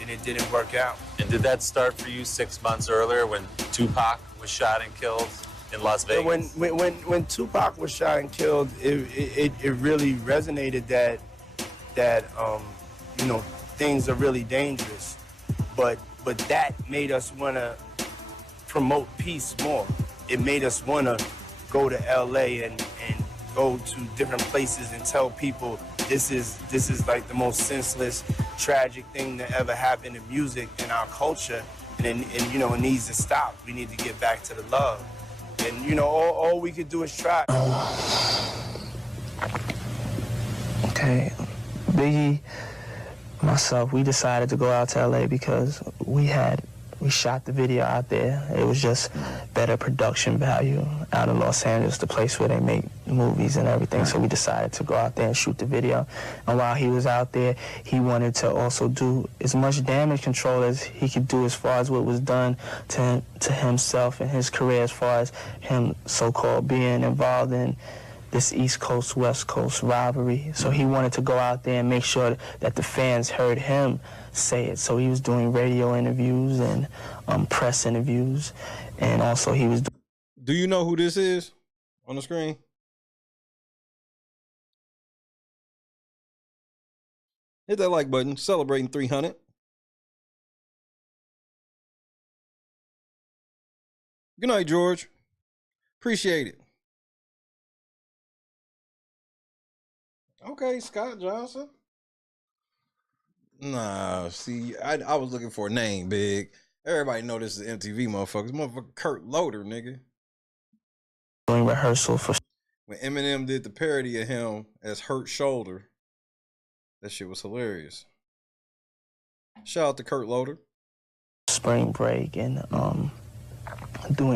and it didn't work out. And did that start for you 6 months earlier when Tupac was shot and killed in Las Vegas? When Tupac was shot and killed, it really resonated that you know, things are really dangerous, but that made us want to promote peace more. It made us want to go to LA and go to different places and tell people this is like the most senseless, tragic thing that ever happened in music in our culture, and you know, it needs to stop. We need to get back to the love, and you know, all we could do is try. Okay, Biggie, myself, we decided to go out to LA because we shot the video out there. It was just better production value out of Los Angeles, the place where they make movies and everything. So we decided to go out there and shoot the video. And while he was out there, he wanted to also do as much damage control as he could do as far as what was done to himself and his career, as far as him so-called being involved in this East Coast, West Coast rivalry. So he wanted to go out there and make sure that the fans heard him say it. So he was doing radio interviews and press interviews, and also he was... Do you know who this is on the screen? Hit that like button. Celebrating 300. Good night, George. Appreciate it. Okay, Scott Johnson. Nah, see, I was looking for a name, Big. Everybody know this is MTV, motherfuckers. Motherfucker Kurt Loder, nigga. Doing rehearsal for... When Eminem did the parody of him as Hurt Shoulder, that shit was hilarious. Shout out to Kurt Loder. Spring break and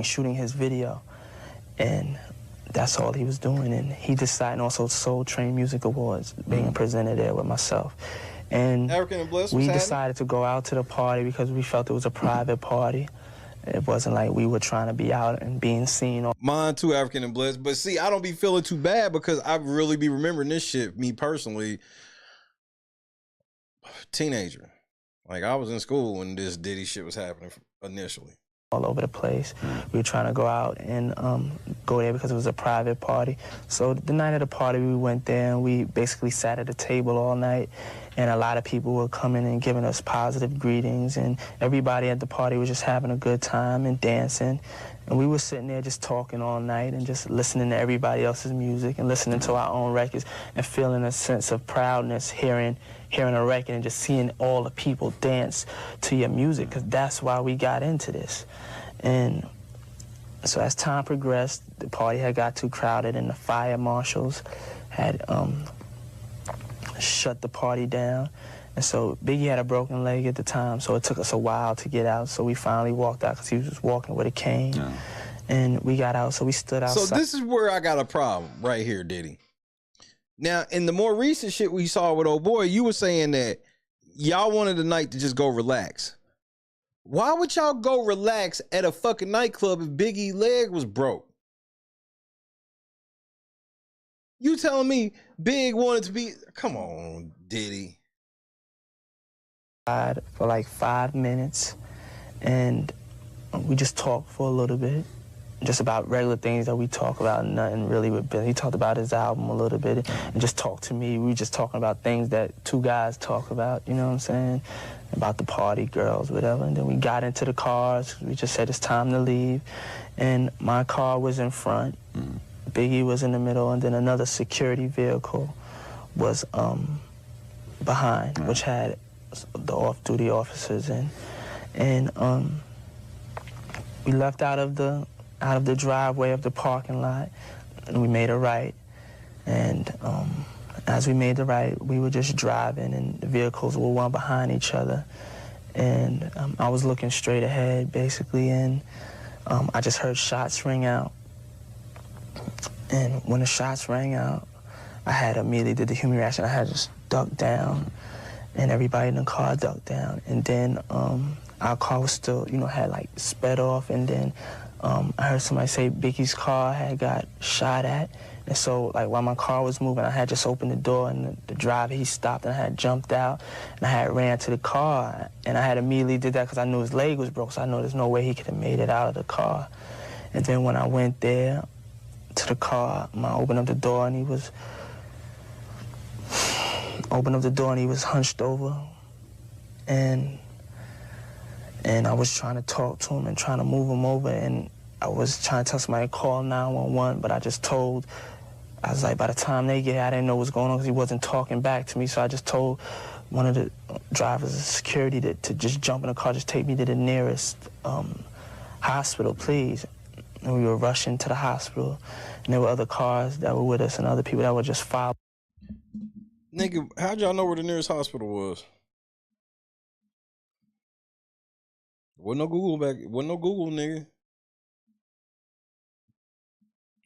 shooting his video, and that's all he was doing. And he decided, also Soul Train Music Awards being presented there with myself. And African and Bliss, we decided to go out to the party because we felt it was a private party. It wasn't like we were trying to be out and being seen. Mine too, African and Bliss. But see, I don't be feeling too bad because I really be remembering this shit, me personally, teenager. Like, I was in school when this Diddy shit was happening initially. All over the place. We were trying to go out and go there because it was a private party. So the night of the party, we went there and we basically sat at a table all night, and a lot of people were coming and giving us positive greetings, and everybody at the party was just having a good time and dancing. And we were sitting there just talking all night and just listening to everybody else's music and listening to our own records and feeling a sense of proudness hearing a record and just seeing all the people dance to your music, because that's why we got into this. And so as time progressed, the party had got too crowded and the fire marshals had shut the party down. And so Biggie had a broken leg at the time, so it took us a while to get out. So we finally walked out because he was just walking with a cane. Yeah. And we got out, so we stood outside. So this is where I got a problem right here, Diddy. Now, in the more recent shit we saw with old boy, you were saying that y'all wanted the night to just go relax. Why would y'all go relax at a fucking nightclub if Biggie's leg was broke? You telling me Big wanted to be... Come on, Diddy. For like 5 minutes, and we just talked for a little bit, just about regular things that we talk about, nothing really with Billy. He talked about his album a little bit and just talked to me. We were just talking about things that two guys talk about, you know what I'm saying? About the party, girls, whatever. And then we got into the cars. We just said it's time to leave. And my car was in front. Biggie was in the middle, and then another security vehicle was behind, which had the off-duty officers in. And we left out of the driveway of the parking lot, and we made a right. And as we made the right, we were just driving, and the vehicles were one behind each other. And I was looking straight ahead, basically, and I just heard shots ring out. And when the shots rang out, I had immediately did the human reaction. I had just ducked down, and everybody in the car ducked down. And then our car was still, you know, had like sped off. And then I heard somebody say Biggie's car had got shot at. And so, like, while my car was moving, I had just opened the door, and the driver, he stopped, and I had jumped out, and I had ran to the car. And I had immediately did that because I knew his leg was broke, so I know there's no way he could have made it out of the car. And then when I went there to the car, I opened up the door, and he was hunched over, and I was trying to talk to him and trying to move him over, and I was trying to tell somebody to call 911, but I was like, by the time they get here, I didn't know what was going on because he wasn't talking back to me, so I just told one of the drivers of security to just jump in the car, just take me to the nearest hospital, please. And we were rushing to the hospital, and there were other cars that were with us and other people that were just following. Nigga, how'd y'all know where the nearest hospital was? Wasn't no Google, nigga.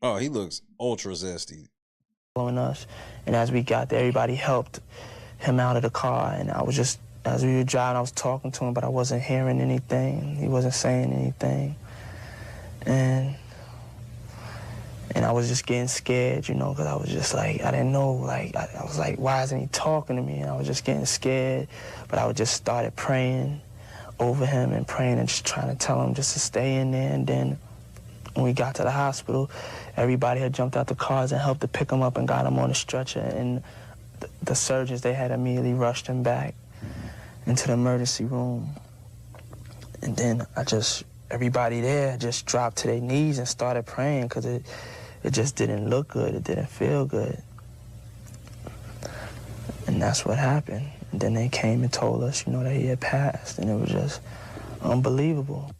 Oh, he looks ultra zesty. Following us, and as we got there, everybody helped him out of the car, and I was just, as we were driving, I was talking to him, but I wasn't hearing anything. He wasn't saying anything, and I was just getting scared, you know, because I was just like, I didn't know, like, I was like, why isn't he talking to me? And I was just getting scared, but I would just started praying over him and praying and just trying to tell him just to stay in there. And then when we got to the hospital, everybody had jumped out the cars and helped to pick him up and got him on a stretcher. And the surgeons, they had immediately rushed him back into the emergency room. And then everybody there just dropped to their knees and started praying because it just didn't look good. It didn't feel good. And that's what happened. And then they came and told us, you know, that he had passed, and it was just unbelievable.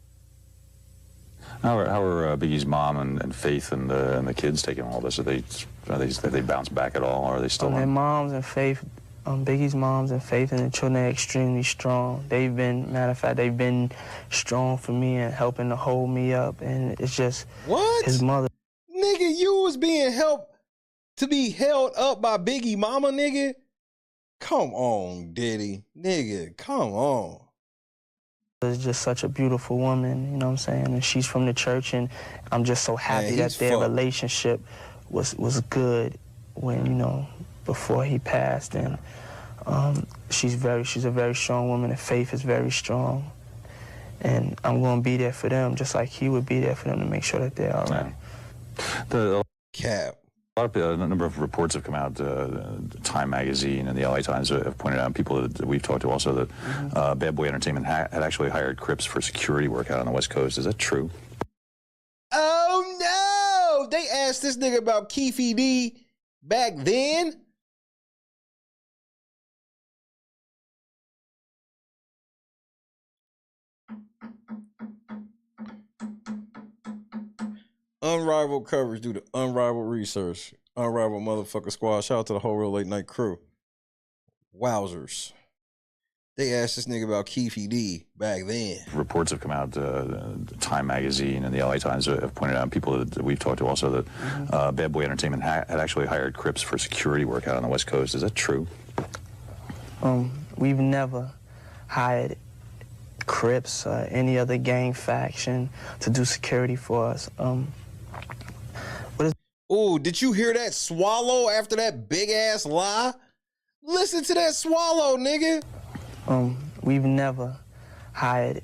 How are Biggie's mom and Faith and the kids taking all this? Have they bounced back at all, or are they still? Their moms and Faith, Biggie's moms and Faith and the children are extremely strong. They've been, matter of fact, they've been strong for me and helping to hold me up. And it's just his mother. Nigga, you was being helped to be held up by Biggie mama, nigga. Come on, Diddy. Nigga, come on. Is just such a beautiful woman, you know what I'm saying? And she's from the church, and I'm just so happy that their relationship was good when, you know, before he passed. And she's a very strong woman, and Faith is very strong. And I'm going to be there for them, just like he would be there for them to make sure that they're all right. Cap. A number of reports have come out. Time magazine and the LA Times have pointed out, people that we've talked to also, that Bad Boy Entertainment had actually hired Crips for security work out on the West Coast. Is that true? Oh no! They asked this nigga about Keefe D back then. Unrivaled coverage due to unrivaled research. Unrivaled motherfucker squad. Shout out to the whole Real Late Night crew. Wowzers. They asked this nigga about Keefe D back then. Reports have come out. Time magazine and the LA Times have pointed out, people that we've talked to also, that Bad Boy Entertainment had actually hired Crips for security work out on the West Coast. Is that true? We've never hired Crips or any other gang faction to do security for us. Oh, did you hear that swallow after that big ass lie? Listen to that swallow, nigga. We've never hired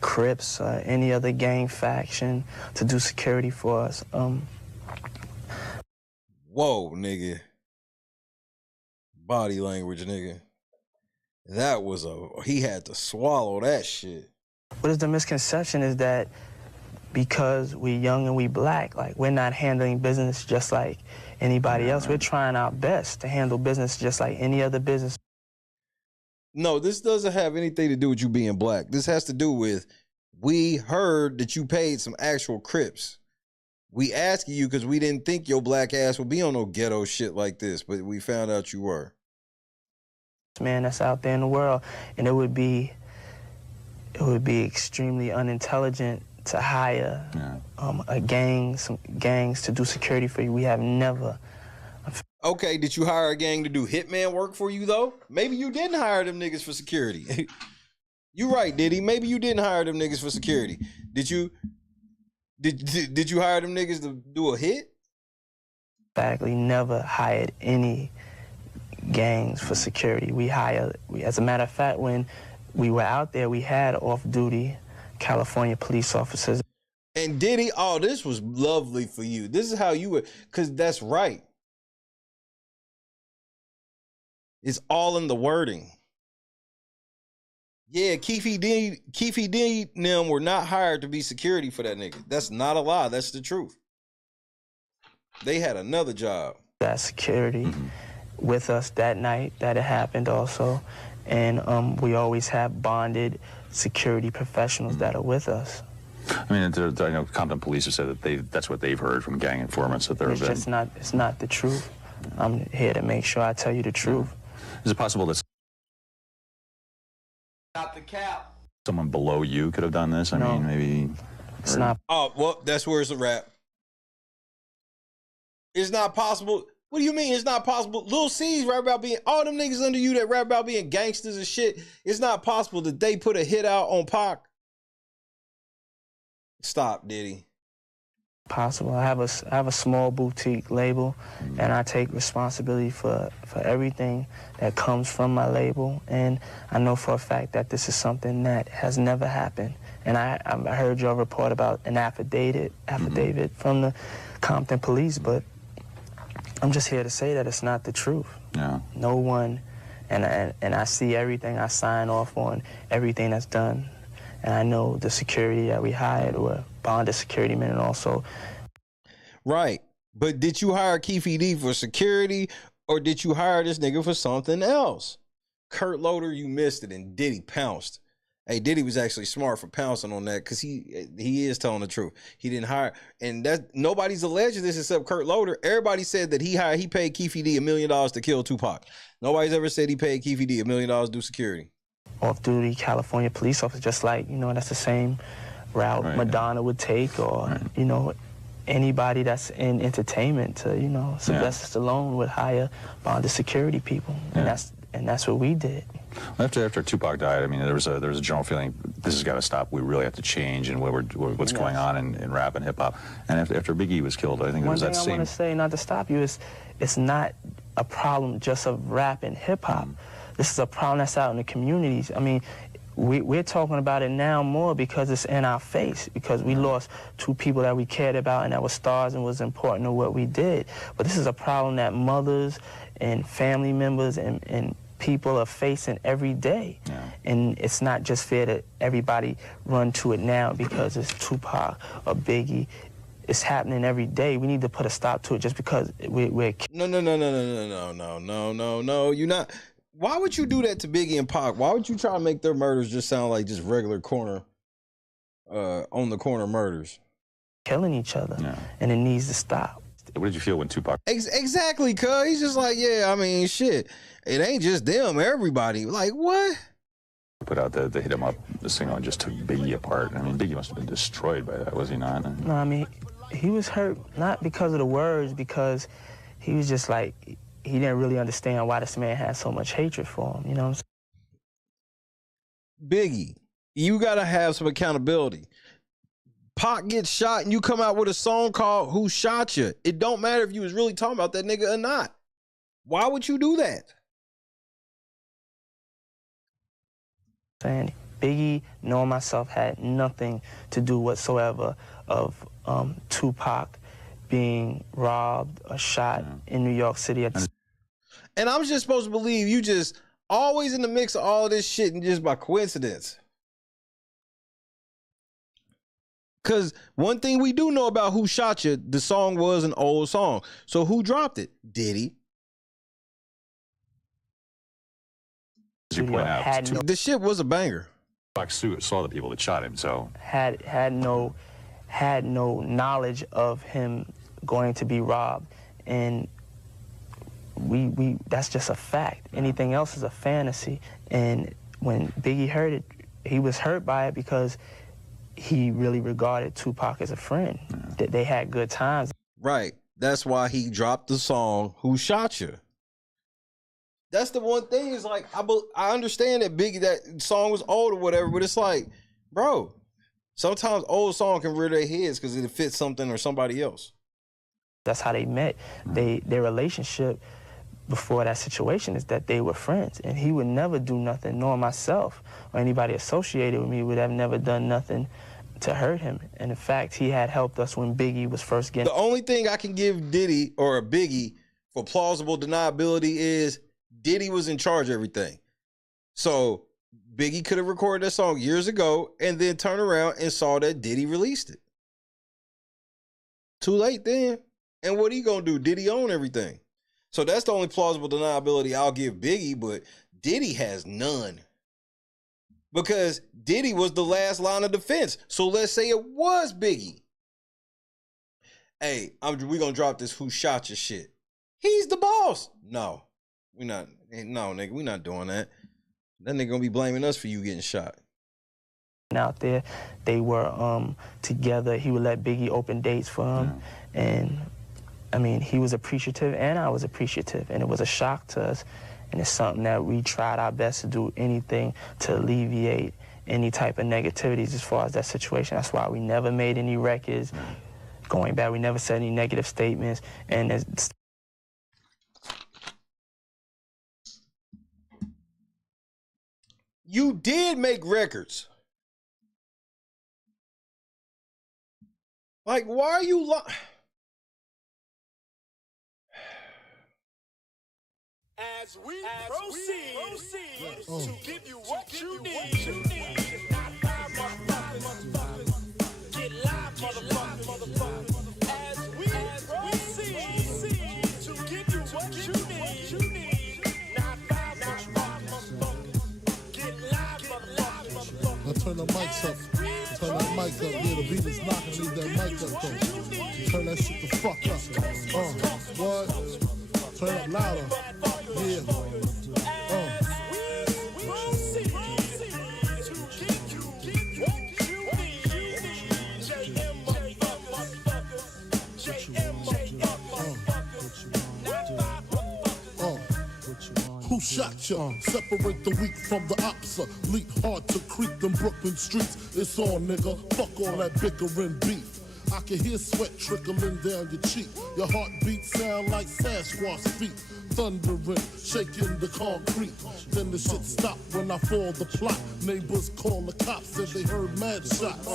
Crips or any other gang faction to do security for us. Whoa, nigga. Body language, nigga. That was he had to swallow that shit. What is the misconception is that because we young and we black, like, we're not handling business just like anybody else. We're trying our best to handle business just like any other business. No, this doesn't have anything to do with you being black. This has to do with, we heard that you paid some actual Crips. We asking you because we didn't think your black ass would be on no ghetto shit like this, but we found out you were. Man, that's out there in the world, and it would be extremely unintelligent to hire some gangs to do security for you. We have never. Okay, did you hire a gang to do hitman work for you though? Maybe you didn't hire them niggas for security. You right, Diddy. Maybe you didn't hire them niggas for security. Did you hire them niggas to do a hit? Exactly, never hired any gangs for security. As a matter of fact, when we were out there, we had off-duty California police officers. And Diddy, oh, this was lovely for you. This is how you would, because that's right. It's all in the wording. Yeah, Keefy D and them were not hired to be security for that nigga. That's not a lie. That's the truth. They had another job. That security with us that night that it happened also. And we always have bonded security professionals that are with us. I mean, I know Compton police have said that that's what they've heard from gang informants, that there have been. It's not the truth. I'm here to make sure I tell you the truth. Is it possible that Not the cap. someone below you could have done this? I mean, maybe. It's not. Oh, well, that's where it's a wrap. It's not possible. What do you mean it's not possible? Lil C's rap about being, all them niggas under you that rap about being gangsters and shit, it's not possible that they put a hit out on Pac. Stop, Diddy. Possible. I have a small boutique label, and I take responsibility for everything that comes from my label. And I know for a fact that this is something that has never happened. And I heard your report about an affidavit from the Compton police, but I'm just here to say that it's not the truth. Yeah. No one, and I see everything. I sign off on everything that's done. And I know the security that we hired were bonded security men, and also. Right. But did you hire Keefy D for security, or did you hire this nigga for something else? Kurt Loder, you missed it, and Diddy pounced. Hey, Diddy was actually smart for pouncing on that, because he is telling the truth. He didn't hire, and that nobody's alleged this except Kurt Loder. Everybody said that he paid Keefy D $1 million to kill Tupac. Nobody's ever said he paid Keefy D $1 million to do security. Off-duty California police officer, just like, that's the same route Madonna would take, or, anybody that's in entertainment to, Sylvester Stallone would hire bonded security people, and that's what we did. After Tupac died, I mean, there was a general feeling this has got to stop. We really have to change in what's going on in rap and hip hop. And after Biggie was killed, I think there was that same. One thing I want to say, not to stop you, is it's not a problem just of rap and hip hop. This is a problem that's out in the communities. I mean, we're talking about it now more because it's in our face, because we lost two people that we cared about and that were stars and was important to what we did. But this is a problem that mothers and family members and people are facing every day. And it's not just fair that everybody run to it now because it's Tupac or Biggie. It's happening every day. We need to put a stop to it just because we're... No. You're not... Why would you do that to Biggie and Pac? Why would you try to make their murders just sound like just regular corner, on the corner murders? Killing each other, and it needs to stop. What did you feel when Tupac? Exactly, cuz he's just like, yeah, I mean, shit, it ain't just them, everybody. Like, what? Put out the Hit 'Em Up, the single, and just took Biggie apart. I mean, Biggie must have been destroyed by that, was he not? No, I mean, he was hurt not because of the words, because he was just like, he didn't really understand why this man had so much hatred for him, you know what I'm saying? Biggie, you gotta have some accountability. Pac gets shot and you come out with a song called Who Shot You? It don't matter if you was really talking about that nigga or not. Why would you do that? And Biggie, knowing myself, had nothing to do whatsoever of Tupac being robbed or shot in New York City. And I'm just supposed to believe you just always in the mix of all of this shit and just by coincidence. Because one thing we do know about Who Shot You, the song was an old song. So who dropped it? Diddy. As you point out, this shit was a banger. Tupac saw the people that shot him, so had no knowledge of him going to be robbed, and we that's just a fact. Anything else is a fantasy. And when Biggie heard it, he was hurt by it because he really regarded Tupac as a friend. That they had good times. Right. That's why he dropped the song "Who Shot You." That's the one thing is like I understand that Biggie, that song was old or whatever, but it's like, bro, sometimes old song can rear their heads because it fits something or somebody else. That's how they met. Their relationship before that situation is that they were friends, and he would never do nothing, nor myself or anybody associated with me would have never done nothing to hurt him. And in fact, he had helped us when Biggie was first getting. The only thing I can give Diddy or Biggie for plausible deniability is Diddy was in charge of everything. So Biggie could have recorded that song years ago and then turned around and saw that Diddy released it. Too late then. And what he gonna do? Diddy own everything. So that's the only plausible deniability I'll give Biggie, but Diddy has none. Because Diddy was the last line of defense. So let's say it was Biggie. Hey, we gonna drop this "Who Shot Your" shit. He's the boss. No, we not. No, nigga, we not doing that. That nigga gonna be blaming us for you getting shot. Out there, they were together. He would let Biggie open dates for him, and I mean, he was appreciative, and I was appreciative, and it was a shock to us. And it's something that we tried our best to do anything to alleviate any type of negativities as far as that situation. That's why we never made any records. Going back, we never said any negative statements. And it's you did make records. Like, why are you As we proceed to give you what you need. Not five motherfuckers. Get live, motherfuckers. As we proceed to give you what you need. Not five motherfuckers. Get live, motherfuckers. Now turn the mics up. Turn that mic up. Yeah, the beat is knocking. Leave that mic up though. Turn that shit the fuck up. What? Turn up louder. Yeah. Who shot ya? Separate the weak from the opsa. Leap hard to creep them Brooklyn streets. It's on, nigga. Fuck all that bickering beef. I can hear sweat trickling down your cheek. Your heartbeat sound like Sasquatch feet. Thundering, shaking the concrete. Then the shit stopped when I fall the plot. Neighbors call the cops, said they heard mad shots.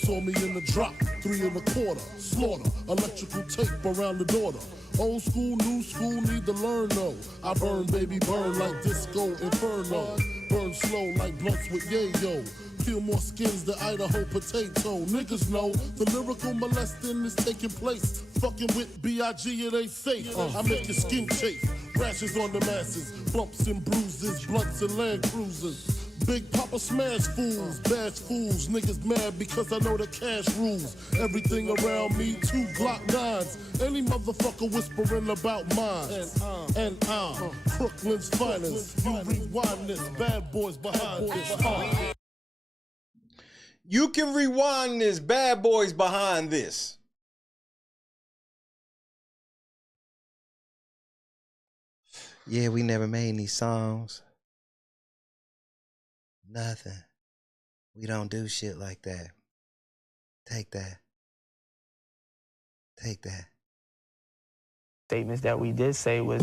Saw me in the drop, 3 1/4. Slaughter, electrical tape around the daughter. Old school, new school, need to learn though. I burn, baby, burn like disco inferno. Burn slow like blunts with yayo. Peel more skins than Idaho potato. Niggas know the lyrical molesting is taking place. Fucking with B.I.G. it ain't safe. I make your skin chafe. Rashes on the masses. Bumps and bruises. Blunts and Land Cruisers. Big Papa smash fools, bash fools. Niggas mad because I know the cash rules. Everything around me, 2 Glock 9s. Any motherfucker whispering about mine. And I'm Brooklyn's finest. You rewind this, bad boys behind this. You can rewind this, bad boys behind this. Yeah, we never made any songs. Nothing. We don't do shit like that. Take that. Take that. Statements that we did say was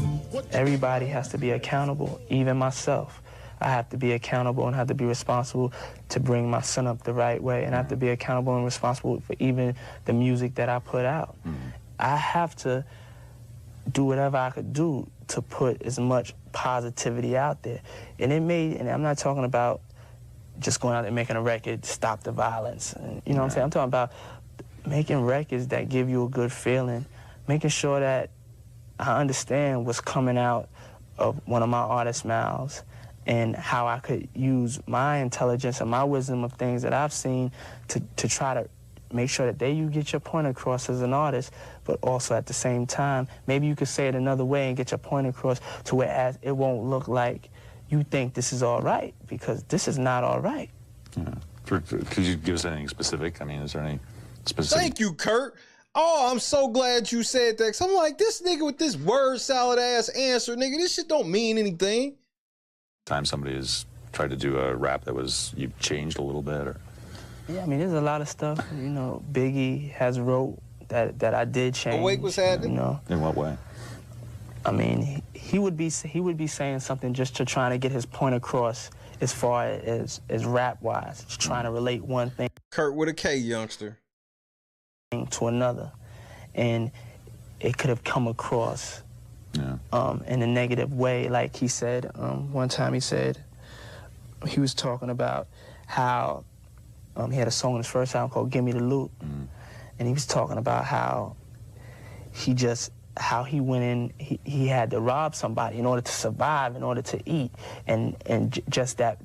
everybody has to be accountable, even myself. I have to be accountable and have to be responsible to bring my son up the right way, and I have to be accountable and responsible for even the music that I put out. I have to do whatever I could do to put as much positivity out there. And I'm not talking about just going out there and making a record to stop the violence. You know what I'm saying? I'm talking about making records that give you a good feeling, making sure that I understand what's coming out of one of my artists' mouths, and how I could use my intelligence and my wisdom of things that I've seen to try to make sure that you get your point across as an artist, but also at the same time, maybe you could say it another way and get your point across to where it won't look like you think this is all right, because this is not all right. Could you give us anything specific? I mean, is there any specific? Thank you, Kurt. Oh, I'm so glad you said that. 'Cause I'm like, this nigga with this word salad ass answer, nigga, this shit don't mean anything. Time somebody has tried to do a rap that was, you changed a little bit, or? Yeah, I mean, there's a lot of stuff, you know, Biggie has wrote that I did change. Awake was happening? You know? In what way? I mean, he would be saying something just to try to get his point across as far as rap-wise, just trying to relate one thing. Kurt with a K, youngster. To another, and it could have come across in a negative way. Like he said, one time he said, he was talking about how he had a song in his first album called Give Me the Loot, and he was talking about how he went in, he had to rob somebody in order to survive, in order to eat, and just that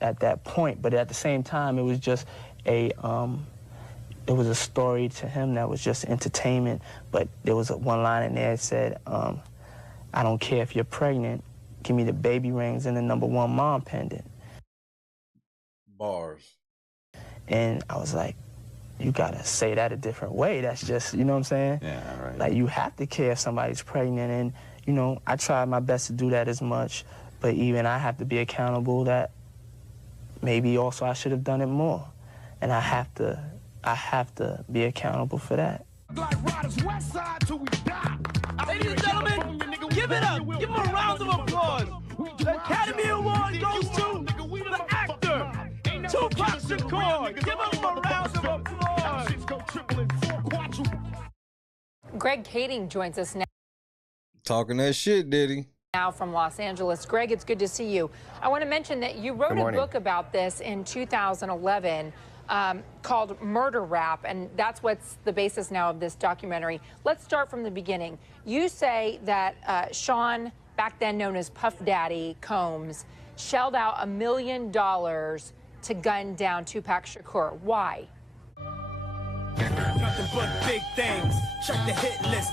at that point. But at the same time, it was just it was a story to him that was just entertainment. But there was one line in there that said, I don't care if you're pregnant, give me the baby rings and the #1 mom pendant. Bars. And I was like, you gotta say that a different way. That's just, you know what I'm saying? Yeah, right. Like, you have to care if somebody's pregnant. And, you know, I tried my best to do that as much, but even I have to be accountable that maybe also I should have done it more. And I have to be accountable for that. Ladies and gentlemen, give it up. Give him a round of applause. The Academy Award goes to the actor, Tupac Shakur. Give him a round of applause. Greg Kading joins us now. Talking that shit, Diddy. Now from Los Angeles. Greg, it's good to see you. I want to mention that you wrote a book about this in 2011 called Murder Rap, and that's what's the basis now of this documentary. Let's start from the beginning. You say that Sean, back then known as Puff Daddy Combs, shelled out $1 million to gun down Tupac Shakur. Why? Nothing but big things. Check the hit list.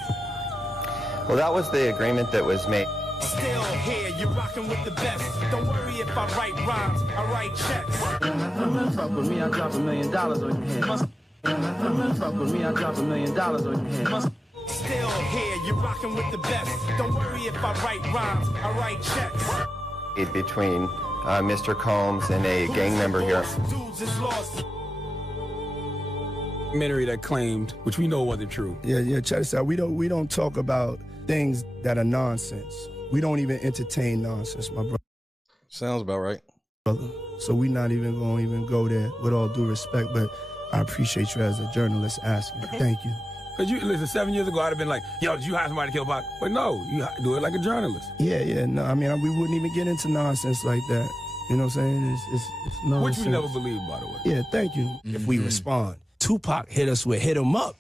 Well, that was the agreement that was made. Still here, you're rocking with the best. Don't worry if I write rhymes, I write checks. Fuck with me, I drop $1 million on your head. Fuck with me, I drop $1 million on your head. Still here, you're rocking with the best. Don't worry if I write rhymes, I write checks. Between Mr. Combs and a gang member here. Documentary that claimed, which we know wasn't true. Yeah, check this out. We don't talk about things that are nonsense. We don't even entertain nonsense, my brother. Sounds about right. So we're not even going to go there, with all due respect, but I appreciate you as a journalist asking. Thank you. Because you listen, 7 years ago, I'd have been like, yo, did you hire somebody to kill Pac? But no, you do it like a journalist. Yeah, no, I mean, we wouldn't even get into nonsense like that. You know what I'm saying? It's nonsense. Which we never believed, by the way. Yeah, thank you. If we respond. Tupac hit us with Hit 'Em Up,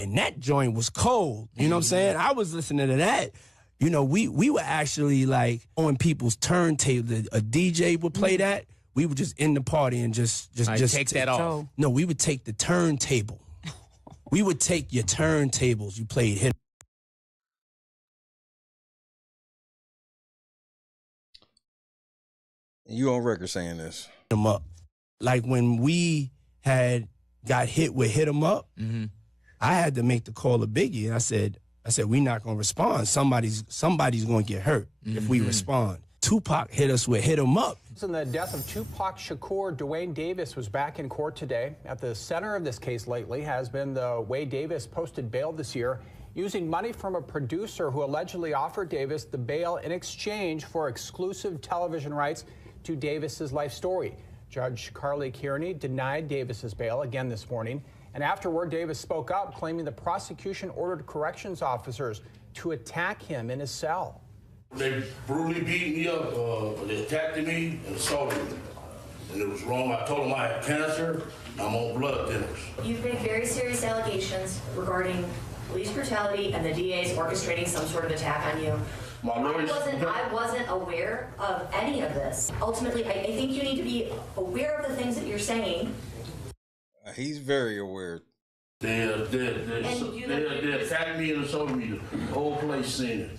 and that joint was cold. You know what I'm saying? I was listening to that. You know, we were actually like on people's turntables. A DJ would play that. We would just end the party and just take that off. No, we would take the turntable. We would take your turntables. You played Hit. You on record saying this? Hit 'Em Up. Like when we got hit with Hit 'Em Up, I had to make the call to Biggie, and I said, we're not gonna respond. Somebody's gonna get hurt if we respond. Tupac hit us with Hit 'Em Up. In the death of Tupac Shakur, Dwayne Davis was back in court today. At the center of this case lately has been the way Davis posted bail this year, using money from a producer who allegedly offered Davis the bail in exchange for exclusive television rights to Davis's life story. Judge Carly Kearney denied Davis's bail again this morning, and afterward, Davis spoke out, claiming the prosecution ordered corrections officers to attack him in his cell. They brutally beat me up, they attacked me and assaulted me. And it was wrong. I told them I had cancer, and I'm on blood thinners. You've made very serious allegations regarding police brutality and the DA's orchestrating some sort of attack on you. I wasn't aware of any of this. Ultimately, I think you need to be aware of the things that you're saying. He's very aware. They attacked me and assaulted me. The whole place seen it.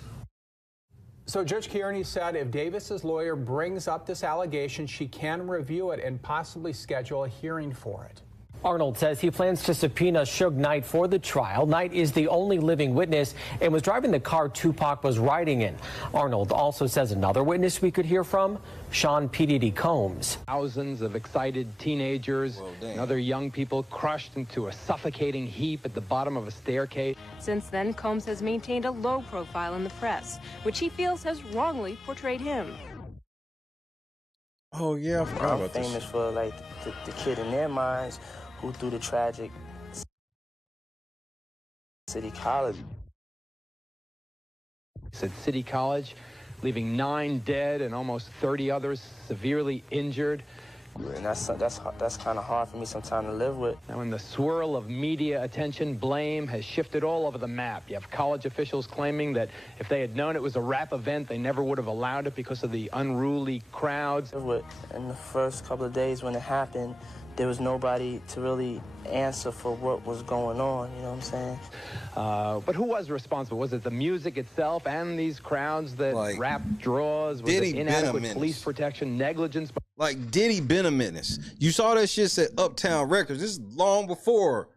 So Judge Kearney said if Davis's lawyer brings up this allegation, she can review it and possibly schedule a hearing for it. Arnold says he plans to subpoena Suge Knight for the trial. Knight is the only living witness and was driving the car Tupac was riding in. Arnold also says another witness we could hear from, Sean P. Diddy Combs. Thousands of excited teenagers and other young people crushed into a suffocating heap at the bottom of a staircase. Since then, Combs has maintained a low profile in the press, which he feels has wrongly portrayed him. Oh yeah, I forgot about this. Famous for like the kid in their minds who threw the tragic City College. At City College, leaving 9 dead and almost 30 others severely injured. And that's kind of hard for me sometimes to live with. Now, in the swirl of media attention, blame has shifted all over the map. You have college officials claiming that if they had known it was a rap event, they never would have allowed it because of the unruly crowds. In the first couple of days when it happened, there was nobody to really answer for what was going on, you know what I'm saying? But who was responsible? Was it the music itself and these crowds that rap draws? Was it inadequate police protection, negligence? Like, Diddy been a menace. You saw that shit at Uptown Records. This is long before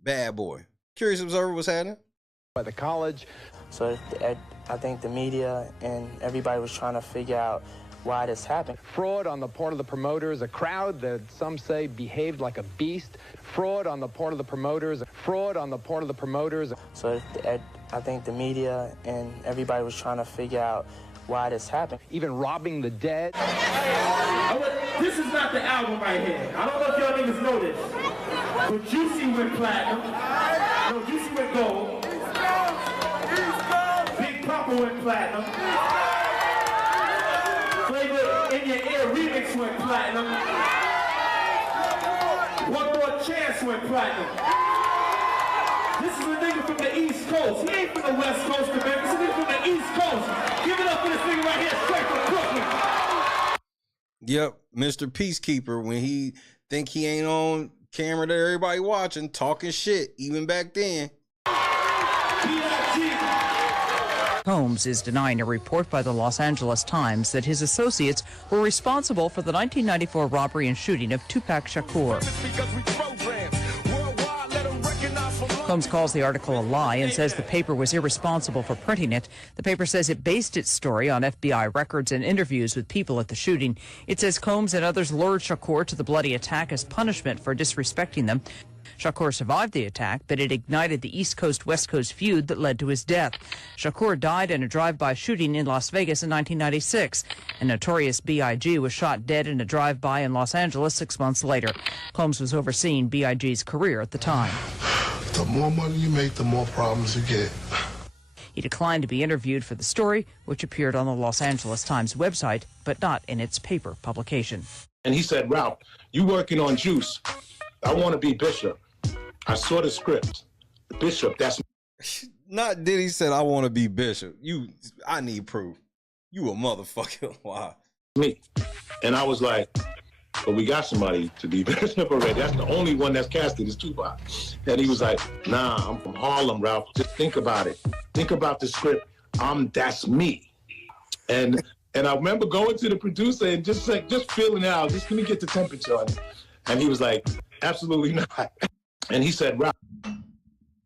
Bad Boy. Curious Observer was happening? By the college. So I think the media and everybody was trying to figure out why this happened. Fraud on the part of the promoters, a crowd that some say behaved like a beast. Fraud on the part of the promoters. Fraud on the part of the promoters. So I think the media and everybody was trying to figure out why this happened. Even robbing the dead. This is not the album right here. I don't know if y'all niggas know this, but Juicy went platinum. No, Juicy went gold. Big Papa went platinum. Flavor in Your Ear remix went platinum. One More Chance went platinum. This is a nigga from the East Coast. He ain't from the West Coast, man. This is a nigga from the East Coast. Give it up for this nigga right here, straight from Brooklyn. Yep, Mr. Peacekeeper, when he think he ain't on camera that everybody watching, talking shit, even back then. Combs is denying a report by the Los Angeles Times that his associates were responsible for the 1994 robbery and shooting of Tupac Shakur. Combs calls the article a lie and says the paper was irresponsible for printing it. The paper says it based its story on FBI records and interviews with people at the shooting. It says Combs and others lured Shakur to the bloody attack as punishment for disrespecting them. Shakur survived the attack, but it ignited the East Coast-West Coast feud that led to his death. Shakur died in a drive-by shooting in Las Vegas in 1996. And Notorious B.I.G. was shot dead in a drive-by in Los Angeles 6 months later. Combs was overseeing B.I.G.'s career at the time. The more money you make, the more problems you get. He declined to be interviewed for the story, which appeared on the Los Angeles Times website, but not in its paper publication. And he said, Ralph, you working on Juice. I want to be Bishop. I saw the script. Bishop, that's not Diddy said, I want to be Bishop. I need proof. You a motherfucker. Wow. Me. And I was like, but we got somebody to be Bishop already. That's the only one that's casted is Tupac. And he was like, nah, I'm from Harlem, Ralph. Just think about it. Think about the script. That's me. And I remember going to the producer and just feeling it out. Just let me get the temperature on it. And he was like, absolutely not. And he said, Ralph.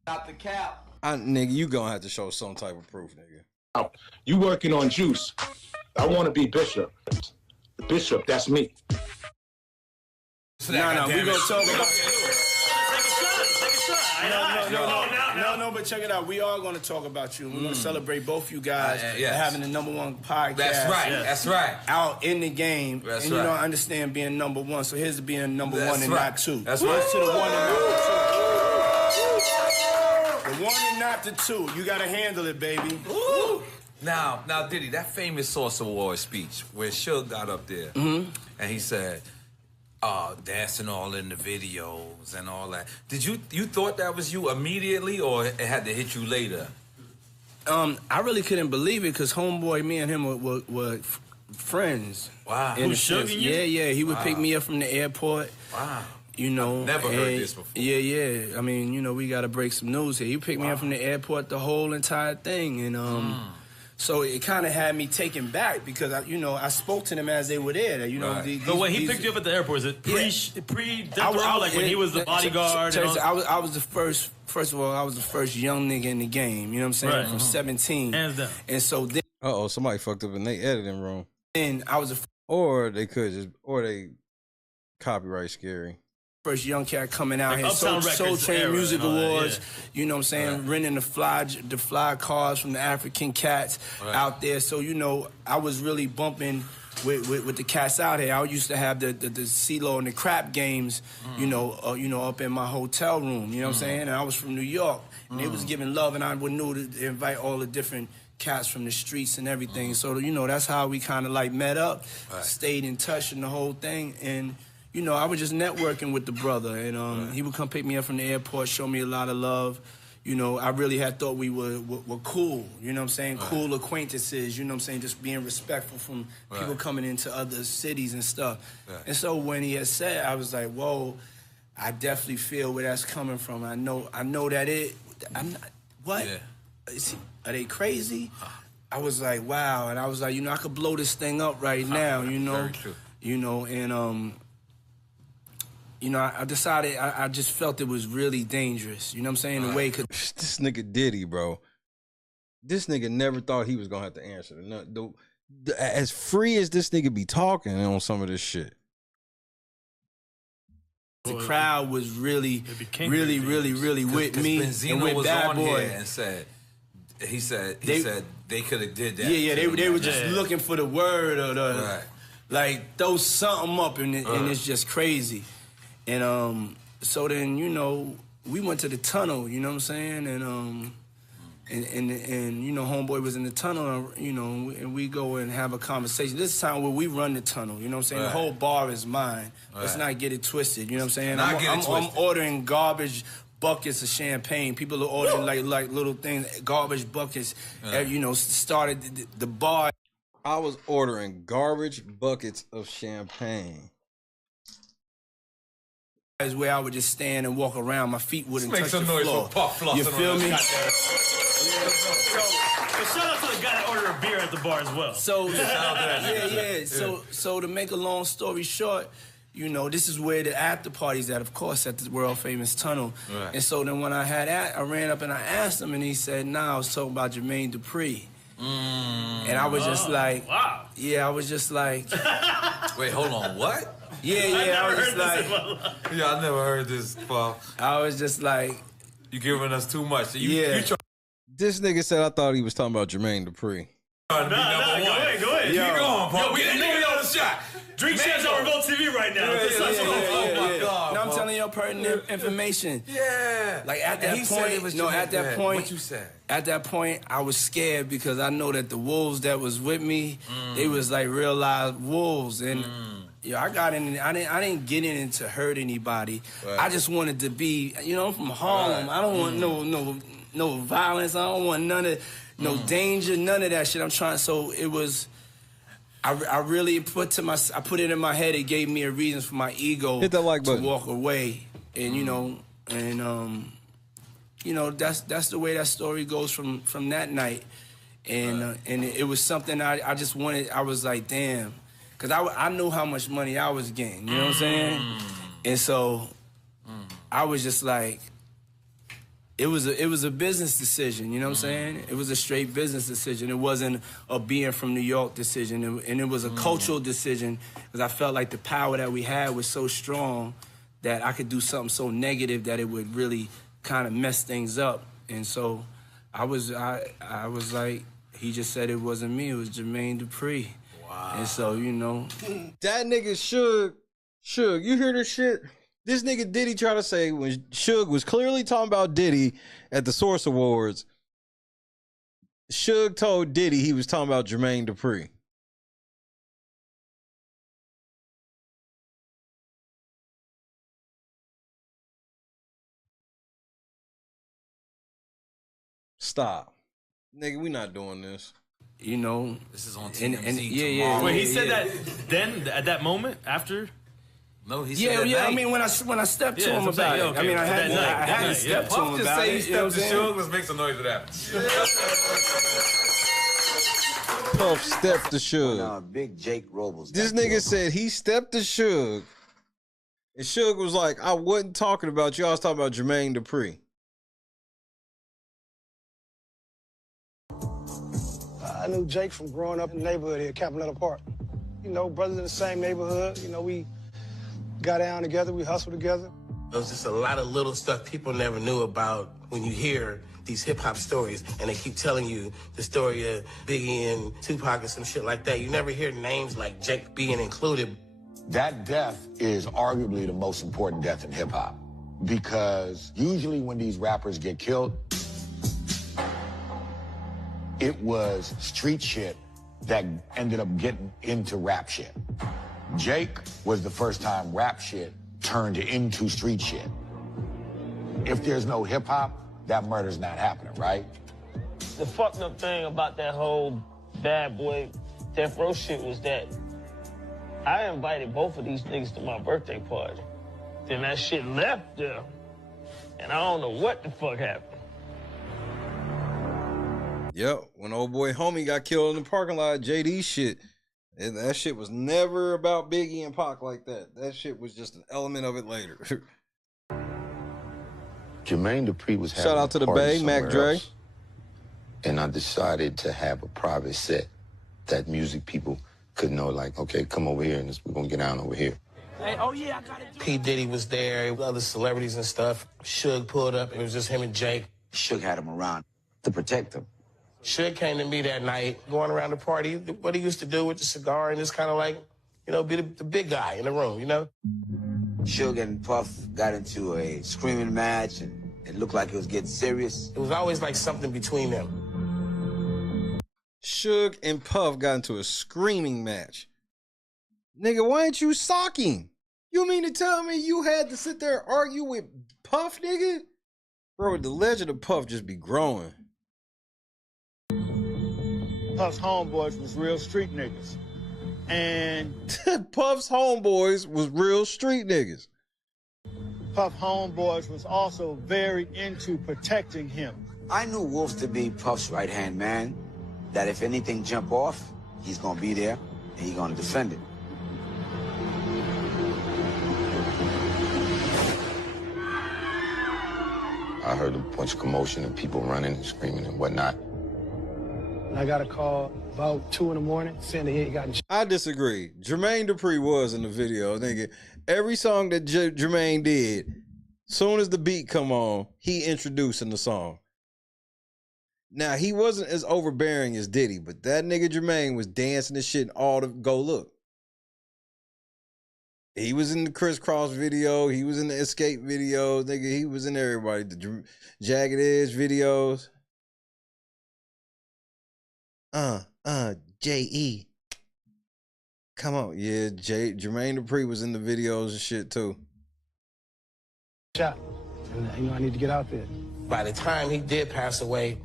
Not the cap. Nigga, you gonna have to show some type of proof, nigga. You working on Juice. I want to be Bishop. Bishop, that's me. No, we gonna talk about No, but check it out. We are gonna talk about you. We're gonna celebrate both you guys having the #1 podcast. That's right. Out in the game. That's and you right. don't understand being #1. So here's to being #1 and not 2. That's Here's right. to the 1 and not the 2. The 1 and not the 2. You gotta handle it, baby. Woo. Now, Diddy, that famous Source Award speech where Suge got up there and he said, dancing all in the videos and all that. Did you thought that was you immediately, or it had to hit you later? I really couldn't believe it because homeboy, me and him were friends. Wow. In Who's the sense, Suge and you? Yeah. He would Wow. pick me up from the airport. Wow. You know, I've never heard this before. Yeah. I mean, we got to break some news here. He picked me up from the airport, the whole entire thing, and So it kind of had me taken back because I spoke to them as they were there. So when he picked you up at the airport, is it pre-death row, like when he was the bodyguard? I was the first. First of all, I was the first young nigga in the game. You know what I'm saying? Right. From 17. Hands down. And so then. Somebody fucked up in their editing room. Then I was or they copyright scary. First young cat coming out Like here, Soul Train Music Awards, you know what I'm saying, renting the fly cars from the African cats out there. So, I was really bumping with the cats out here. I used to have the CeeLo and the Crap games, up in my hotel room, you know what I'm saying? And I was from New York, and they was giving love, and I would know to invite all the different cats from the streets and everything. So, that's how we kind of like met up, stayed in touch and the whole thing. And I was just networking with the brother, and he would come pick me up from the airport, show me a lot of love. I really had thought we were cool, you know what I'm saying? Cool acquaintances, you know what I'm saying? Just being respectful from people coming into other cities and stuff. And so when he had said, I was like, whoa, I definitely feel where that's coming from. I know that I'm not, what? Yeah. Are they crazy? I was like, wow. And I was like, I could blow this thing up right now, Very true. I decided, I just felt it was really dangerous. You know what I'm saying? The way this nigga Diddy, bro. This nigga never thought he was gonna have to answer. As free as this nigga be talking on some of this shit. The crowd was really with me Benzino and with was Bad on Boy. Here and said they could have did that. Yeah, they were just looking for the word or like throw something up and it's just crazy. And so then we went to the tunnel, you know what I'm saying, and homeboy was in the tunnel, and we go and have a conversation. This time where we run the tunnel, you know what I'm saying. The whole bar is mine. Let's not get it twisted, you know what I'm saying. I'm ordering garbage buckets of champagne. People are ordering like little things, garbage buckets. Started the bar. I was ordering garbage buckets of champagne. Is where I would just stand and walk around. My feet wouldn't touch the floor. Make some noise for Puff Flossing. You feel me? So shout out to the guy that ordered a beer at the bar as well. So to make a long story short, this is where the after party's at, of course, at the world famous tunnel. Right. And so then when I ran up and I asked him, and he said, "Nah, I was talking about Jermaine Dupri." And I was just like, wow. Yeah, I was just like, wait, hold on, what? Yeah, I was just like, I never heard this, Paul. I was just like, you giving us too much. This nigga said I thought he was talking about Jermaine Dupri. Go ahead. Keep going, Paul. We didn't know the shot. Drink Champs on Revolt TV right now. Oh my God. No, I'm telling you pertinent information. Yeah. Like at that point, what you said? At that point, I was scared because I know that the wolves that was with me, they was like real live wolves, and I got in. I didn't get in to hurt anybody. Right. I just wanted to be, I'm from Harlem. Right. I don't want no violence. I don't want none of no danger, none of that shit. I'm trying. So it was. I really put it in my head. It gave me a reason for my ego to walk away, and that's the way that story goes from that night, and it was something I just wanted. I was like, damn, because I knew how much money I was getting. You know what I'm saying? And so I was just like. It was a business decision, you know what I'm saying? It was a straight business decision. It wasn't a being from New York decision, and it was a cultural decision because I felt like the power that we had was so strong that I could do something so negative that it would really kind of mess things up. And so I was like, he just said it wasn't me, it was Jermaine Dupri. Wow. And so, that nigga Suge, you hear this shit? This nigga Diddy tried to say when Suge was clearly talking about Diddy at the Source Awards, Suge told Diddy he was talking about Jermaine Dupri. Stop. Nigga, we not doing this. This is on TMZ tomorrow. Wait, he said that then, at that moment, after? No, he said I mean, when I stepped to him about it, I mean, I had to step to him about it. Just say he stepped to Suge. Let's make some noise for that. Puff stepped to Suge. Big Jake Robles. This nigga said he stepped to Suge. And Suge was like, I wasn't talking about you. I was talking about Jermaine Dupri. I knew Jake from growing up in the neighborhood here, Campanella Park. You know, brothers in the same neighborhood. You know, we got down together, we hustled together. There was just a lot of little stuff people never knew about when you hear these hip-hop stories, and they keep telling you the story of Biggie and Tupac and some shit like that. You never hear names like Jake being included. That death is arguably the most important death in hip-hop, because usually when these rappers get killed, it was street shit that ended up getting into rap shit. Jake was the first time rap shit turned into street shit. If there's no hip-hop, that murder's not happening, right? The fucked up thing about that whole Bad Boy Death Row shit was that I invited both of these niggas to my birthday party. Then that shit left there, and I don't know what the fuck happened. Yep, when old boy homie got killed in the parking lot, JD shit. And that shit was never about Biggie and Pac like that. That shit was just an element of it later. Jermaine Dupri was having Shout out to the Bay, Mac Dre. Else, and I decided to have a private set that music people could know, like, okay, come over here and we're gonna get down over here. Hey, oh yeah, I got it. P. Diddy was there, other celebrities and stuff. Suge pulled up, it was just him and Jake. Suge had him around to protect him. Suge came to me that night, going around the party, what he used to do with the cigar and just kind of like, you know, be the big guy in the room, you know? Suge and Puff got into a screaming match, and it looked like it was getting serious. It was always like something between them. Suge and Puff got into a screaming match. Nigga, why ain't you socking? You mean to tell me you had to sit there and argue with Puff, nigga? Bro, the legend of Puff just be growing. Puff's homeboys was real street niggas. And Puff's homeboys was real street niggas. Puff homeboys was also very into protecting him. I knew Wolf to be Puff's right-hand man, that if anything jump off, he's gonna be there and he's gonna defend it. I heard a bunch of commotion and people running and screaming and whatnot. I got a call about 2 in the morning saying that he got in. I disagree. Jermaine Dupri was in the video. Nigga, every song that Jermaine did, soon as the beat come on, he introduced in the song. Now, he wasn't as overbearing as Diddy, but that nigga Jermaine was dancing this shit all to go look. He was in the Crisscross video. He was in the Escape video. Nigga, he was in everybody. The Jagged Edge videos. J.E. Come on. Yeah, Jermaine Dupri was in the videos and shit too. Shot. And, you know, I need to get out there. By the time he did pass away,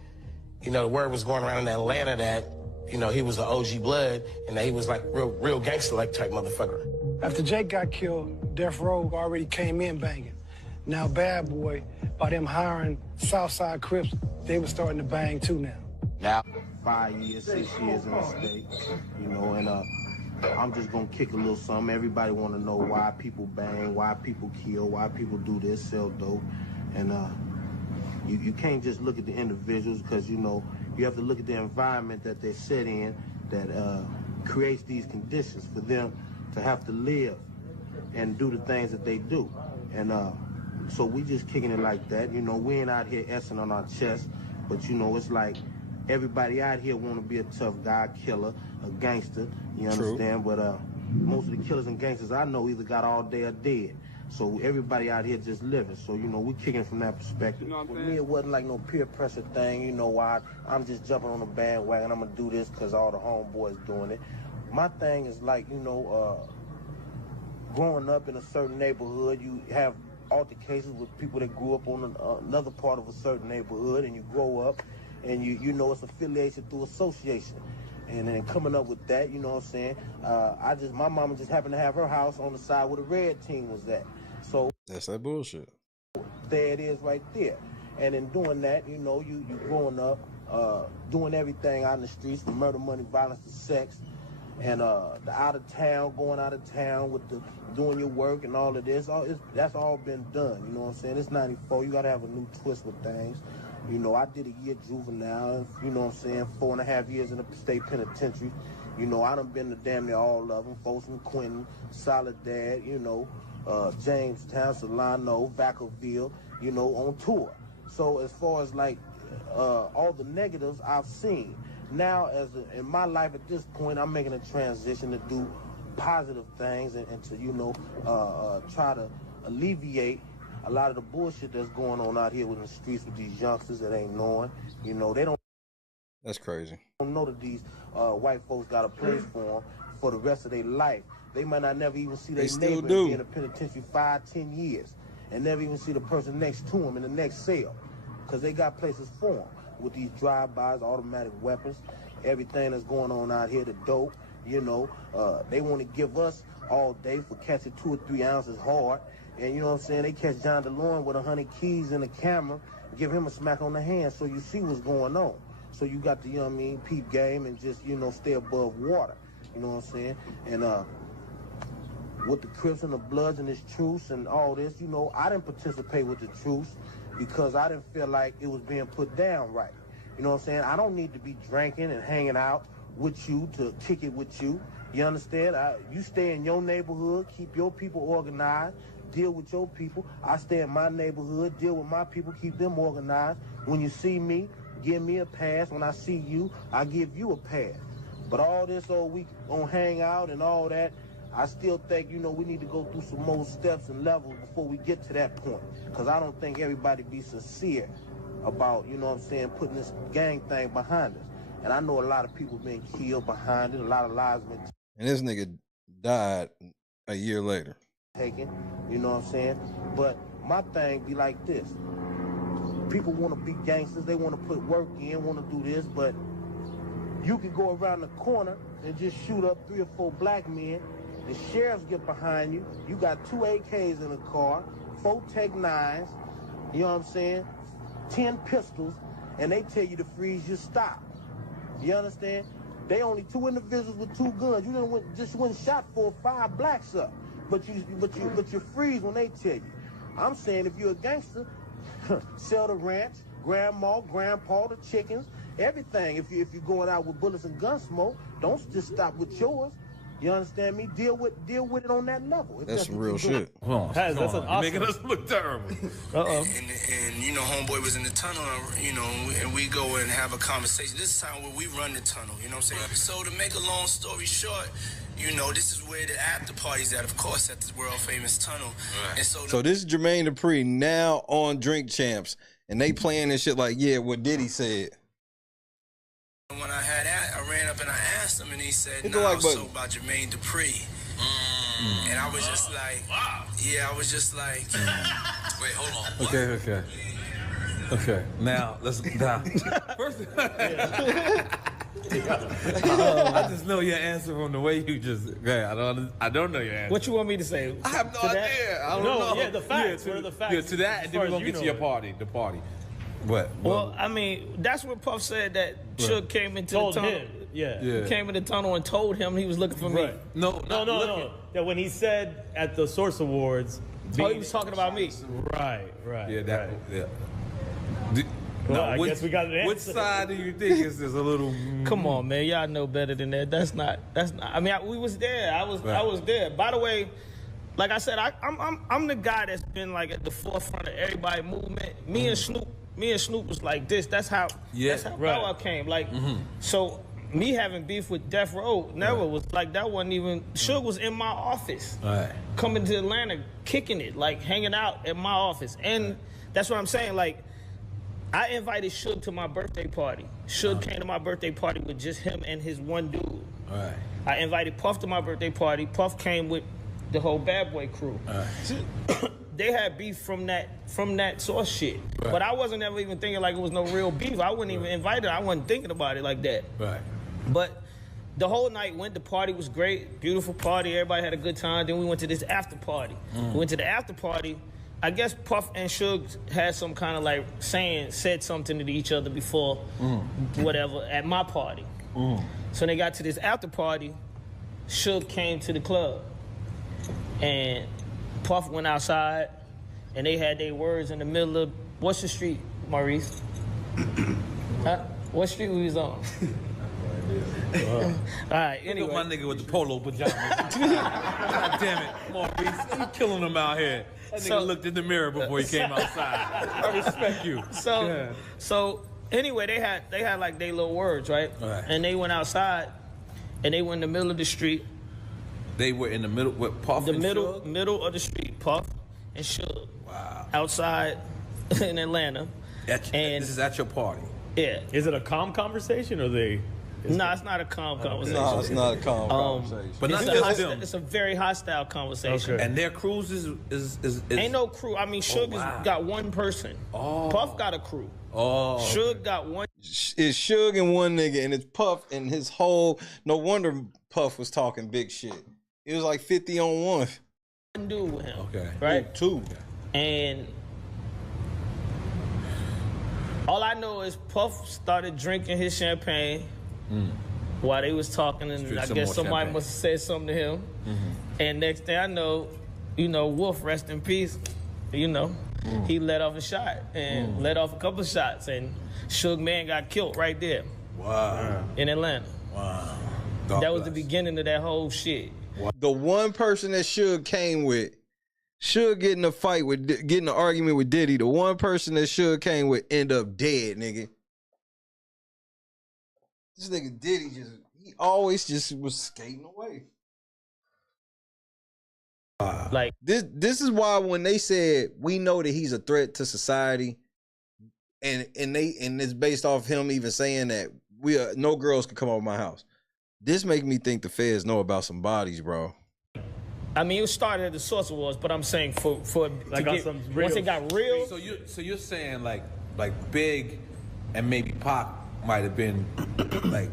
you know, the word was going around in Atlanta that, you know, he was an OG blood and that he was like real gangster-like type motherfucker. After Jake got killed, Death Row already came in banging. Now Bad Boy, by them hiring Southside Crips, they were starting to bang too now. Now, 5 years, 6 years in the state, you know, and I'm just gonna kick a little something. Everybody wanna know why people bang, why people kill, why people do this, sell dope, and you can't just look at the individuals, because, you know, you have to look at the environment that they're set in that creates these conditions for them to have to live and do the things that they do. And so we just kicking it like that. You know, we ain't out here essing on our chest, but, you know, it's like everybody out here want to be a tough guy, killer, a gangster, you understand? True. But most of the killers and gangsters I know either got all day or dead. So everybody out here just living. So, you know, we kicking from that perspective. You know what I'm saying? With me, it wasn't like no peer pressure thing. You know why? I'm just jumping on the bandwagon. I'm going to do this because all the homeboys doing it. My thing is like, you know, growing up in a certain neighborhood, you have altercations with people that grew up on another part of a certain neighborhood, and you grow up and you know it's affiliation through association. And then coming up with that, you know what I'm saying? My mama just happened to have her house on the side where the red team was at. So that's that bullshit. There it is right there. And in doing that, you know, you growing up, doing everything out in the streets, from murder, money, violence to sex. And the out of town, going out of town with the doing your work and all of this, that's all been done. You know what I'm saying? It's 94. You gotta have a new twist with things. You know, I did a year juvenile. You know what I'm saying? 4.5 years in the state penitentiary. You know, I done been to damn near all of them. Folsom, Quentin, Soledad. You know, Jamestown, Solano, Vacaville. You know, on tour. So as far as like all the negatives I've seen. Now, in my life at this point, I'm making a transition to do positive things and to, you know, try to alleviate a lot of the bullshit that's going on out here in the streets with these youngsters that ain't knowing. You know, they don't. That's crazy. Don't know that these white folks got a place for them for the rest of their life. They might not never even see their neighbor be in a penitentiary 5-10 years and never even see the person next to them in the next cell because they got places for them. With these drive-bys, automatic weapons, everything that's going on out here, the dope, you know, they want to give us all day for catching 2 or 3 ounces hard. And you know what I'm saying? They catch John DeLorean with 100 keys in a camera, give him a smack on the hand so you see what's going on. So you got the, you know what I mean, peep game and just, you know, stay above water. You know what I'm saying? And with the Crips and the Bloods and this truce and all this, you know, I didn't participate with the truce because I didn't feel like it was being put down right. You know what I'm saying? I don't need to be drinking and hanging out with you to kick it with you. You understand? You stay in your neighborhood, keep your people organized, deal with your people. I stay in my neighborhood, deal with my people, keep them organized. When you see me, give me a pass. When I see you, I give you a pass. But all this, we gonna hang out and all that, I still think, you know, we need to go through some more steps and levels before we get to that point. Because I don't think everybody be sincere about, you know what I'm saying, putting this gang thing behind us. And I know a lot of people been killed behind it, a lot of lives been And this nigga died a year later. taken, you know what I'm saying? But my thing be like this. People want to be gangsters, they want to put work in, want to do this, but you can go around the corner and just shoot up 3 or 4 black men. The sheriffs get behind you. You got 2 AKs in the car, 4 Tech 9s, you know what I'm saying? 10 pistols, and they tell you to freeze, you stop. You understand? They only 2 individuals with 2 guns. You just went and shot 4 or 5 blacks up, but you freeze when they tell you. I'm saying if you're a gangster, sell the ranch, grandma, grandpa, the chickens, everything. If you're going out with bullets and gun smoke, don't just stop with yours. You understand me? Deal with it on that level. That's some real shit. Hold on. That's awesome. You're making us look terrible. And you know, homeboy was in the tunnel, you know, and we go and have a conversation. This time where we run the tunnel, you know what I'm saying? So to make a long story short, you know, this is where the after party's at, of course, at this world famous tunnel. Right. And So this is Jermaine Dupri now on Drink Champs, and they playing this shit like, yeah, what Diddy said. When I ran up and I asked him, and he said, Hit "No, the like so button. about Jermaine Dupri." And I was just like, yeah, I was just like, wait, hold on. What? Okay. Now let's first. I just know your answer from the way you just. Okay, I don't know your answer. What you want me to say? I have no idea. I don't know. Yeah, the facts. Yeah, what are the facts? Yeah, to that, and then we're gonna get to your party. The party. What? Well, I mean, that's what Puff said that Suge came into the tunnel. Him. Yeah. He came in the tunnel and told him he was looking for me. No. That when he said at the Source Awards. He was talking about me. Right. Yeah, yeah. Well, I guess we got an answer. Which side do you think is a little? Come on, man, y'all know better than that. That's not. I mean, we was there. I was there. By the way, like I said, I'm the guy that's been like at the forefront of everybody movement. Me and Snoop was like this. That's how I came. Like so. Me having beef with Death Row never was like that. Wasn't even. Suge was in my office, coming to Atlanta, kicking it, like hanging out at my office, and that's what I'm saying. Like, I invited Suge to my birthday party. Suge came to my birthday party with just him and his one dude. I invited Puff to my birthday party. Puff came with the whole Bad Boy crew. They had beef from that Source shit, but I wasn't ever even thinking like it was no real beef. I wasn't even invited. I wasn't thinking about it like that. But the whole night went. The party was great, beautiful party. Everybody had a good time. Then we went to this after party. We went to the after party. I guess Puff and Suge had some kind of like said something to each other before, whatever, at my party. So when they got to this after party, Suge came to the club, and Puff went outside, and they had their words in the middle of, what's the street, Maurice? Huh? What street we was on? All right, anyway. Look at my nigga with the polo pajamas. God damn it, Maurice. You killing him out here. That nigga looked in the mirror before he came outside. I respect you. So anyway, they had like their little words, right? And they went outside, and they went in the middle of the street. They were in the middle with Puff and Suge? Middle of the street, Puff and Suge. Wow. Outside in Atlanta. And this is at your party? Yeah. Is it a calm conversation or they? No, it's not a calm conversation. No, it's not a calm conversation. But not it's, just them. It's a very hostile conversation. Okay. And their cruise is ain't no crew. I mean, Suge has got one person. Puff got a crew. Suge got one. It's Suge and one nigga, and it's Puff and his whole. No wonder Puff was talking big shit. It was like 50 on 1. Dude with him. Okay. Right. 2. And all I know is Puff started drinking his champagne while they was talking, and I guess somebody must have said something to him. And next thing I know, Wolf, rest in peace, he let off a shot and let off a couple of shots, and Suge Man got killed right there. Wow. In Atlanta. Wow. That was the beginning of that whole shit. The one person that Suge came with, Suge getting an argument with Diddy, the one person that Suge came with end up dead, nigga. This nigga Diddy he always just was skating away. Like this is why when they said we know that he's a threat to society, and it's based off him even saying that no girls can come over my house. This make me think the feds know about some bodies, bro. I mean, it started at the Source Awards, but I'm saying once it got real. So you're saying like Big and maybe Pac might have been like.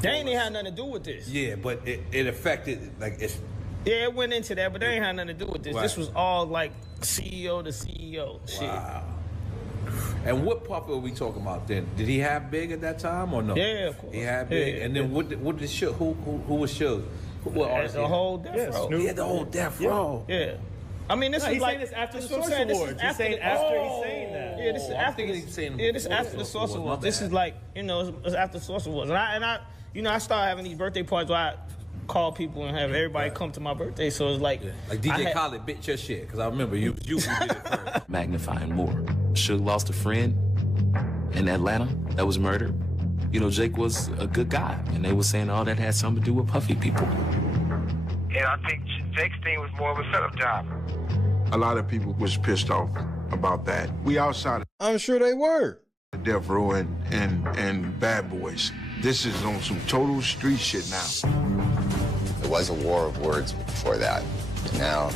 They ain't even had nothing to do with this. Yeah, but it affected Yeah, it went into that, but they ain't had nothing to do with this. Right. This was all like CEO to CEO shit. Wow. And what Puff are we talking about then? Did he have Big at that time or no? Yeah, of course. He had Big. Yeah, and then what did Suge? Who was Suge? The whole Death Row. Yeah, the whole Death Row. Yeah. I mean, this is he's like saying this after the what I'm Source saying. Awards. He's saying after he's saying that. Yeah, this is after. This is after the Source Awards. This is like it's after the Source Awards, and I started having these birthday parties where I call people and have everybody come to my birthday. So it's like DJ Khaled bit your shit because I remember you who did it first. Magnifying more. Suge lost a friend in Atlanta that was murdered. Jake was a good guy, and they were saying all that had something to do with Puffy people. And I think Jake's thing was more of a setup job. A lot of people was pissed off about that. We outside. I'm sure they were. Death Row and Bad Boys. This is on some total street shit now. There was a war of words before that. Now,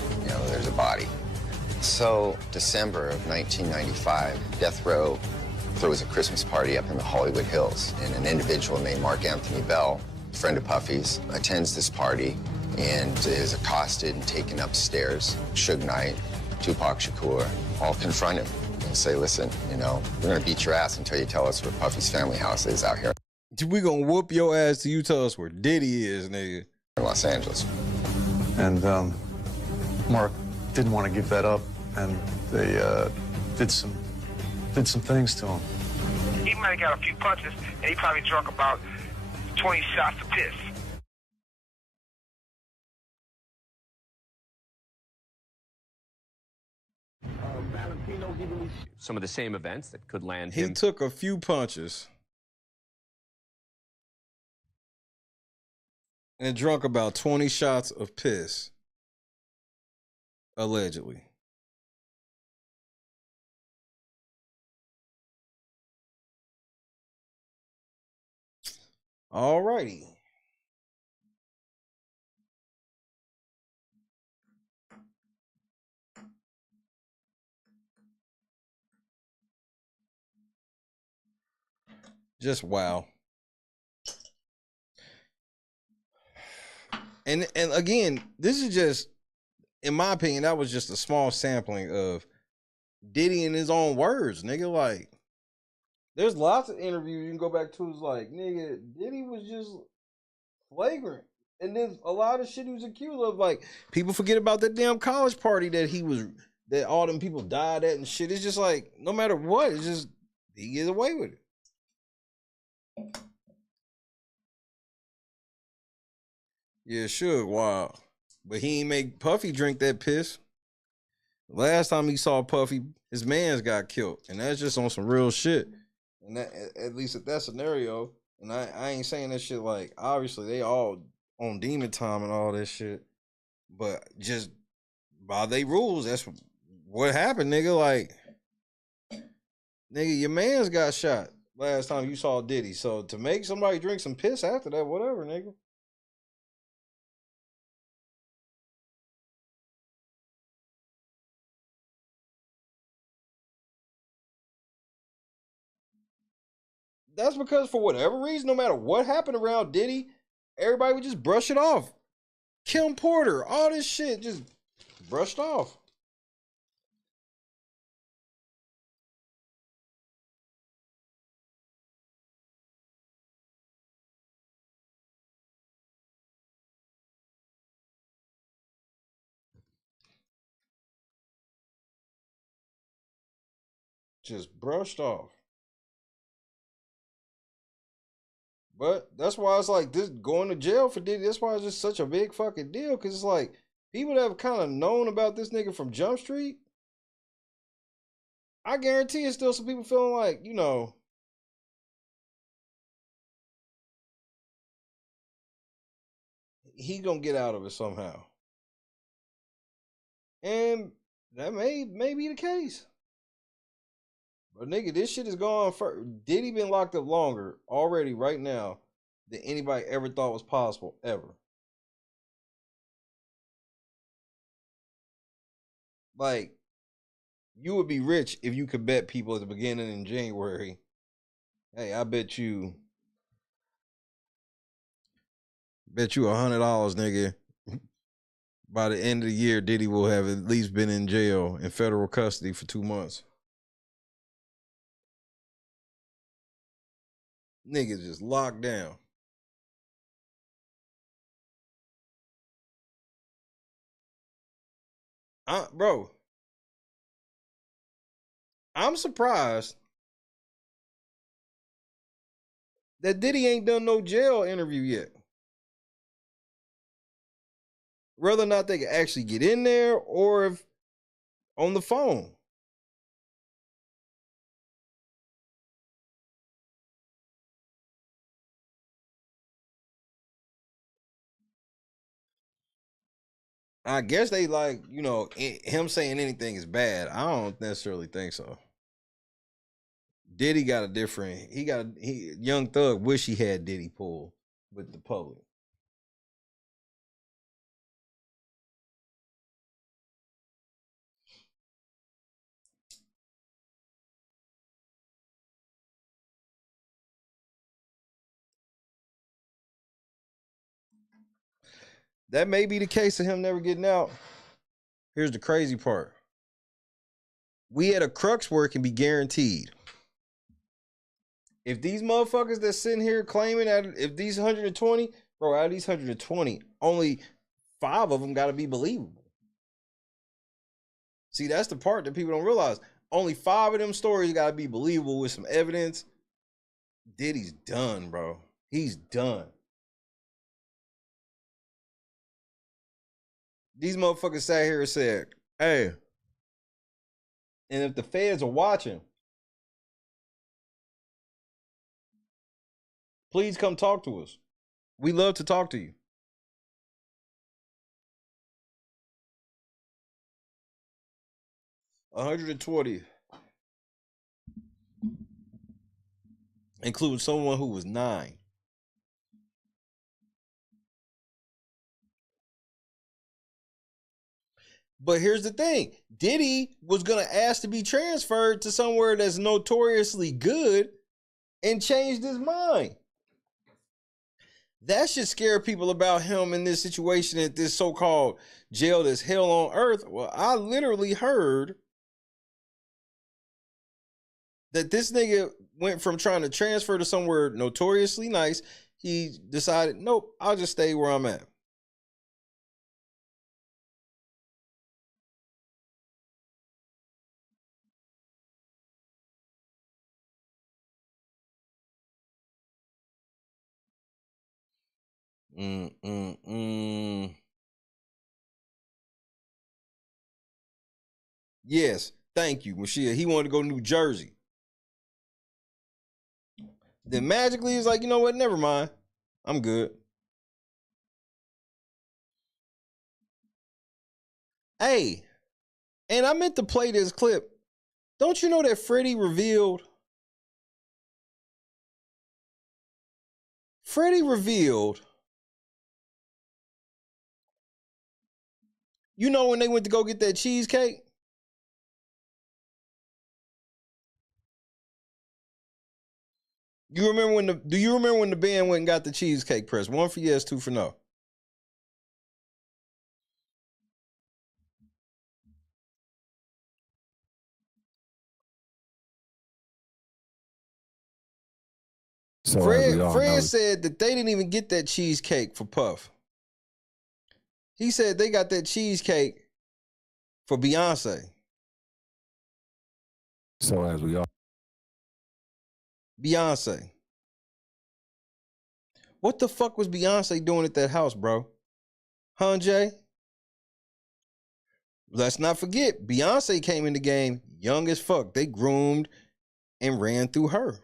there's a body. So, December of 1995, Death Row throws a Christmas party up in the Hollywood Hills, and an individual named Mark Anthony Bell, a friend of Puffy's, attends this party and is accosted and taken upstairs. Suge Knight, Tupac Shakur, all confront him and say, listen, we're gonna beat your ass until you tell us where Puffy's family house is out here. We gonna whoop your ass till you tell us where Diddy is, nigga. In Los Angeles. And Mark didn't want to give that up, and they did some things to him. He might have got a few punches, and he probably drunk about 20 shots of piss. Some of the same events that could land He him. took a few punches and drunk about 20 shots of piss, allegedly. All righty. Just wow. And again, this is just in my opinion, that was just a small sampling of Diddy in his own words, nigga. Like, there's lots of interviews you can go back to. It's like, nigga, Diddy was just flagrant. And then a lot of shit he was accused of. Like, people forget about that damn college party that all them people died at and shit. It's just like, no matter what, it's just, he gets away with it. Yeah, sure, wow. But he ain't make Puffy drink that piss. Last time he saw Puffy, his mans got killed. And that's just on some real shit. And that, at least at that scenario, and I ain't saying that shit like, obviously they all on demon time and all that shit. But just by they rules, that's what happened, nigga. Like, nigga, your mans got shot last time you saw Diddy. So to make somebody drink some piss after that, whatever, nigga. That's because for whatever reason, no matter what happened around Diddy, everybody would just brush it off. Kim Porter, all this shit just brushed off. Just brushed off. But that's why it's like this going to jail for Diddy. That's why it's just such a big fucking deal. Cause it's like people that have kind of known about this nigga from Jump Street. I guarantee it's still some people feeling like, you know, he gonna get out of it somehow. And that may be the case. But nigga, this shit is gone for Diddy been locked up longer already right now than anybody ever thought was possible ever. Like, you would be rich if you could bet people at the beginning in January, hey, I bet you $100, nigga. By the end of the year, Diddy will have at least been in jail in federal custody for 2 months. Niggas just locked down. Bro, I'm surprised that Diddy ain't done no jail interview yet. Whether or not they can actually get in there or if on the phone. I guess they like, you know, him saying anything is bad. I don't necessarily think so. Diddy got a different, Young Thug wish he had Diddy pull with the public. That may be the case of him never getting out. Here's the crazy part. We at a crux where it can be guaranteed. If these motherfuckers that's sitting here claiming that if these 120, bro, out of these 120, only 5 of them got to be believable. See, that's the part that people don't realize. Only 5 of them stories got to be believable with some evidence. Diddy's done, bro. He's done. These motherfuckers sat here and said, hey, and if the feds are watching, please come talk to us. We love to talk to you. $120, including someone who was 9. But here's the thing. Diddy was going to ask to be transferred to somewhere that's notoriously good and changed his mind. That should scare people about him in this situation at this so-called jail that's hell on earth. Well, I literally heard that this nigga went from trying to transfer to somewhere notoriously nice. He decided, nope, I'll just stay where I'm at. Yes, thank you, Mashia. He wanted to go to New Jersey. Then magically he's like, you know what? Never mind. I'm good. Hey, and I meant to play this clip. Don't you know that Freddie revealed? You know when they went to go get that cheesecake? Do you remember when the band went and got the cheesecake press? 1 for yes, 2 for no. So Fred said that they didn't even get that cheesecake for Puff. He said they got that cheesecake for Beyonce. So as we all Beyonce. What the fuck was Beyonce doing at that house, bro? Huh, Jay? Let's not forget, Beyonce came in the game young as fuck. They groomed and ran through her.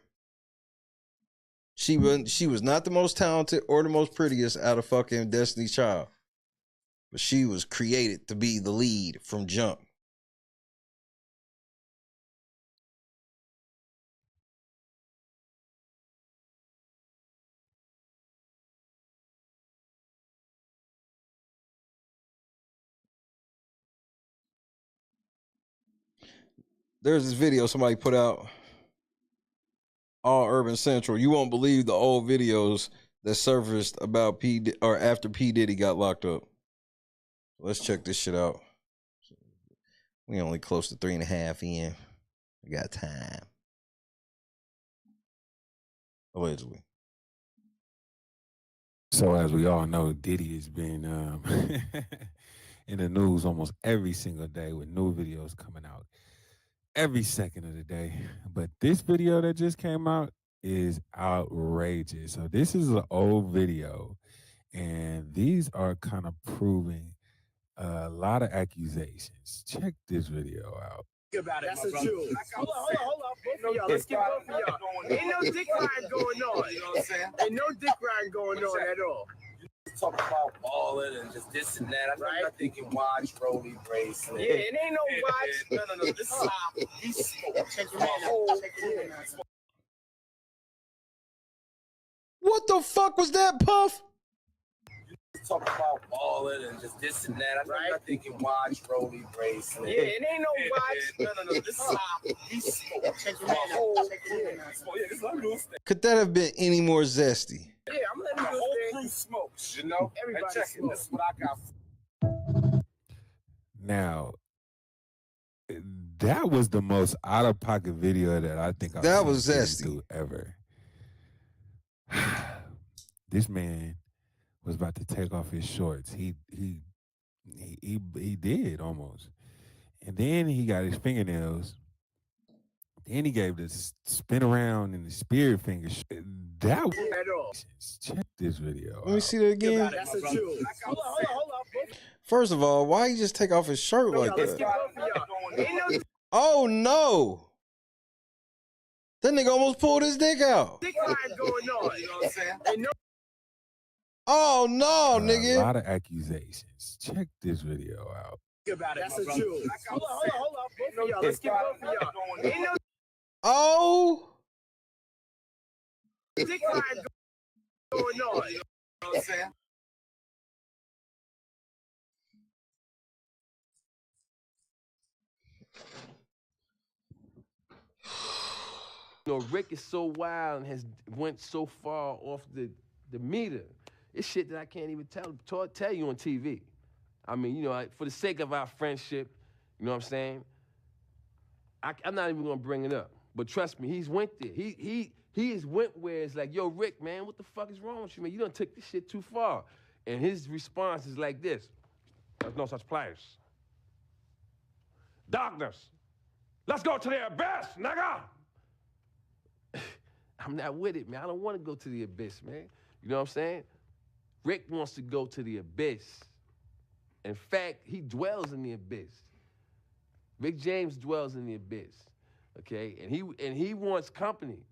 She was not the most talented or the most prettiest out of fucking Destiny's Child. But she was created to be the lead from jump. There's this video somebody put out, All Urban Central. You won't believe the old videos that surfaced about after P. Diddy got locked up. Let's check this shit out. We only close to 3.5 in. We got time. Allegedly. So as we all know, Diddy has been in the news almost every single day with new videos coming out every second of the day. But this video that just came out is outrageous. So this is an old video, and these are kind of proving a lot of accusations. Check this video out. About it, that's a truth. Hold on. Both of y'all. Let's get both of y'all. Ain't no dick riding going on. You know what I'm saying? Ain't no dick riding going on at all. You talk about balling and just this and that. I know you're thinking watch, Rolly bracelet. Yeah, it ain't no watch. No. This is how he smoke. Check your man out. What the fuck was that, Puff? Talk about balling and just this and that. I know you're thinking watch, Rolly bracelet. Yeah, it ain't no watch. No. This is how he smoke. Check your man out. Yeah, this is a new thing. Could that have been any more zesty? Yeah, I'm letting the whole crew smokes, you know? Everybody smokes. This is what I got. Now, that was the most out-of-pocket video that I think That was zesty ever. This man was about to take off his shorts. He did almost. And then he got his fingernails. Then he gave this spin around in the spirit finger. That was... Check this video Let me see that again. That's a truth. Hold on. First of all, why he just take off his shirt like that? Oh no! That nigga almost pulled his dick out. Dick riding going on. You know what I'm saying? Oh no, nigga! A lot of accusations. Check this video out. About it. That's a truth. Hold on. Both of y'all. Let's get both of y'all. Ain't no dick riding going on. You know what I'm saying? You know, Rick is so wild and has went so far off the the meter. It's shit that I can't even tell you on TV. I mean, you know, for the sake of our friendship, you know what I'm saying? I'm not even gonna bring it up. But trust me, he's went there. He has went where it's like, yo, Rick, man, what the fuck is wrong with you, man? You done took this shit too far. And his response is like this: there's no such place. Darkness. Let's go to the abyss, nigga. I'm not with it, man. I don't want to go to the abyss, man. You know what I'm saying? Rick wants to go to the abyss. In fact, he dwells in the abyss. Rick James dwells in the abyss, okay? And he wants company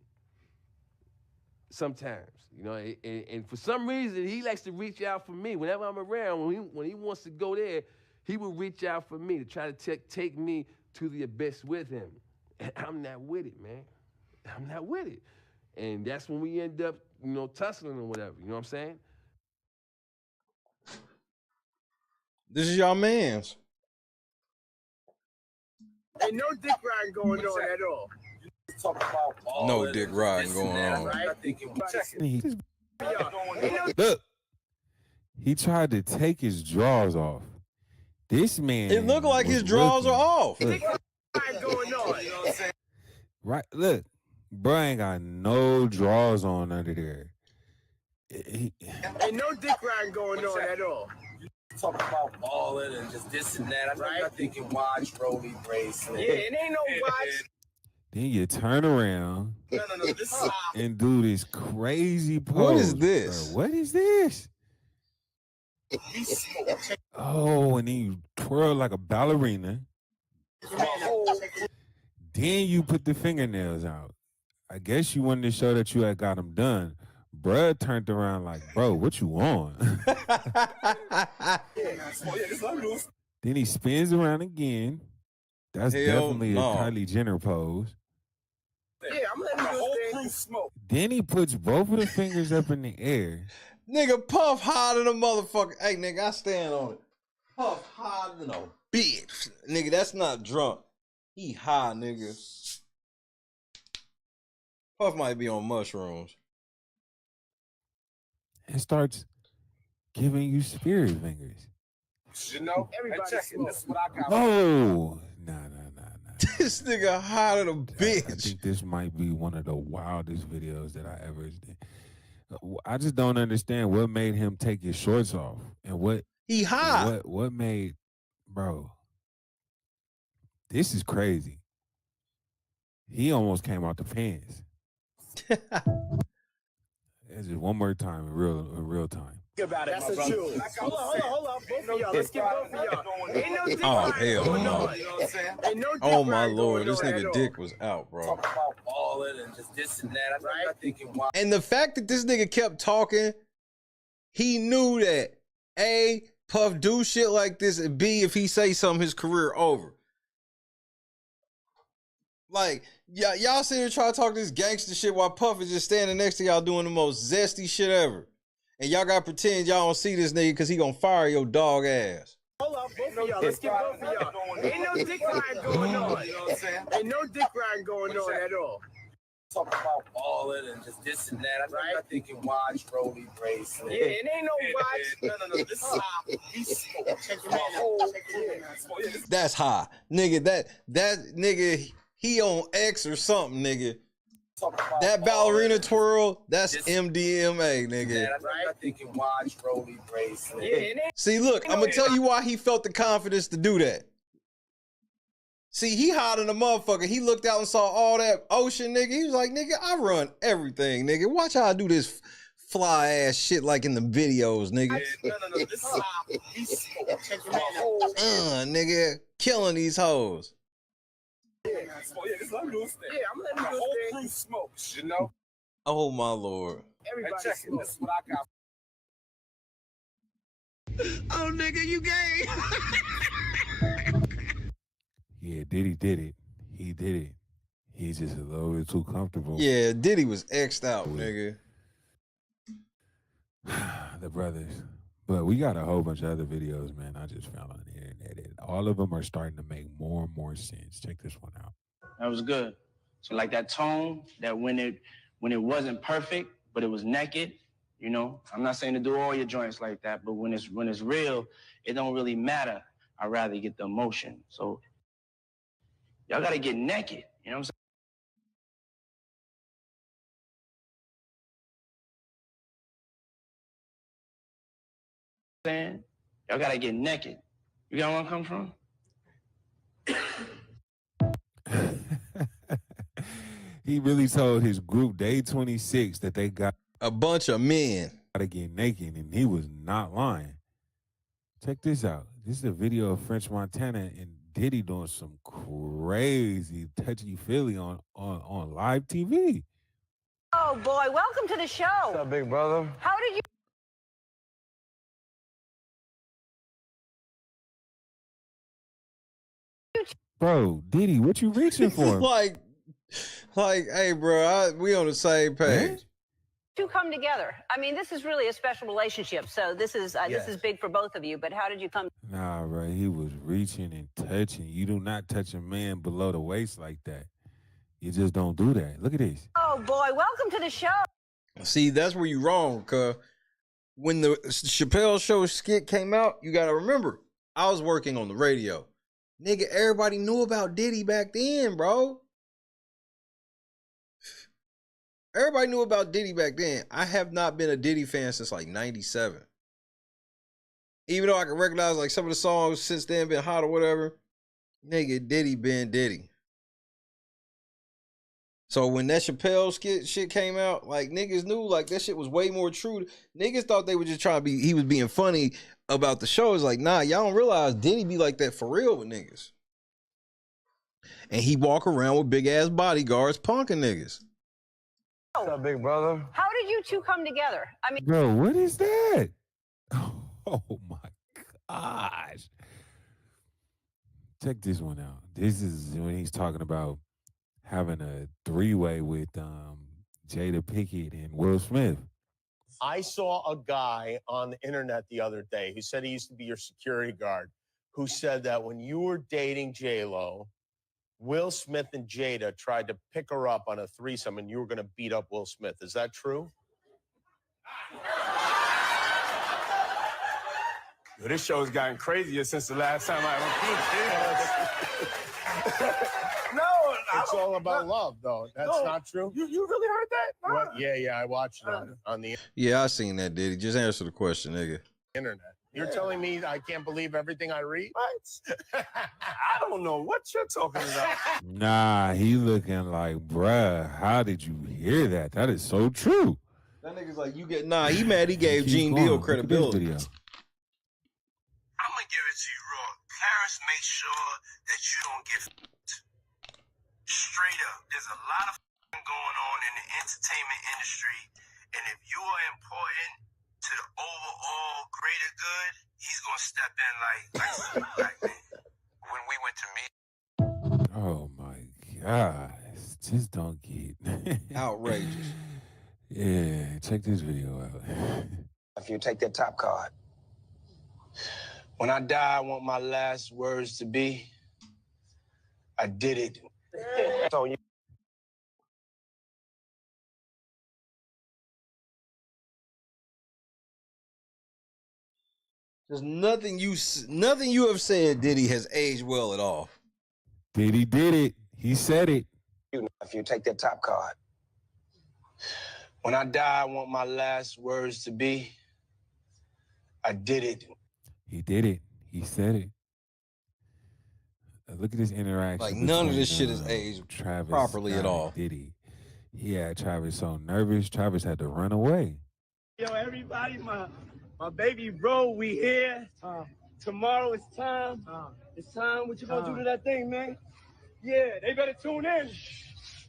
sometimes, you know? And for some reason, he likes to reach out for me. Whenever I'm around, when he wants to go there, he will reach out for me to try to take me to the abyss with him. And I'm not with it, man. I'm not with it. And that's when we end up, you know, tussling or whatever, you know what I'm saying? This is y'all mans. Ain't no dick riding going on at all. Talk about No dick riding going on. Look, he tried to take his drawers off. This man. It looked like his drawers are off. Dick riding going on. You know what I'm saying? Right, look, bro ain't got no drawers on under there. Ain't no dick riding going on at all. Talk about balling and just this and that. I'm thinking watch, Rolly, bracelet. Yeah, it ain't no watch. Then you turn around No, this is and do this crazy pose. What is this? Bro. What is this? Oh, and then you twirl like a ballerina. Then you put the fingernails out. I guess you wanted to show that you had got them done. Bruh turned around like, bro, what you on? Then he spins around again. That's definitely a Kylie Jenner pose. Yeah, I'm letting the whole crew smoke. Then he puts both of the fingers up in the air. Nigga, Puff higher than a motherfucker. Hey, nigga, I stand on it. Puff higher than a bitch. Nigga, that's not drunk. He high, nigga. Puff might be on mushrooms. And starts giving you spirit fingers. You know, everybody checking. This is what I got. Oh, nah. This nigga high than a bitch. I think this might be one of the wildest videos that I ever did. I just don't understand what made him take his shorts off and what he high. What made, bro? This is crazy. He almost came out the pants. It's just one more time in real time. About it, that's the truth. Hold on. Both of y'all. Let's get both of y'all. Ain't no dick Oh, hell no. You know what I'm saying? Ain't no dick Oh, my riding Lord. going This on nigga at dick was out, bro. Talk about balling and just this and that. I'm thinking why. And the fact that this nigga kept talking, he knew that A, Puff do shit like this, and B, if he say something, his career over. Like, y'all sitting here trying to talk this gangster shit while Puff is just standing next to y'all doing the most zesty shit ever. And y'all gotta pretend y'all don't see this nigga because he gonna fire your dog ass. Hold on, both of y'all. Let's get both of y'all. Ain't no dick riding going on. You know what I'm saying? Ain't no dick riding going on at all. Talk about balling and just this and that. I'm thinking watch, Rolly, bracelet. Yeah, it ain't no watch. No. This is how he smoke. Check your man out. That's high. Nigga, that nigga, he on X or something, nigga. That ballerina twirl, that's MDMA, nigga. I'm thinking watch, Rolly, bracelet. See, look, I'm gonna tell you why he felt the confidence to do that. See, he hot in a motherfucker. He looked out and saw all that ocean, nigga. He was like, nigga, I run everything, nigga. Watch how I do this fly ass shit like in the videos, nigga. No. This is how he smoke. Check your man out. Nigga, killing these hoes. Yeah, I'm letting the whole crew smoke, you know? Oh, my Lord. Everybody checking. This is what I got. Oh, nigga, you gay. Yeah, Diddy did it. He did it. He's just a little bit too comfortable. Yeah, Diddy was X'd out, nigga. The brothers. But we got a whole bunch of other videos, man, I just found on the internet. And all of them are starting to make more and more sense. Check this one out. That was good. So like that tone, that when it wasn't perfect, but it was naked, You know, I'm not saying to do all your joints like that, but when it's real, it don't really matter. I'd rather get the emotion. So y'all gotta get naked. You know what I'm saying? Y'all gotta get naked. You got where I'm coming from? He really told his group Day 26 that they got a bunch of men to get naked, and he was not lying. Check this out. This is a video of French Montana and Diddy doing some crazy touchy-feely on live TV. Oh boy, welcome to the show. What's up, big brother? How did you? Bro, Diddy, what you reaching for? like, hey, bro, we on the same page. To come together. I mean, this is really a special relationship. So this is big for both of you. But how did you come? Nah, bro, he was reaching and touching. You do not touch a man below the waist like that. You just don't do that. Look at this. Oh boy, welcome to the show. See, that's where you wrong, cuz when the Chappelle Show skit came out, you gotta remember, I was working on the radio. Nigga, everybody knew about Diddy back then, bro. Everybody knew about Diddy back then. I have not been a Diddy fan since like 97. Even though I can recognize like some of the songs since then been hot or whatever. Nigga, Diddy been Diddy. So when that Chappelle skit shit came out, like niggas knew like that shit was way more true. Niggas thought they were just trying to be, he was being funny about the show. It's like, nah, y'all don't realize Diddy be like that for real with niggas. And he walk around with big ass bodyguards punking niggas. What's up, big brother? How did you two come together? I mean, Bro, what is that? Oh my gosh. Check this one out. This is when he's talking about having a three-way with Jada Pinkett and Will Smith. I saw a guy on the internet the other day who said he used to be your security guard, who said that when you were dating J-Lo, Will Smith and Jada tried to pick her up on a threesome and you were going to beat up Will Smith. Is that true? This show's gotten crazier since the last time I peeked. No, it's all about love, though. That's not true. You really heard that? What? Yeah, I watched it on the Yeah, I seen that, Diddy. Just answer the question, nigga. internet. You're telling me I can't believe everything I read? I don't know what you're talking about. Nah, he looking like, bruh, how did you hear that? That is so true. That nigga's like, you get, nah, he mad he gave Gene Deal credibility. I'm gonna give it to you raw. Clarence makes sure that you don't get straight up. There's a lot of going on in the entertainment industry, and if you are important to the overall greater good, he's gonna step in like black man. When we went to meet. Oh my gosh. Just don't get outrageous. Yeah, check this video out. If you take that top card. When I die, I want my last words to be, I did it. So you There's nothing you have said, Diddy, has aged well at all. Diddy did it. He said it. If you take that top card. When I die, I want my last words to be, I did it. He did it. He said it. Look at this interaction. Like none of between, this shit is aged Travis properly Scott at all. and Diddy. He had Travis so nervous. Travis had to run away. Yo, everybody, my baby bro, we here. Tomorrow it's time. It's time. What you gonna do to that thing, man? Yeah, they better tune in.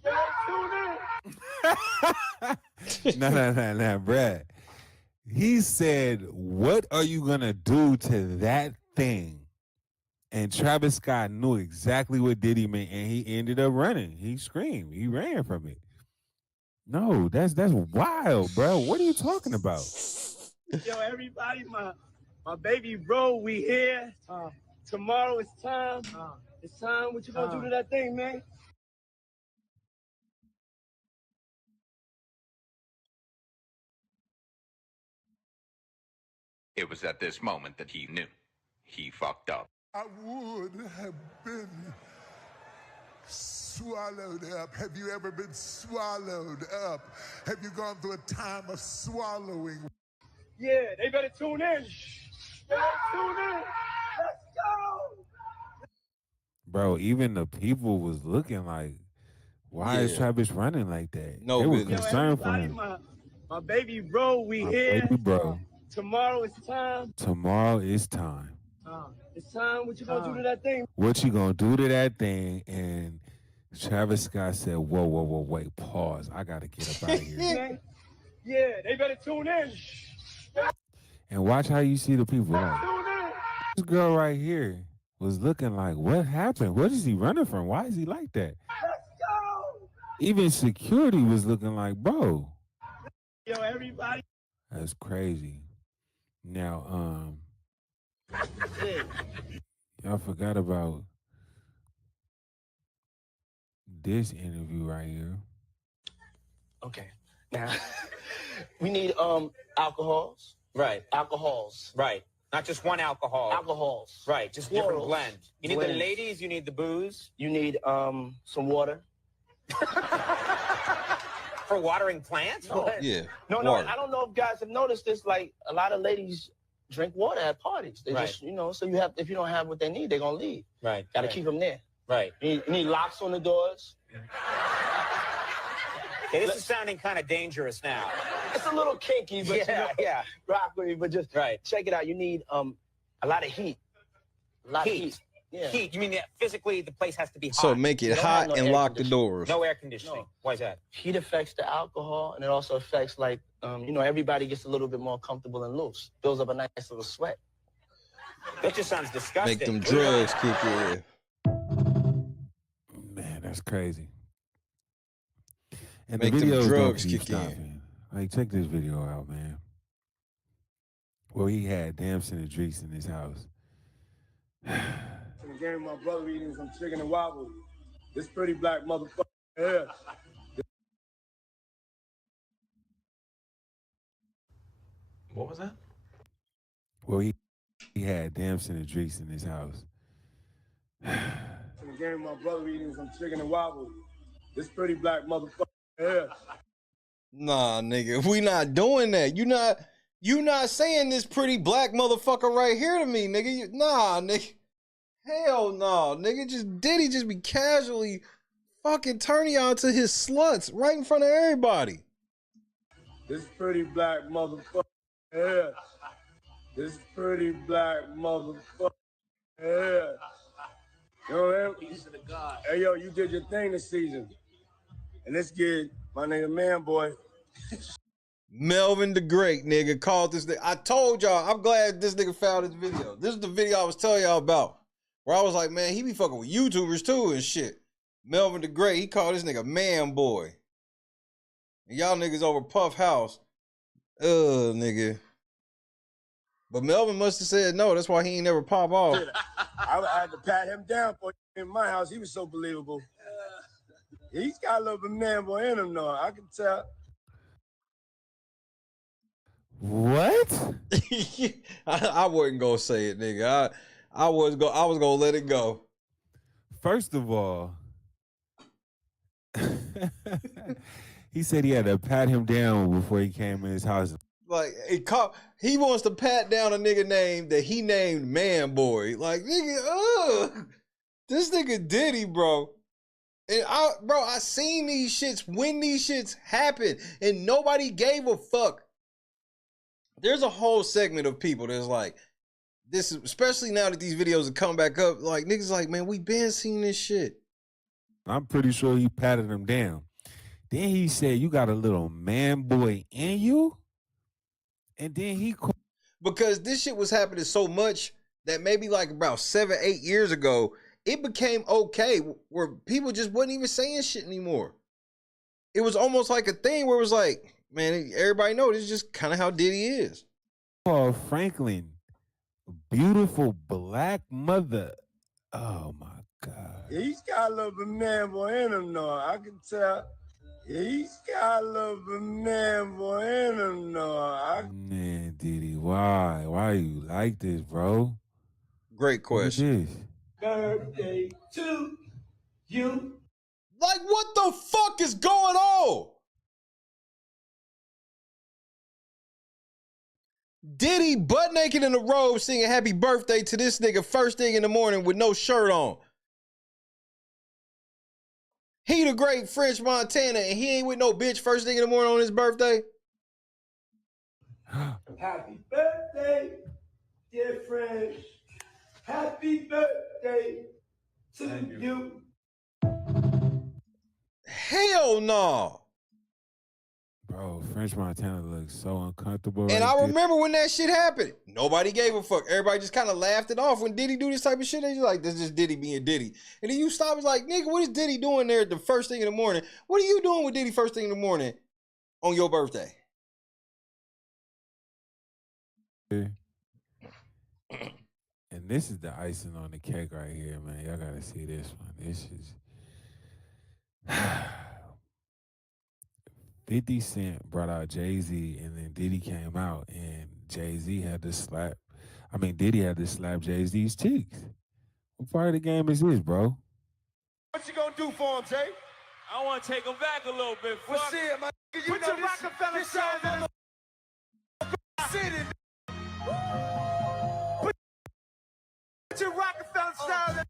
They better tune in. No, Brad. He said, what are you going to do to that thing? And Travis Scott knew exactly what Diddy meant, and he ended up running. He screamed. He ran from it. No, that's wild, bro. What are you talking about? Yo, everybody, my baby bro, we here. Tomorrow it's time. It's time. What you gonna do to that thing, man? It was at this moment that he knew. He fucked up. I would have been swallowed up. Have you ever been swallowed up? Have you gone through a time of swallowing? Yeah, they better tune in. They better tune in. Let's go. Bro, even the people was looking like, why is Yeah. Travis running like that? No they were business. concerned for Everybody, him. my baby bro, we My here. baby bro, Tomorrow is time. tomorrow is time. It's time. What you gonna do to that thing? What you gonna do to that thing? And Travis Scott said, whoa, wait, pause. I gotta get up out of here. Yeah, they better tune in. And watch how you see the people. Like, Tune in. this girl right here was looking like, what happened? What is he running from? Why is he like that? Let's go. Even security was looking like, bro. Yo, everybody. That's crazy. Now, y'all forgot about this interview right here. Okay. Now, we need alcohols. Right. Alcohols. Right. Not just one alcohol. Alcohols. Right. Just different Plurals. blend. You need the Blends. ladies, you need the booze. You need some water. For watering plants? No. Yeah. No, water. I don't know if guys have noticed this. Like, a lot of ladies drink water at parties. They Right. just, so you have, if you don't have what they need, they're gonna leave. Right. Gotta right. keep them there. Right. You need locks on the doors. Okay, this is sounding kind of dangerous now. It's a little kinky, but Yeah. rock with me. But just check it out. You need a lot of heat. A lot of heat. Yeah. Heat. You mean that physically the place has to be hot? So make it don't have hot no and air lock the conditioning. doors. No air conditioning. No. Why is that? Heat affects the alcohol, and it also affects, like, everybody gets a little bit more comfortable and loose. Builds up a nice little sweat. That just sounds disgusting. Make them drugs kick in. Man, that's crazy. And Make the them videos drugs don't keep kick in. stopping. Like, check this video out, man. Well, he had Damson and Drees in his house. In the game, my brother eating some chicken and waffles. This pretty black motherfucker here. What was that? Well, he had Damson and Drees in his house. In the game, my brother eating some chicken and waffles. This pretty black motherfucker here. Nah, nigga, we not doing that. You not saying this pretty black motherfucker right here to me, nigga. Nah, nigga. Hell no, nigga. Just Diddy just be casually fucking turning y'all to his sluts right in front of everybody. This pretty black motherfucker here. This pretty black motherfucker here. You know what I mean? Hey, yo, you did your thing this season. And let's get my nigga Man Boy. Melvin the Great, nigga, called this nigga. I told y'all, I'm glad this nigga found this video. This is the video I was telling y'all about. Where I was like, man, he be fucking with YouTubers too and shit. Melvin the Great, he called this nigga Man Boy. And y'all niggas over Puff House. Nigga. But Melvin must have said no. That's why he ain't never pop off. I had to pat him down for in my house. He was so believable. He's got a little bit of Man Boy in him, though. I can tell. What? I wasn't gonna say it, nigga. I was gonna let it go. First of all, he said he had to pat him down before he came in his house. Like he wants to pat down a nigga name that he named Man Boy. Like, nigga, this nigga Diddy, bro. And I seen these shits when these shits happened, and nobody gave a fuck. There's a whole segment of people that's like, this, especially now that these videos have come back up, like, niggas like, man, we been seeing this shit. I'm pretty sure he patted him down. Then he said, you got a little man boy in you? And then he... Because this shit was happening so much that maybe like about 7-8 years ago, it became okay where people just wasn't even saying shit anymore. It was almost like a thing where it was like, man, everybody know this is just kind of how Diddy is. Paul Franklin, beautiful black mother. Oh my God. He's got a little bit of Man Boy in him, though. I can tell. He's got a little bit of Man Boy in him, though. Man, Diddy, why Why? Why you like this, bro? Great question. Look at this. Birthday to you. Like, what the fuck is going on? Diddy butt naked in a robe singing happy birthday to this nigga first thing in the morning with no shirt on. He the great French Montana and he ain't with no bitch first thing in the morning on his birthday. Happy birthday, dear French. Happy birthday to you. Hell no. Bro, French Montana looks so uncomfortable. And right I there. remember when that shit happened. Nobody gave a fuck. Everybody just kind of laughed it off. When Diddy do this type of shit, they just like, this is just Diddy being Diddy. And then you stop, it's like, nigga, what is Diddy doing there at the first thing in the morning? What are you doing with Diddy first thing in the morning on your birthday? And this is the icing on the cake right here, man. Y'all gotta see this one. This is 50 Cent brought out Jay-Z, and then Diddy came out, and Diddy had to slap Jay-Z's cheeks. What part of the game is this, bro? What you gonna do for him, Jay? I want to take him back a little bit. Well, shit, man. You put your Rockefeller sign on the city. Put your Rockefeller sign on.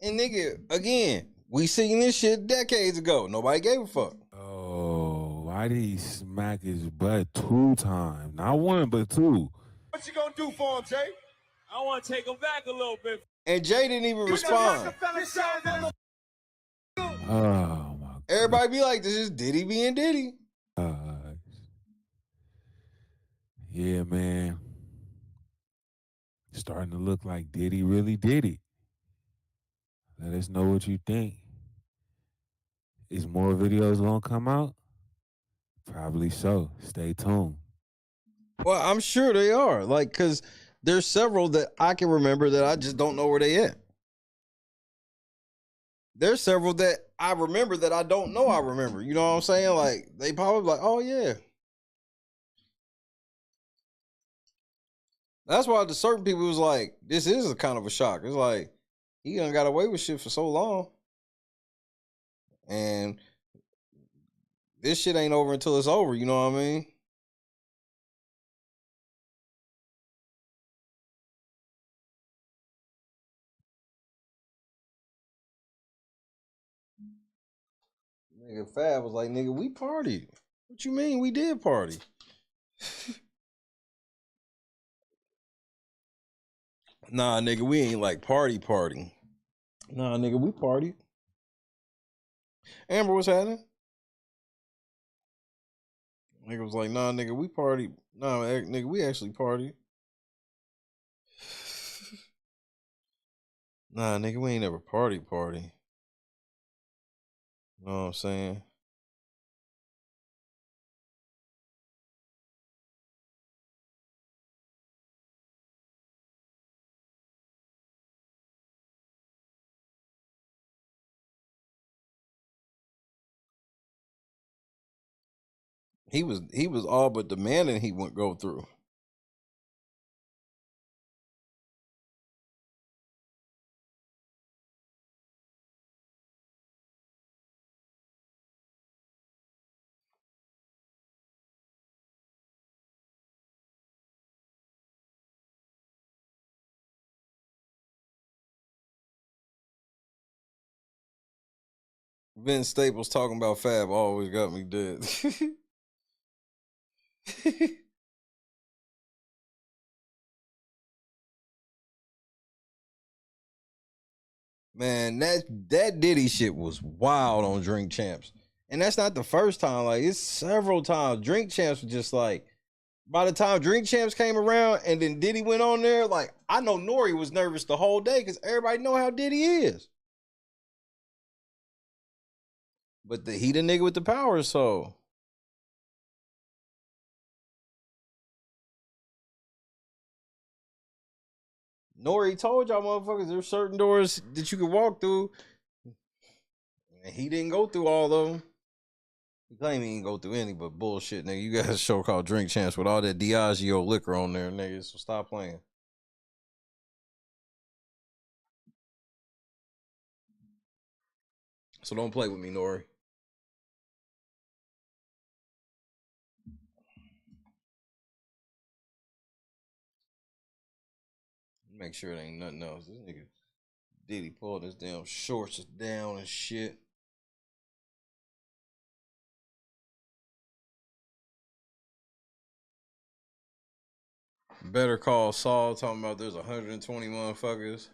And nigga, again, we seen this shit decades ago. Nobody gave a fuck. Oh, why did he smack his butt 2 times? Not 1, but 2. What you gonna do for him, Jay? I want to take him back a little bit. And Jay didn't even respond. Oh, my God. Everybody be like, this is Diddy being Diddy. Yeah, man. Starting to look like Diddy really did it. Let us know what you think. Is more videos gonna come out? Probably so. Stay tuned. Well, I'm sure they are. Like, cause there's several that I can remember that I just don't know where they at. There's several that I remember that I don't know I remember. You know what I'm saying? Like, they probably like, oh yeah. That's why to certain people it was like, this is a kind of a shock. It's like, he done got away with shit for so long. And this shit ain't over until it's over, you know what I mean? Nigga Fab was like, nigga, we partied. What you mean we did party? Nah, nigga, we ain't like party. Nah, nigga, we party. Amber, what's happening? Nigga was like, nah, nigga, we party. Nah, nigga, we actually party. Nah, nigga, we ain't never party. You know what I'm saying? He was all but demanding he wouldn't go through. Vince Staples talking about Fab always got me dead. Man, that Diddy shit was wild on Drink Champs. And that's not the first time. Like, it's several times. Drink Champs was just like, by the time Drink Champs came around and then Diddy went on there, like, I know Nori was nervous the whole day because everybody know how Diddy is. But he the nigga with the power, so. Nori told y'all motherfuckers there's certain doors that you can walk through. And he didn't go through all of them. He claim he ain't go through any but bullshit, nigga. You got a show called Drink Champs with all that Diageo liquor on there, nigga. So stop playing. So don't play with me, Nori. Make sure it ain't nothing else. This nigga Diddy pulled his damn shorts down and shit. Better Call Saul talking about there's 120 motherfuckers.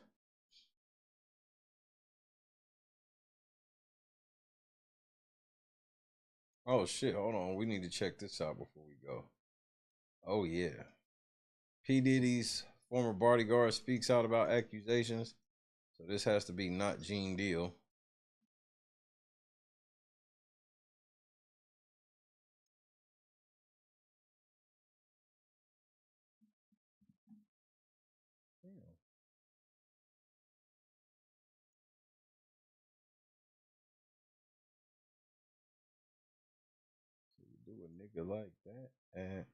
Oh shit, hold on. We need to check this out before we go. Oh yeah. P. Diddy's former bodyguard speaks out about accusations. So this has to be not Gene Deal. So you do a nigga like that and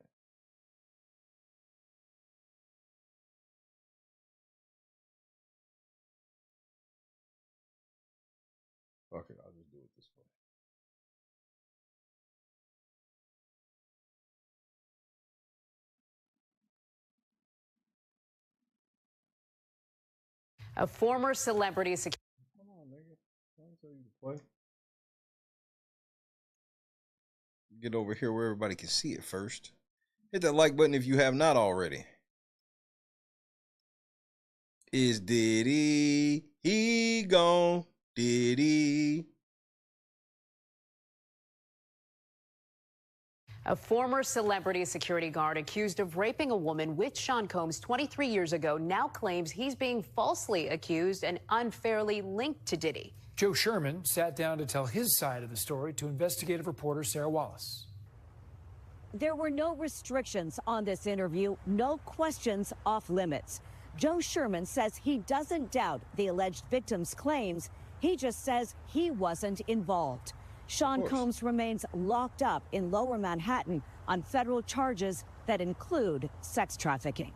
fuck it, I'll just do it this way. A former celebrity security. Come on, nigga. I'll tell you to play. Get over here where everybody can see it first. Hit that like button if you have not already. Is Diddy he gone? Diddy. A former celebrity security guard accused of raping a woman with Sean Combs 23 years ago now claims he's being falsely accused and unfairly linked to Diddy. Joe Sherman sat down to tell his side of the story to investigative reporter Sarah Wallace. There were no restrictions on this interview, no questions off limits. Joe Sherman says he doesn't doubt the alleged victim's claims. He just says he wasn't involved. Sean Combs remains locked up in Lower Manhattan on federal charges that include sex trafficking.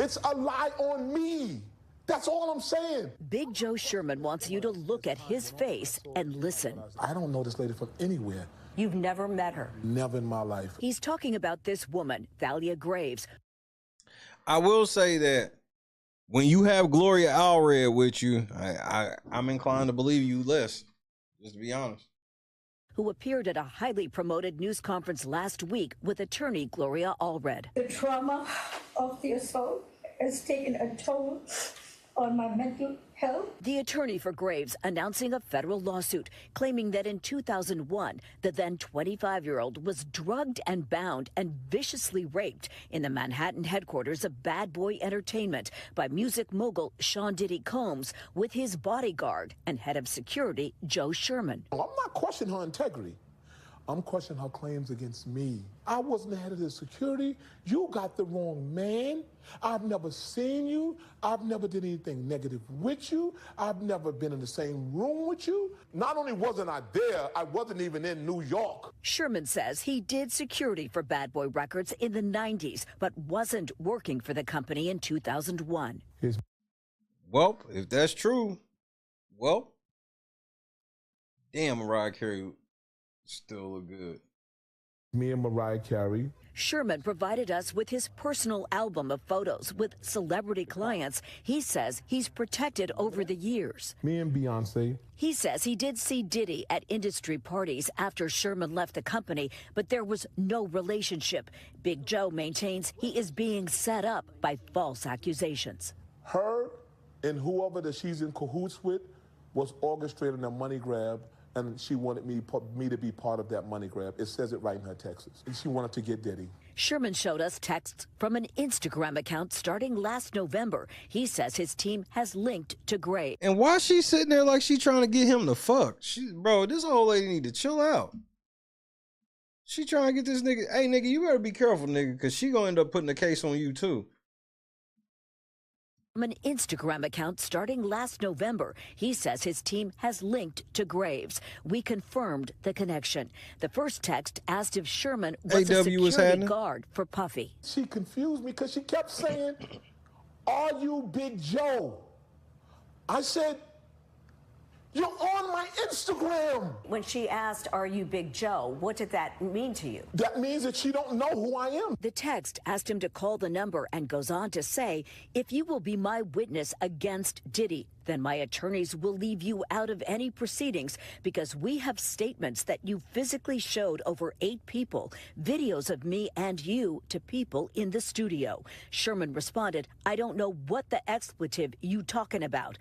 It's a lie on me. That's all I'm saying. Big Joe Sherman wants you to look at his face and listen. I don't know this lady from anywhere. You've never met her. Never in my life. He's talking about this woman, Thalia Graves. I will say that when you have Gloria Allred with you, I'm inclined to believe you less, just to be honest. Who appeared at a highly promoted news conference last week with attorney Gloria Allred. The trauma of the assault has taken a toll on my mental health. The attorney for Graves announcing a federal lawsuit claiming that in 2001, the then 25-year-old was drugged and bound and viciously raped in the Manhattan headquarters of Bad Boy Entertainment by music mogul Sean Diddy Combs with his bodyguard and head of security Joe Sherman. I'm not questioning her integrity. I'm questioning her claims against me. I wasn't the head of the security. You got the wrong man. I've never seen you. I've never did anything negative with you. I've never been in the same room with you. Not only wasn't I there, I wasn't even in New York. Sherman says he did security for Bad Boy Records in the 90s, but wasn't working for the company in 2001. Well, if that's true, well, damn, Mariah Carey still look good. Me and Mariah Carey. Sherman provided us with his personal album of photos with celebrity clients. He says he's protected over the years. Me and Beyonce. He says he did see Diddy at industry parties after Sherman left the company, but there was no relationship. Big Joe maintains he is being set up by false accusations. Her and whoever that she's in cahoots with was orchestrating a money grab, and she wanted me to be part of that money grab. It says it right in her texts. She wanted to get Diddy. Sherman showed us texts from an Instagram account starting last November. He says his team has linked to Graves. And why she sitting there like she trying to get him to fuck? Bro, this old lady need to chill out. She trying to get this nigga. Hey, nigga, you better be careful, nigga, because she gonna end up putting a case on you, too. From an Instagram account starting last November, he says his team has linked to Graves. We confirmed the connection. The first text asked if Sherman was a security guard for Puffy. She confused me because she kept saying, "Are you Big Joe?" I said, "You're on my Instagram." When she asked, "Are you Big Joe?" what did that mean to you? That means that she don't know who I am. The text asked him to call the number and goes on to say, "If you will be my witness against Diddy, then my attorneys will leave you out of any proceedings because we have statements that you physically showed over 8 people, videos of me and you to people in the studio." Sherman responded, "I don't know what the expletive you talking about."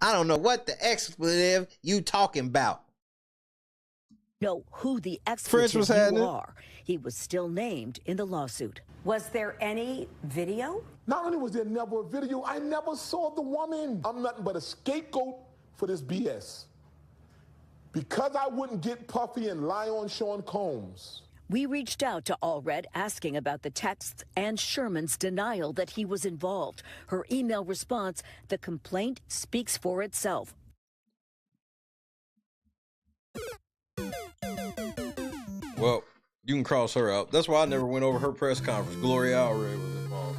I don't know what the expletive you talking about. Know who the expletive you are. He was still named in the lawsuit. Was there any video? Not only was there never a video, I never saw the woman. I'm nothing but a scapegoat for this BS. Because I wouldn't get Puffy and lie on Sean Combs. We reached out to Allred asking about the texts and Sherman's denial that he was involved. Her email response, "The complaint speaks for itself." Well, you can cross her out. That's why I never went over her press conference. Gloria Allred was involved.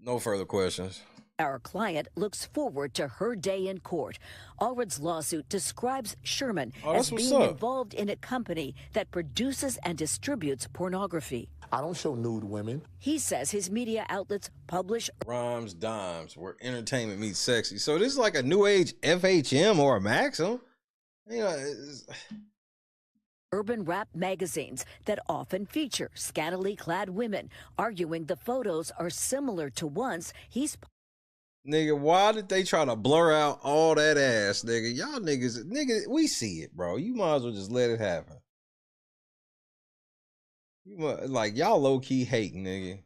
No further questions. Our client looks forward to her day in court. Allred's lawsuit describes Sherman as being involved in a company that produces and distributes pornography. I don't show nude women. He says his media outlets publish Rhymes, dimes, where entertainment meets sexy. So this is like a new age FHM or a Maxim. You know, urban rap magazines that often feature scantily clad women, arguing the photos are similar to ones he's. Nigga, why did they try to blur out all that ass, nigga? Y'all niggas, nigga, we see it, bro. You might as well just let it happen. You might, like, y'all low-key hating, nigga.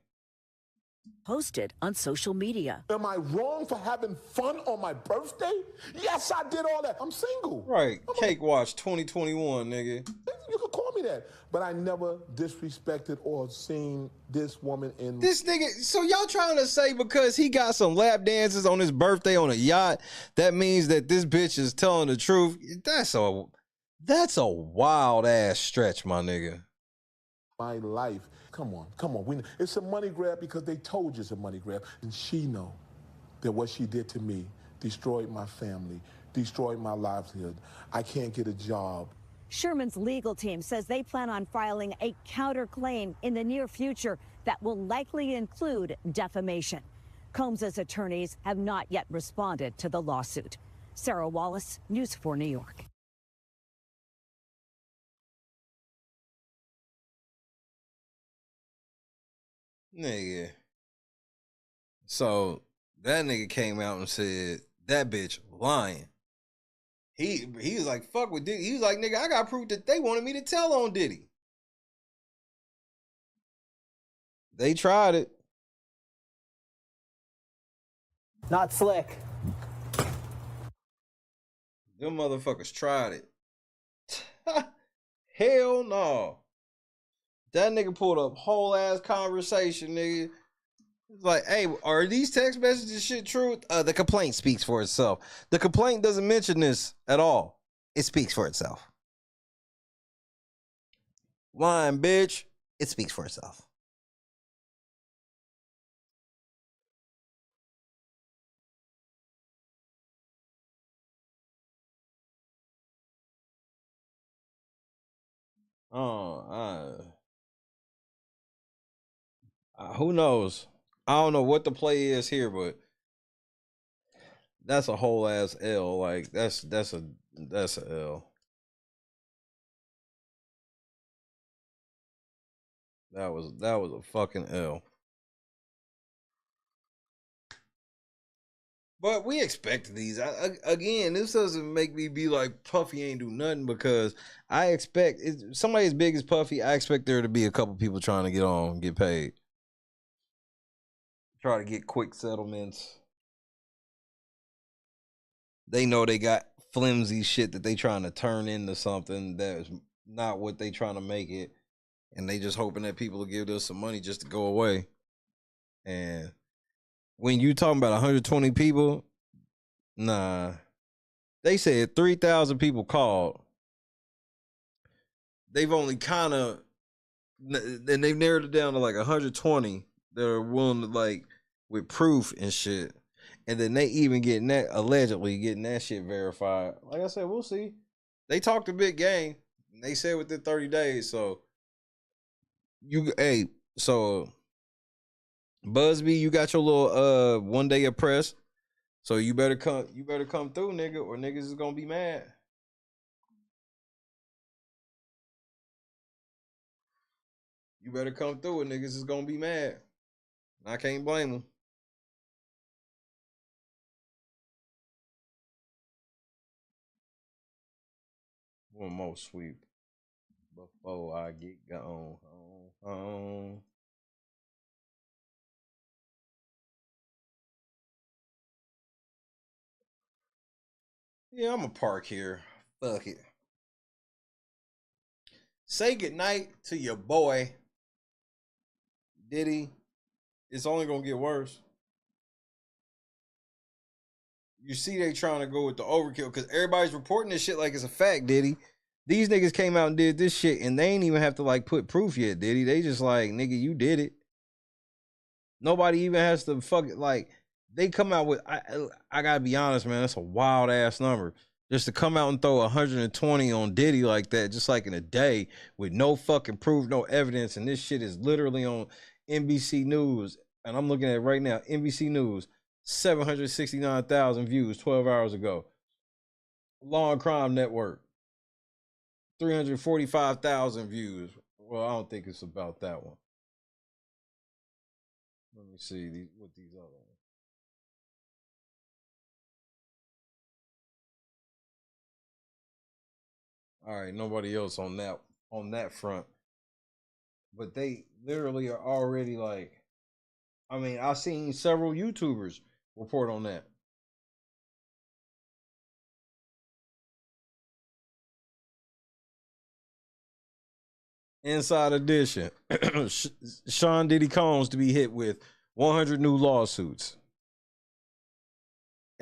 Posted on social media. Am I wrong for having fun on my birthday? Yes, I did all that. I'm single. Right. Cake Watch 2021, nigga. You could call me that. But I never disrespected or seen this woman in... This nigga, so y'all trying to say because he got some lap dances on his birthday on a yacht, that means that this bitch is telling the truth? That's a wild-ass stretch, my nigga. My life. Come on. It's a money grab because they told you it's a money grab. And she know that what she did to me destroyed my family, destroyed my livelihood. I can't get a job. Sherman's legal team says they plan on filing a counterclaim in the near future that will likely include defamation. Combs's attorneys have not yet responded to the lawsuit. Sarah Wallace, News 4 New York. Nigga. So that nigga came out and said that bitch lying. He was like, fuck with Diddy. He was like, nigga, I got proof that they wanted me to tell on Diddy. They tried it. Not slick. Them motherfuckers tried it. Hell no. That nigga pulled up whole ass conversation, nigga. It's like, hey, are these text messages shit true? The complaint speaks for itself. The complaint doesn't mention this at all. It speaks for itself. Lying, bitch. It speaks for itself. Who knows? I don't know what the play is here, but that's a whole ass L. Like that's a L. That was a fucking L. But we expected these. Again, this doesn't make me be like Puffy ain't do nothing because I expect somebody as big as Puffy. I expect there to be a couple people trying to get paid. Try to get quick settlements. They know they got flimsy shit that they trying to turn into something that's not what they trying to make it. and they just hoping that people will give us some money just to go away. And when you talking about 120 people, nah, they said 3,000 people called. They've only kind of, and they've narrowed it down to like 120 that are willing to, like, with proof and shit. And then they even getting that, allegedly getting that shit verified. Like I said, we'll see. They talked a big game. They said within 30 days. So so Busby, you got your little 1 day of press. So you better come through, nigga, or niggas is gonna be mad. You better come through, or niggas is gonna be mad. I can't blame them. One more sweep before I get gone. Yeah, I'm gonna park here. Fuck it. Say goodnight to your boy, Diddy. It's only gonna get worse. You see they trying to go with the overkill because everybody's reporting this shit like it's a fact, Diddy. These niggas came out and did this shit and they ain't even have to like put proof yet, Diddy. They just like, nigga, you did it. Nobody even has to fuck it. Like, they come out with, I gotta be honest, man, that's a wild ass number. Just to come out and throw 120 on Diddy like that, just like in a day, with no fucking proof, no evidence, and this shit is literally on NBC News, and I'm looking at it right now, NBC News, 769,000 views 12 hours ago. Law and Crime Network, 345,000 views. Well, I don't think it's about that one. Let me see what these other ones. All right, nobody else on that front. But they literally are already like, I mean, I've seen several YouTubers report on that. Inside Edition. Sean Diddy Combs to be hit with 100 new lawsuits.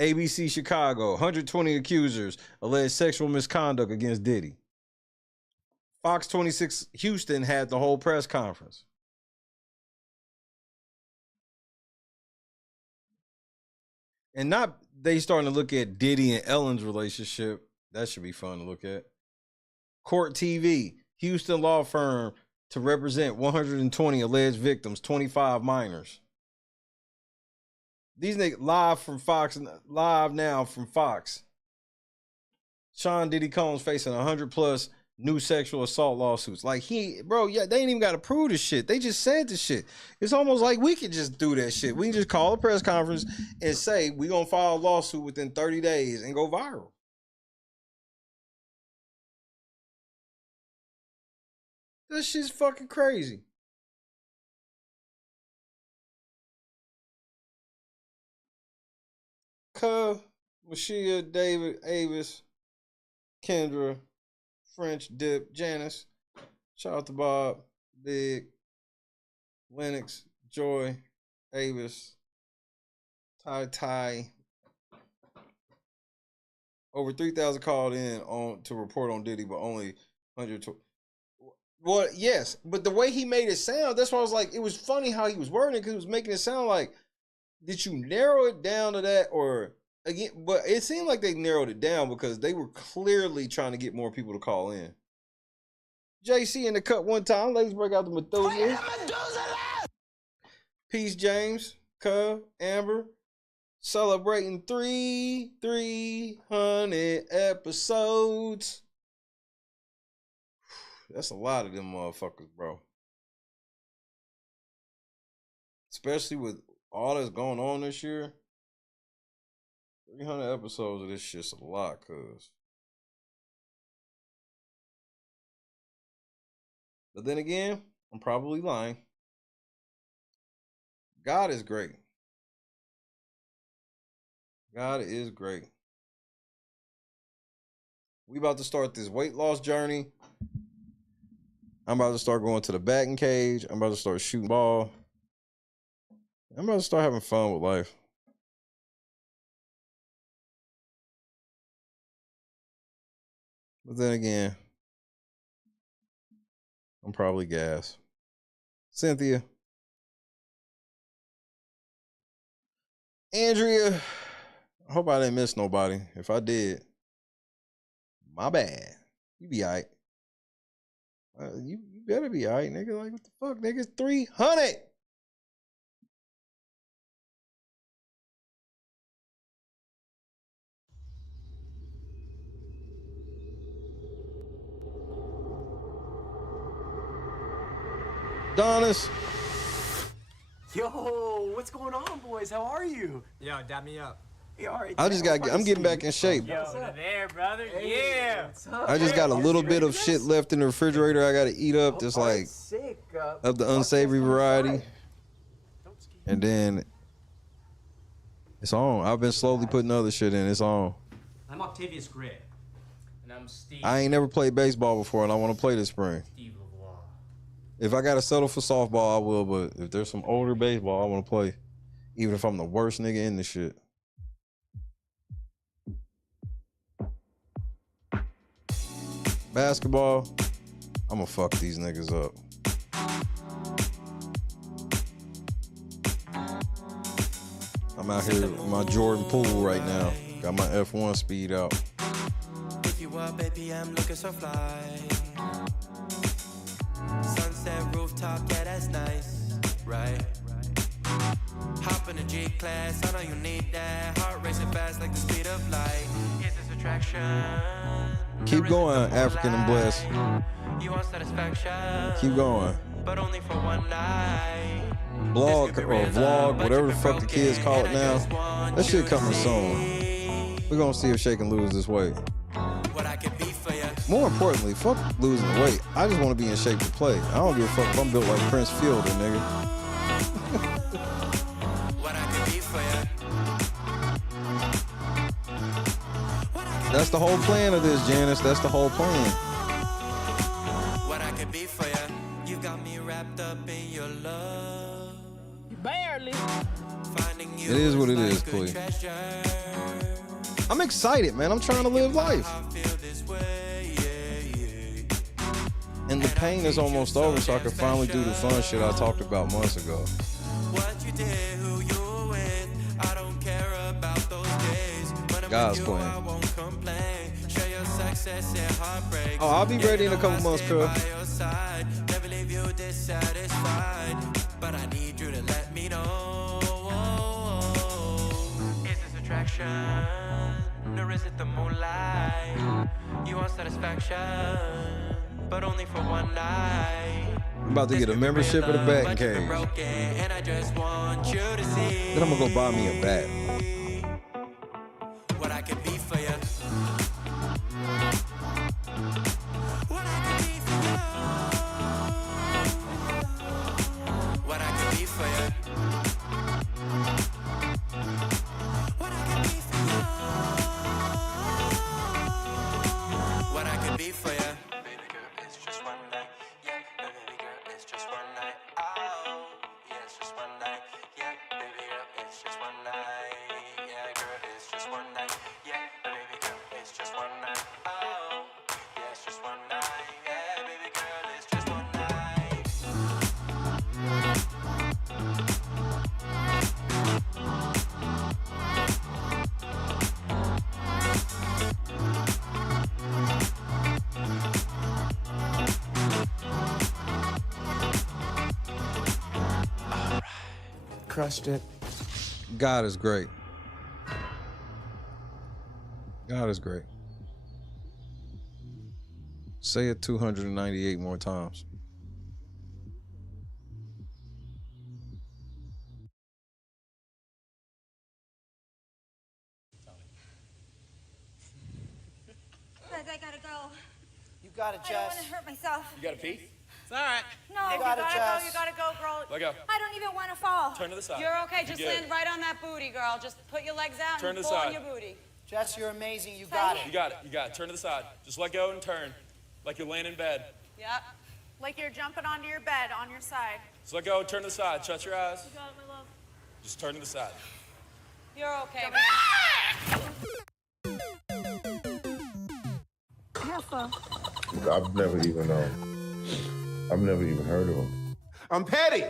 ABC Chicago, 120 accusers alleged sexual misconduct against Diddy. Fox 26 Houston had the whole press conference. And not they starting to look at Diddy and Ellen's relationship. That should be fun to look at. Court TV, Houston law firm to represent 120 alleged victims, 25 minors. These niggas live now from Fox. Sean Diddy Combs facing 100 plus new sexual assault lawsuits. Like they ain't even got to prove this shit. They just said this shit. It's almost like we could just do that shit. We can just call a press conference and say we gonna file a lawsuit within 30 days and go viral. This shit's fucking crazy. Mashia, David, Avis, Kendra, French Dip, Janice, shout out to Bob, Big, Lennox, Joy, Avis, Ty. Over 3,000 called in to report on Diddy, but only 120. Well, yes, but the way he made it sound, that's why I was like, it was funny how he was wording it because he was making it sound like, did you narrow it down to that or again? But it seemed like they narrowed it down because they were clearly trying to get more people to call in. JC in the cut one time. Ladies, break out the Methuselah. Peace, James, Amber. Celebrating 300 episodes. That's a lot of them motherfuckers, bro. Especially with all that's going on this year. 300 episodes of this shit's a lot, cuz. But then again, I'm probably lying. God is great. God is great. We about to start this weight loss journey. I'm about to start going to the batting cage. I'm about to start shooting ball. I'm about to start having fun with life. But then again, I'm probably gas. Cynthia. Andrea. I hope I didn't miss nobody. If I did, my bad. You be all right. You better be all right, nigga. Like, what the fuck, nigga? It's 300. Donis. Yo, what's going on, boys? How are you? Yo, dab me up. Hey, all right. I just got. I'm getting back in shape. Yo, there, brother. Yeah. I just got a little bit of shit left in the refrigerator. I got to eat up. Just like of the unsavory variety, and then it's on. I've been slowly putting other shit in. It's on. I'm Octavius Gray. And I'm Steve. I ain't never played baseball before, and I want to play this spring. If I gotta settle for softball, I will. But if there's some older baseball, I want to play, even if I'm the worst nigga in the shit. Basketball, I'm gonna fuck these niggas up. I'm out here in my Jordan pool right now. Got my F1 speed out. Pick you up, baby, I'm looking so fly. Sunset rooftop, yeah, that's nice, right? Hop in the G-Class, I know you need that. Heart racing fast like the speed of light. Is this attraction? Keep going, African and blessed. You want satisfaction? Keep going. But only for one night. Blog or vlog, whatever the fuck the kids call it now. That shit coming soon. We're gonna see if Shake can lose this weight. More importantly, fuck losing the weight. I just want to be in shape to play. I don't give a fuck if I'm built like Prince Fielder, nigga. That's the whole plan of this, Janice. That's the whole plan. What I could be for you. You got me wrapped up in your love. Barely. It is what it is, Clea. I'm excited, man. I'm trying to live life. And the pain is almost over, so I can finally do the fun shit I talked about months ago. What you did, who you were with, I don't care about those days. When I'm God's with you, plan. I won't complain. Share your success and heartbreak. Oh, I'll be ready in a couple months, cuz. Never leave you dissatisfied, but I need you to let me know. Is this attraction, or is it the moonlight? You want satisfaction, but only for one night. I'm about to get a membership at the batting cage. And I just want you to see Then I'm gonna go buy me a bat. what I can be for you. What I can be for you. What I can be for you. What I can be for you. What I can be for you. Baby girl, it's just one night. Yeah, baby girl, it's just one night. Oh, yeah, it's just one night. Yeah, baby girl, it's just one night. Yeah, girl, it's just one night. Yeah, baby girl, it's just one night. Oh, yeah, it's just one night. Yeah, baby girl, it's just one night. Crushed it. God is great. God is great. Say it 298 more times. Guys, I gotta go. You got it, I don't Jess. want to hurt myself. You got a pee? It's all right. No, You you got it, gotta go. Jess. You gotta go, girl. Let go. I don't even want to fall. Turn to the side. You're okay. You Just good. land right on that booty, girl. Just put your legs out Turn and to the fall on side. your booty. Jess, you're amazing. You got it. You got it. You got it. Turn to the side. Just let go and turn. Like you're laying in bed. Yep. Like you're jumping onto your bed on your side. So let go, turn to the side, shut your eyes. You got it, my love. Just turn to the side. You're okay, Heifer. I've never even heard of him. I'm petty.